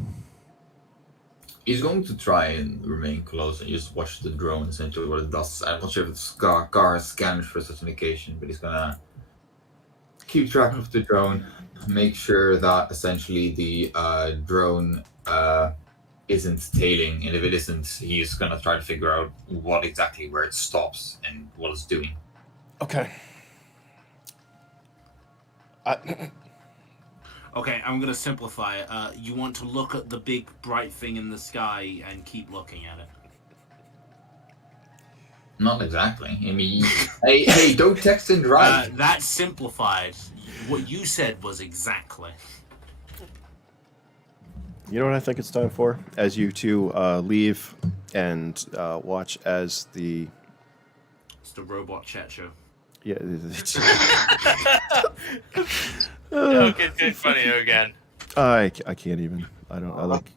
He's going to try and remain close and just watch the drone, essentially what it does. I'm not sure if it's car scanned for such an occasion, but he's gonna keep track of the drone, make sure that essentially the drone isn't tailing, and if it isn't, he's gonna try to figure out where it stops and what it's doing. Okay. Okay, I'm gonna simplify it. You want to look at the big bright thing in the sky and keep looking at it. Not exactly. I mean, hey, don't text and drive. That's simplified. What you said was exactly. You know what I think it's time for? As you two leave and watch as the... It's the robot chat show. Yeah, it's... Okay, it's getting funnier again. I can't even. I like...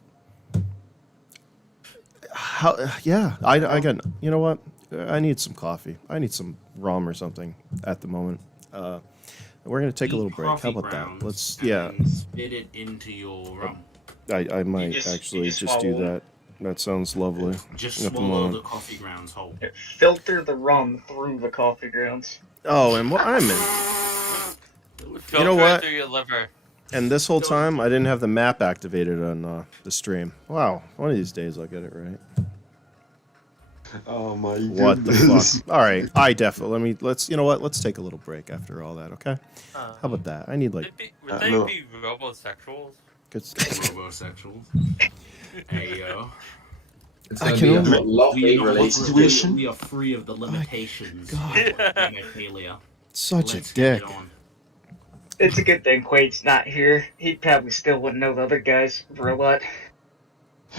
How? Yeah, I got... You know what? I need some coffee. I need some rum or something at the moment. We're going to take a little break. How about that? Let's... Yeah. Spit it into your rum. I might actually just do that. That sounds lovely. Just swallow the coffee grounds whole. Filter the rum through the coffee grounds. Oh, and what I'm in. You know what? Through your liver. And this whole time, I didn't have the map activated on the stream. Wow, one of these days I'll get it right. Oh my goodness. What the fuck? All right, let's. You know what? Let's take a little break after all that. Okay. How about that? I need like. Would they be robosexuals? Robosexuals. Hey yo. It's I gonna can be only- a love-hate relationship. We are free of the limitations of God. genitalia. Such Let's a dick. get it on. It's a good thing Quaid's not here. He probably still wouldn't know the other guy's robot.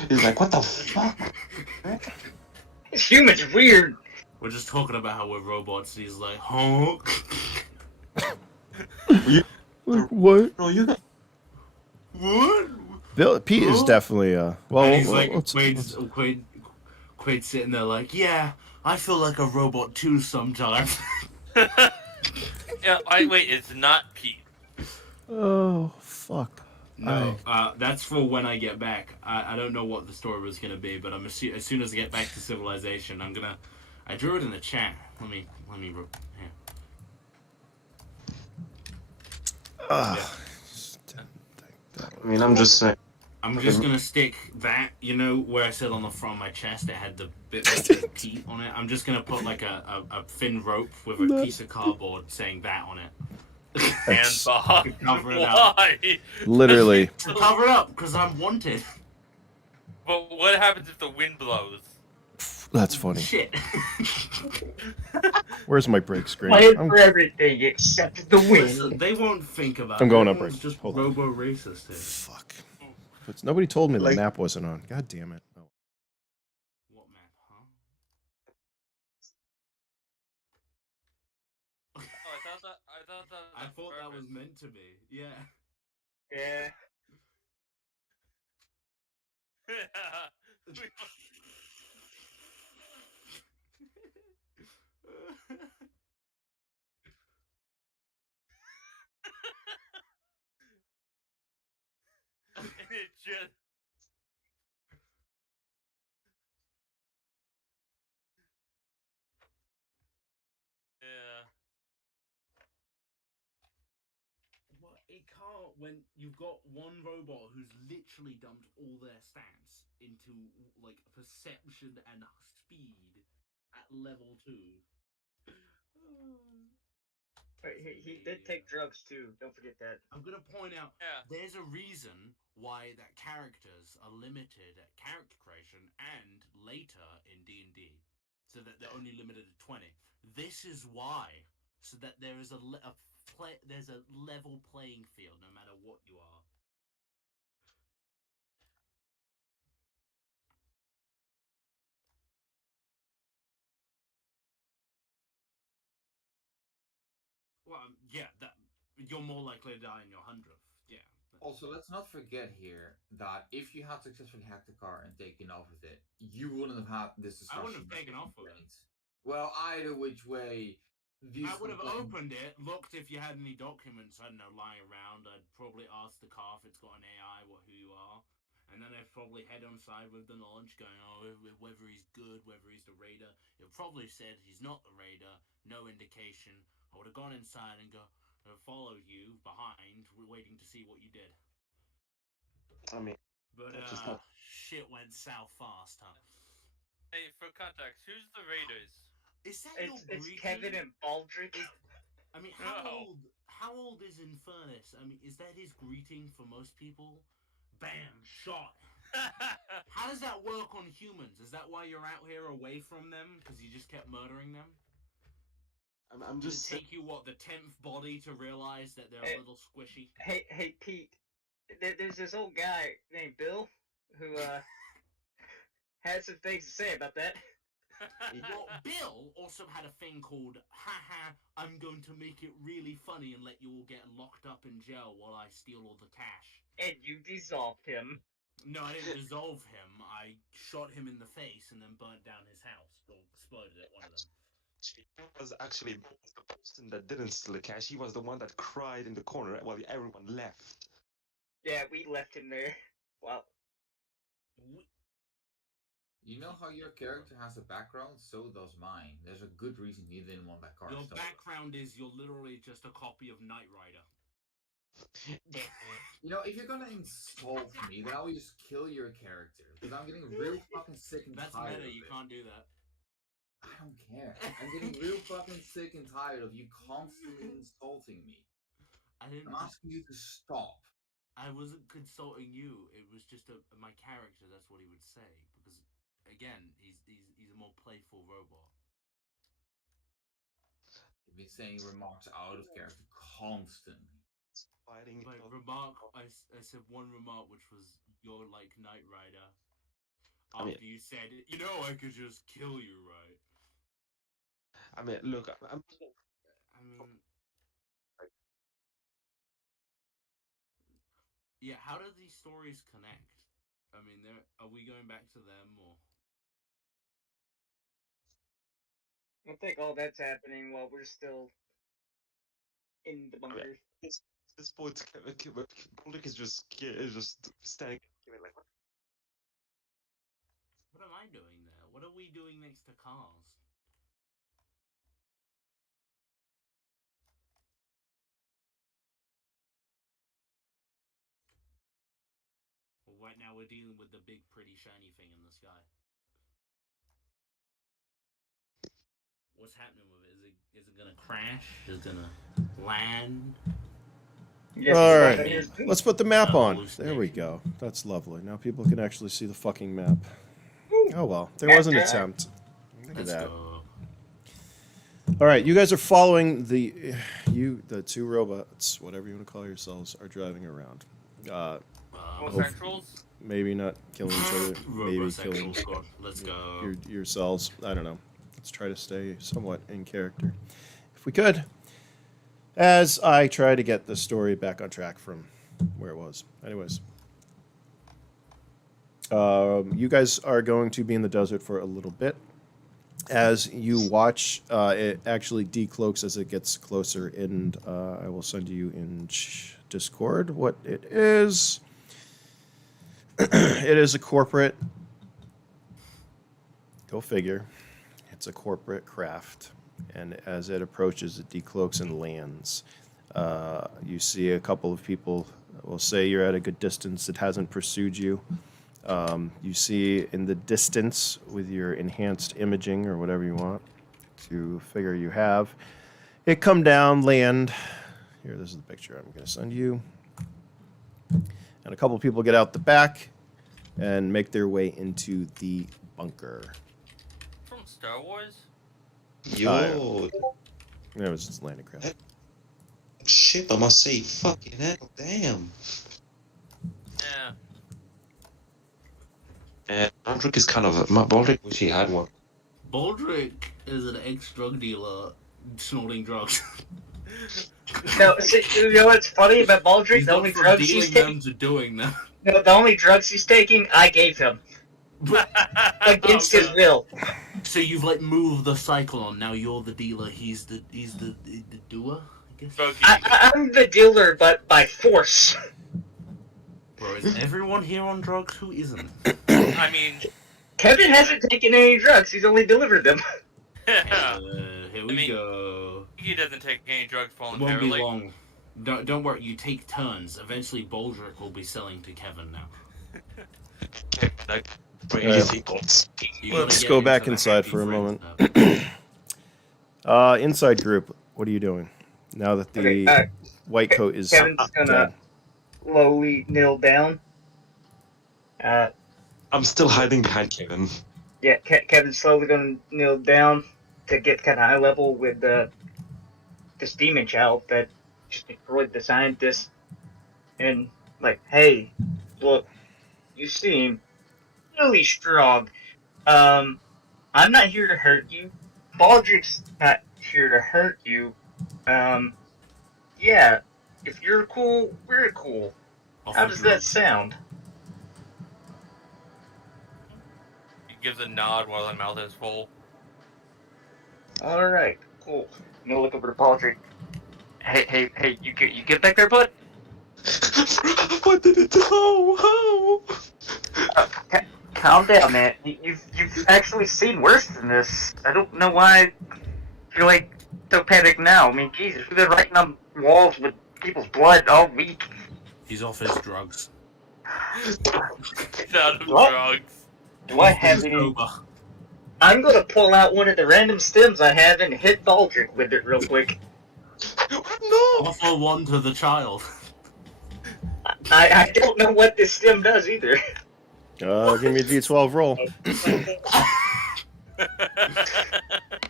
He's like, what the fuck? This human's weird. We're just talking about how we're robots. And he's like, huh? What? No, you got... What? Pete is definitely well. And he's well, like, let's- Quaid's sitting there like, yeah, I feel like a robot too sometimes. Yeah, wait, it's not Pete. Oh fuck. No, that's for when I get back. I don't know what the story was gonna be, but as soon as I get back to civilization, I drew it in the chat. Let me. Yeah. I mean, I'm just saying. I'm just gonna stick that, where I said on the front of my chest it had the bit with Pete on it. I'm just gonna put like a thin rope with a piece of cardboard saying that on it. And behind. Cover it up. Why? Literally. To cover it up, because I'm wanted. But what happens if the wind blows? That's funny. Shit. Where's my break screen? Plan for everything except the Listen, wind. they won't think about I'm going it. on break. Just Hold on. robo-racist here. Fuck. But nobody told me the map wasn't on. God damn it. Oh. What map, huh? Oh, I thought that was meant to be. Yeah. Yeah. And it just... Yeah. Well, it can't when you've got one robot who's literally dumped all their stats into like perception and speed at level 2. But he did take drugs too. Don't forget that. I'm gonna point out there's a reason why that characters are limited at character creation and later in D&D, so that they're only limited to 20. This is why, so that there is there's a level playing field no matter what you are. Well, yeah, that you're more likely to die in your 100th. Yeah. Also, let's not forget here that if you had successfully hacked the car and taken off with it, you wouldn't have had this discussion. I wouldn't have taken off with it. Well, either which way. I would have opened it, looked if you had any documents, I don't know, lying around. I'd probably ask the car if it's got an AI, who you are. And then I'd probably head on side with the knowledge, going, whether he's good, whether he's the raider. It probably said he's not the raider, no indication. I would have gone inside and followed you behind, waiting to see what you did. I mean, but shit went south fast, huh? Hey, for context, who's the raiders? Is that It's Kevin and Baldrick. I mean, how old world is in furnace. I mean, is that his greeting for most people? Bam, shot. How does that work on humans? Is that why you're out here away from them? Because you just kept murdering them? I'm Does just it take you, what, the 10th body to realize that they're a little squishy? Hey, Pete. There's this old guy named Bill who had some things to say about that. Well, Bill also had a thing called, haha, I'm going to make it really funny and let you all get locked up in jail while I steal all the cash. And you dissolved him. No, I didn't dissolve him. I shot him in the face and then burnt down his house. Or exploded it, one of them. He was actually the person that didn't steal the cash. He was the one that cried in the corner while everyone left. Yeah, we left him there. Wow. You know how your character has a background? So does mine. There's a good reason he didn't want that car. Your background is you're literally just a copy of Knight Rider. You know, if you're gonna insult me, then I will just kill your character. Because I'm getting real fucking sick and That's tired meta, of you it. can't do that. I don't care. I'm getting real fucking sick and tired of you constantly insulting me. I'm asking you to stop. I wasn't consulting you. It was just my character. That's what he would say. Because, again, he's a more playful robot. You've been saying remarks out of character constantly. Fighting. Like, remark, I said one remark, which was, you're like Knight Rider. After you said, you know, I could just kill you, right? I mean, look, yeah, how do these stories connect? I mean, are we going back to them, or? I think all that's happening while we're still in the bunker. This point, Baltic is just standing like, what? What am I doing there? What are we doing next to cars? Well, right now we're dealing with the big, pretty, shiny thing in the sky. What's happening with it? Is it gonna crash? Is it gonna land? All right, let's put the map on. There we go. That's lovely. Now people can actually see the fucking map. Oh well, there was an attempt. Look at that. All right, you guys are following the two robots, whatever you want to call yourselves, are driving around. Homosexuals? Maybe not killing each other. Maybe killing Let's go. yourselves. I don't know. Let's try to stay somewhat in character, if we could, as I try to get the story back on track from where it was. Anyways, you guys are going to be in the desert for a little bit. As you watch, it actually decloaks as it gets closer, and I will send you in Discord what it is. It is a corporate. Go figure. It's a corporate craft, and as it approaches, it decloaks and lands. You see a couple of people. We'll say you're at a good distance. It hasn't pursued you. You see in the distance with your enhanced imaging or whatever you want to figure you have, it come down, land. Here, this is the picture I'm going to send you. And a couple of people get out the back and make their way into the bunker. From Star Wars? Yo. It was just landing craft. Shit, I must say, fucking hell, damn. Yeah. Baldrick is kind of Baldrick wish he had one. Baldrick is an ex-drug dealer snorting drugs. No, see, you know what's funny about Baldrick? He's The only drugs he's taking. to doing them. No, the only drugs he's taking, I gave him against his will. So you've like moved the cycle on. Now you're the dealer. He's the doer. I guess. I'm the dealer, but by force. Bro, is everyone here on drugs? Who isn't? I mean, Kevin hasn't taken any drugs. He's only delivered them. Here we go. He doesn't take any drugs It won't voluntarily. be long. Don't worry. You take turns. Eventually, Baldrick will be selling to Kevin now. Let's go back inside for a moment. Inside group, what are you doing? Now that the Okay, white coat is Kevin's gonna dead. slowly kneel down. I'm still hiding behind Kevin. Yeah, Kevin's slowly gonna kneel down to get kind of eye level with this demon child that just destroyed the scientist. And like, hey, look, you seem really strong. I'm not here to hurt you. Baldrick's not here to hurt you. Yeah, if you're cool, we're cool. How does that sound? He gives a nod while the mouth is full. All right, cool. I'm gonna look over to Baldrick. Hey, you get back there, bud? What did it do? How? Calm down, man. You've actually seen worse than this. I don't know why you're like so panicked now. I mean, Jesus, we've been writing on walls with people's blood all week. He's off his drugs. He's out of What? drugs. Do I have He's any? sober. I'm gonna pull out one of the random stems I have and hit Baldrick with it real quick. No! Offer one to the child. I don't know what this stem does either. Give me a d12 roll.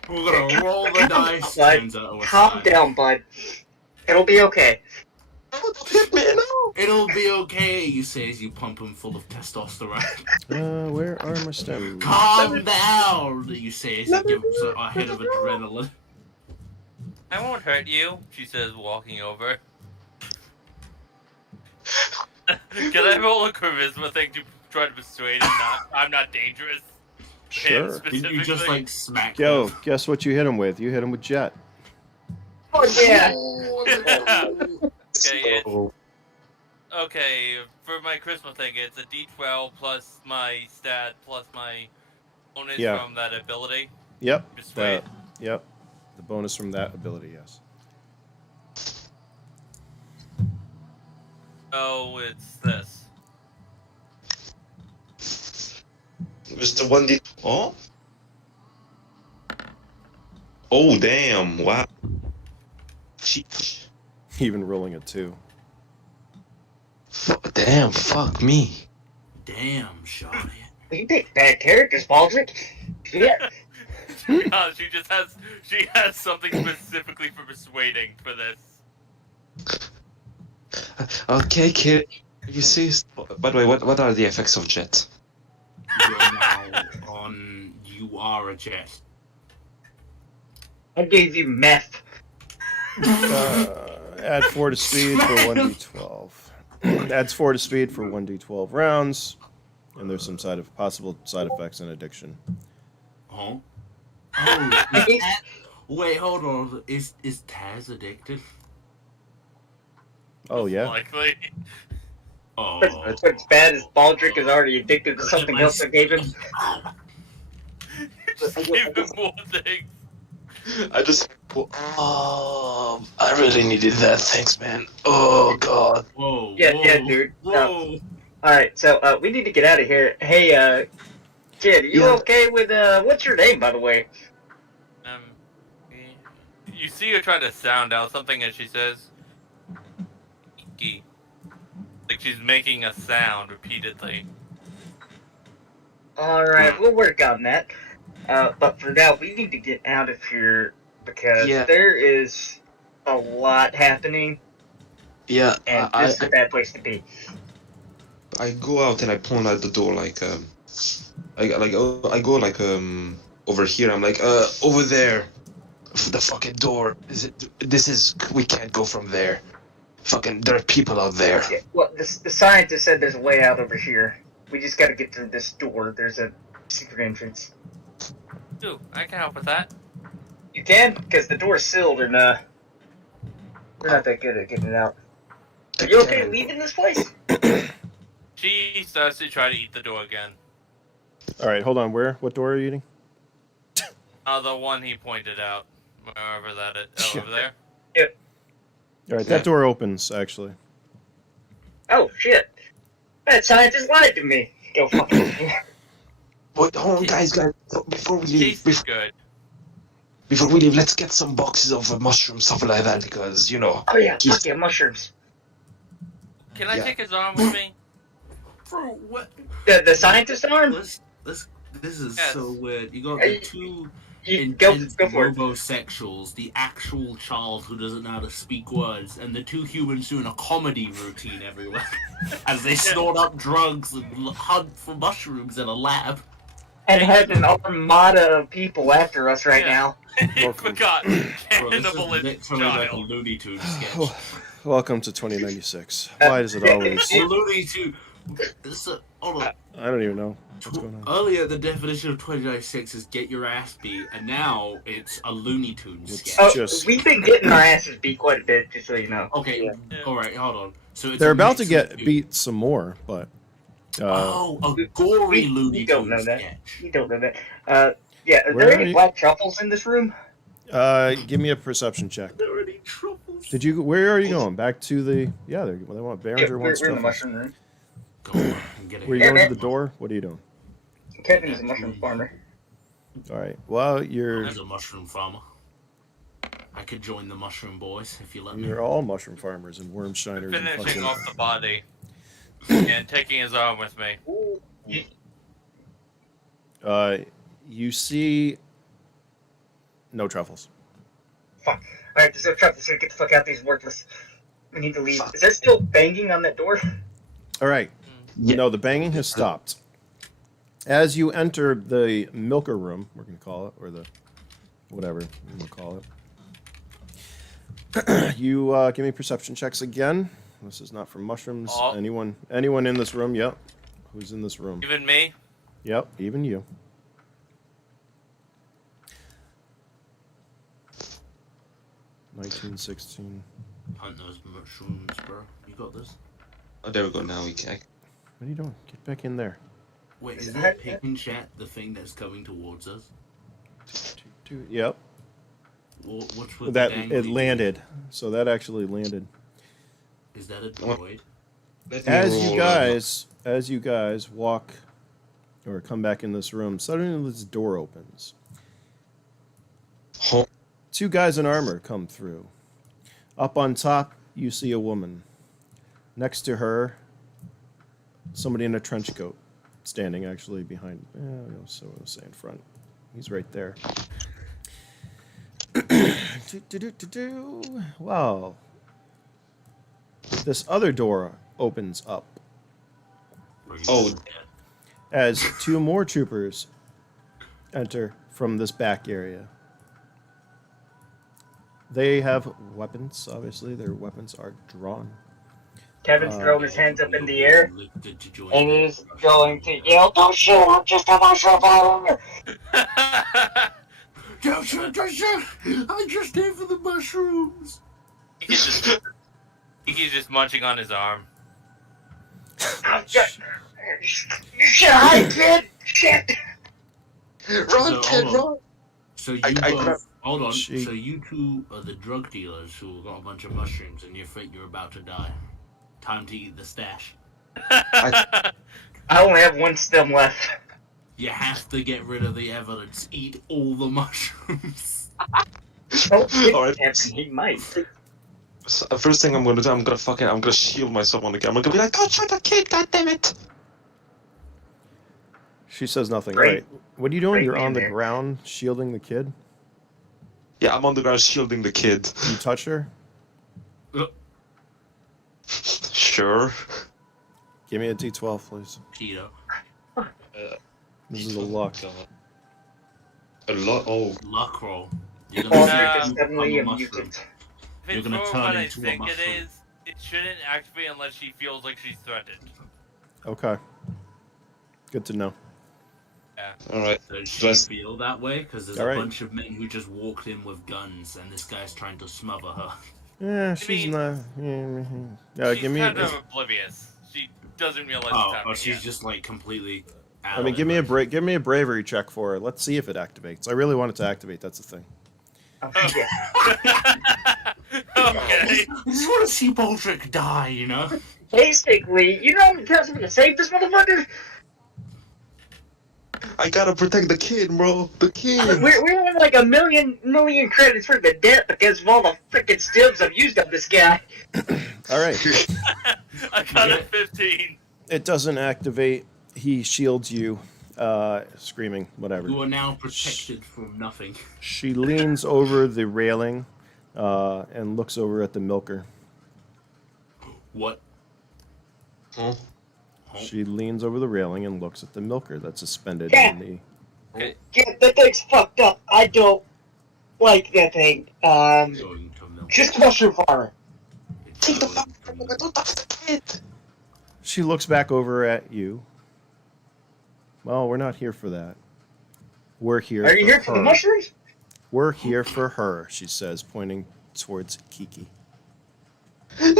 We're gonna roll the dice. Bud, Turns out it was calm fine. down, bud. It'll be okay. Hit me, no! It'll be okay, you say as you pump him full of testosterone. Where are my stems? Calm down, you say as you give him a hit of adrenaline. I won't hurt you, she says, walking over. Can I roll a charisma thing to try to persuade him I'm not dangerous? Him Sure. specifically? You just like smack Yo, him. guess what you hit him with? You hit him with jet. Oh yeah. Okay, okay, for my charisma thing, it's a d12 plus my stat plus my bonus Yeah. from that ability. Yep. Persuade. Yep. The bonus from that ability, yes. Oh, it's this. Mr. 1D. Oh? Oh, damn. Wow. Sheesh. Even rolling a 2. Damn, fuck me. Damn, Shawty. You pick bad characters, Baldrick. Yeah. She has something specifically for persuading for this. Okay, kid. You see, by the way, what are the effects of jet? You're now on. You are a jet. I gave you meth. Add 4 to speed for 1d12. Adds 4 to speed for 1d12 rounds. And there's some possible side effects and addiction. Oh. Oh. Wait, hold on. Is Taz addicted? Oh, yeah. Likely. Oh. What's bad is Baldrick is already addicted to something else I gave him. Just give him more things. I just. Oh, I really needed that. Thanks, man. Oh, God. Whoa. Yeah, whoa, yeah, dude. Whoa. Alright, so we need to get out of here. Hey, kid, are you Yeah. okay with what's your name, by the way? You see her try to sound out something as she says, "Iki." Like she's making a sound repeatedly. Alright, we'll work on that. But for now, we need to get out of here because Yeah. there is a lot happening, Yeah, and this is a bad place to be. I go out and I point at the door I go like over here. I'm like over there, the fucking door. We can't go from there. Fucking, there are people out there. Yeah, well, the scientist said there's a way out over here. We just gotta get through this door. There's a secret entrance. Ooh, I can help with that. You can? Because the door's sealed and, we're not that good at getting it out. Are you okay leaving this place? She starts to try to eat the door again. Alright, hold on. Where? What door are you eating? The one he pointed out. Wherever that is. Oh, over there? Yep. Alright, that door opens, actually. Oh, shit. That scientist lied to me. Go fucking... Wait, hold on, guys, before we leave, Tastes good. before we leave, let's get some boxes of mushrooms, stuff like that, because Oh yeah, fuck yeah, mushrooms. Can I Yeah. take his arm with me? Bro, what? The scientist arm? This is Yes. so weird. You got the two Go intense for it. robosexuals, the actual child who doesn't know how to speak words, and the two humans doing a comedy routine everywhere as they snort up drugs and hunt for mushrooms in a lab. And had an armada of people after us right now. I forgot. Bro, this Cannibalism is literally like a child. Looney Tunes sketch. Welcome to 2096. Why does it always? A Looney Tunes. Hold on. I don't even know what's going on. Earlier, the definition of 2096 is get your ass beat, and now it's a Looney Tunes It's sketch. Oh, just- we've been getting our asses beat quite a bit, just so you know. Okay, Yeah. alright, hold on. So it's They're a about to mix get of two. beat some more, but A gory Looney we don't know Tunes that. sketch. You don't know that. Yeah, are Where there are any you? black truffles in this room? give me a perception check. There are any troubles. Did you? Where are you going? Back to the? Yeah, they want Behringer Yeah, wants we're in the truffles. mushroom room. Go on and get Were it. you going man. to the door? What are you doing? Kevin's a mushroom farmer. All right. Well, you're As a mushroom farmer, I could join the mushroom boys if you let me. you're all mushroom farmers and worm shiners and Finishing fucking. off the body and taking his arm with me. You see no truffles. Fuck. Alright, there's no truffles here. Get the fuck out, these worthless. We need to leave. Is there still banging on that door? All right. Yeah. No, the banging has stopped. As you enter the milker room, we're going to call it, or the whatever you want to call it. You give me perception checks again. This is not from mushrooms. Oh. Anyone in this room? Yep. Who's in this room? Even me? Yep, even you. $19, $16. Hunt those mushrooms, bro. You got this. Oh, there we go. Now we can. What are you doing? Get back in there. Wait, is that Pigeon Chat the thing that's coming towards us? Yep. What's with That the dangly it thing? landed. So that actually landed. Is that a droid? Let me As you guys walk or come back in this room, suddenly this door opens. Home. Two guys in armor come through. Up on top, you see a woman. Next to her, somebody in a trench coat, standing actually behind. So I was saying front. He's right there. Wow. This other door opens up Or you Oh. just dead? as two more troopers enter from this back area. They have weapons, obviously. Their weapons are drawn. Kevin's throwing his hands up in the air. Lifted to join And the he's mushroom going to yell, "Don't shoot, I'm just a mushroom farmer!" Don't shoot, don't shoot! I'm just here for the mushrooms! He's just munching on his arm. I'm just... Shit, hi, kid! Shit! Run, So, kid, hold on. run! So you I both, hold on. She- So you two are the drug dealers who got a bunch of mushrooms, and you're afraid you're about to die. Time to eat the stash. I only have one stem left. You have to get rid of the evidence. Eat all the mushrooms. Oh, Alright. he might. So, first thing I'm gonna do, I'm gonna shield myself on the camera. I'm gonna be like, don't shoot the kid, goddammit! She says nothing. Great. Right. What are you doing? Great You're on man the there. ground shielding the kid? Yeah, I'm on the ground shielding the kid. You touch her? Sure. Give me a D12, please. Keto. This is a luck. A lot. Oh. Luck roll. You're Aldrich gonna is suddenly a mushroom. mutant. If You're it's gonna more turn what I into a think it mushroom. is, it shouldn't activate unless she feels like she's threatened. Okay. Good to know. Alright. Does she Just- feel that way? Because there's All a right. bunch of men who just walked in with guns, and this guy's trying to smother her. Yeah, she's mean- not. She's give me. kind of oblivious. She doesn't realize it's Oh, happening she's yet. just like completely. Out I mean, of give it. give me a bravery check for her. Let's see if it activates. I really want it to activate. That's the thing. Oh, yeah. Okay. I just want to see Baldric die, you know? Basically, you know how many times I'm gonna save this motherfucker? I gotta protect the kid, bro. The kid. We're in like a million credits for the debt because of all the freaking stills I've used on this guy. All right. I got a 15. It doesn't activate. He shields you, screaming, whatever. You are now protected from nothing. She leans over the railing and looks over at the milker. What? Huh? She leans over the railing and looks at the milker that's suspended Yeah. in the... Okay. Yeah, that thing's fucked up. I don't like that thing. Going to milk. Just mushroom farmer. Take the fuck from the don't touch the kid. She looks back over at you. Well, we're not here for that. We're here Are you here for the mushrooms? We're here for her, she says, pointing towards Kiki. No!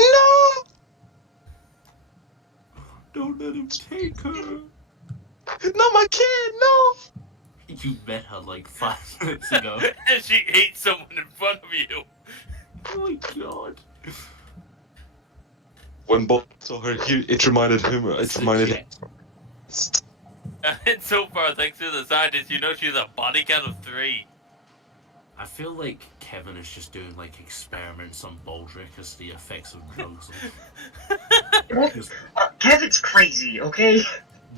Don't let him take her. Not my kid, no! You met her like 5 minutes ago. And she ate someone in front of you. Oh my god. When Bob saw her, it reminded him. It reminded him. And so far, thanks to the scientists, you know she's a body count of 3. I feel like Kevin is just doing like experiments on Baldric as the effects of drugs. Kevin's crazy, okay?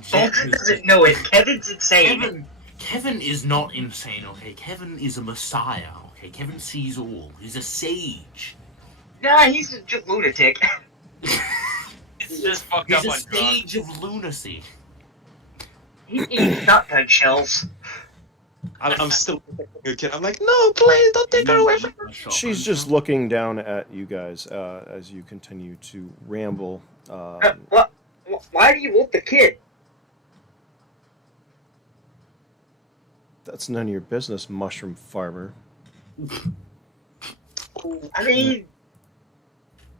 Baldric doesn't know it. Kevin's insane. Kevin is not insane, okay? Kevin is a messiah, okay? Kevin sees all. He's a sage. Nah, he's just lunatic. It's just fucked He's up a on drugs. stage of lunacy. He eats shotgun shells. I'm still protecting the kid. I'm like, no, please don't take her away from her. She's just looking down at you guys as you continue to ramble. What? Why do you want the kid? That's none of your business, mushroom farmer. I mean,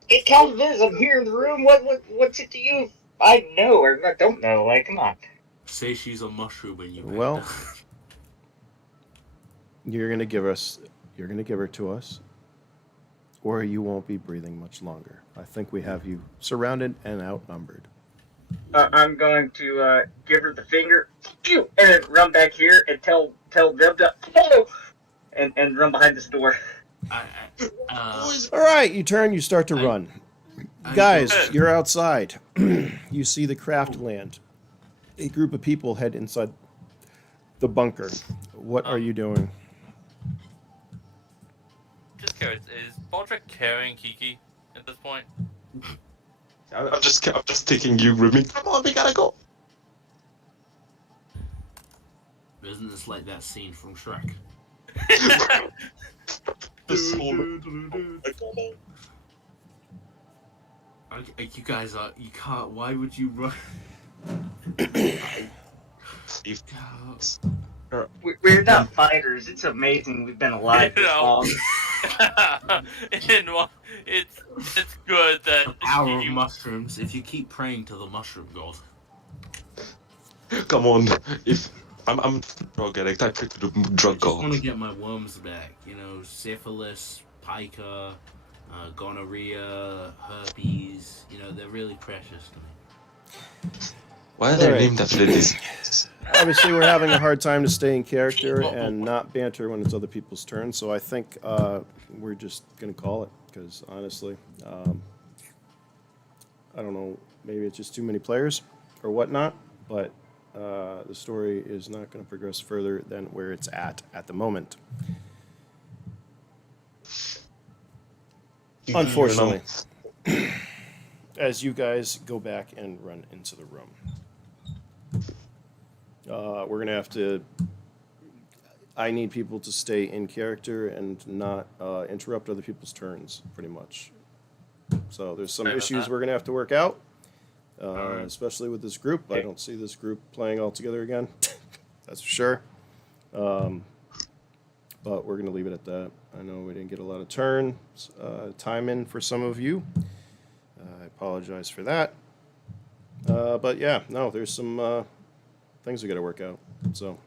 it kind of is. I'm here in the room. What's it to you? I know or I don't know. Like, come on. Say she's a mushroom and you Well, you're gonna give her to us, or you won't be breathing much longer. I think we have you surrounded and outnumbered. I'm going to give her the finger, and then run back here and tell them to hello, and run behind this door. All right, you turn, you start to run. Guys, you're outside. You see the craft land. A group of people head inside the bunker. What are you doing? Just curious, is Baldric carrying Kiki at this point? I'm just taking you with me. Come on, we gotta go. Isn't this like that scene from Shrek? This whole... You guys are... You can't... Why would you run? We're not fighters. It's amazing we've been alive this long. And it's good that The power of mushrooms. If you keep praying to the mushroom god. Come on, if I'm drug addict, I pray to the drug I just want god. to get my worms back. You know, syphilis, pica, gonorrhea, herpes. You know, they're really precious to me. Why are they Alright. named after this? Obviously, we're having a hard time to stay in character and not banter when it's other people's turns, so I think we're just going to call it, because honestly, I don't know, maybe it's just too many players or whatnot, but the story is not going to progress further than where it's at the moment. Unfortunately, as you guys go back and run into the room. We're going to have to... I need people to stay in character and not interrupt other people's turns, pretty much. So there's some issues we're going to have to work out, especially with this group. I don't see this group playing all together again, that's for sure. But we're going to leave it at that. I know we didn't get a lot of time in for some of you. I apologize for that. But yeah, no, there's some... things we got to work out. So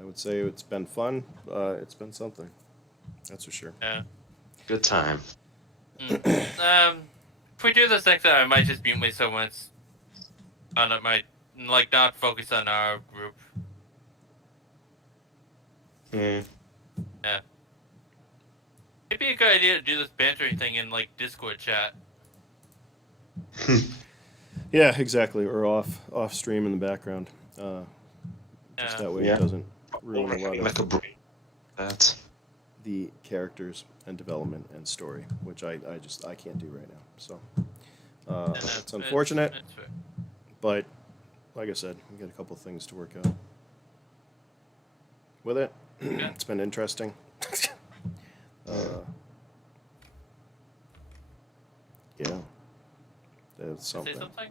I would say it's been fun. It's been something. That's for sure. Yeah. Good time. If we do this next time, I might just mute myself once. On my, like, not focus on our group. Yeah. Yeah. It'd be a good idea to do this bantering thing in like Discord chat. Yeah, exactly. Or off stream in the background. Just Yeah. that way Yeah. it doesn't ruin a lot Like a of break. That. the characters and development and story, which I can't do right now. So it's unfortunate, It's fair. but like I said, we got a couple things to work out with it. Yeah. It's been interesting. Yeah, that's Say something. something?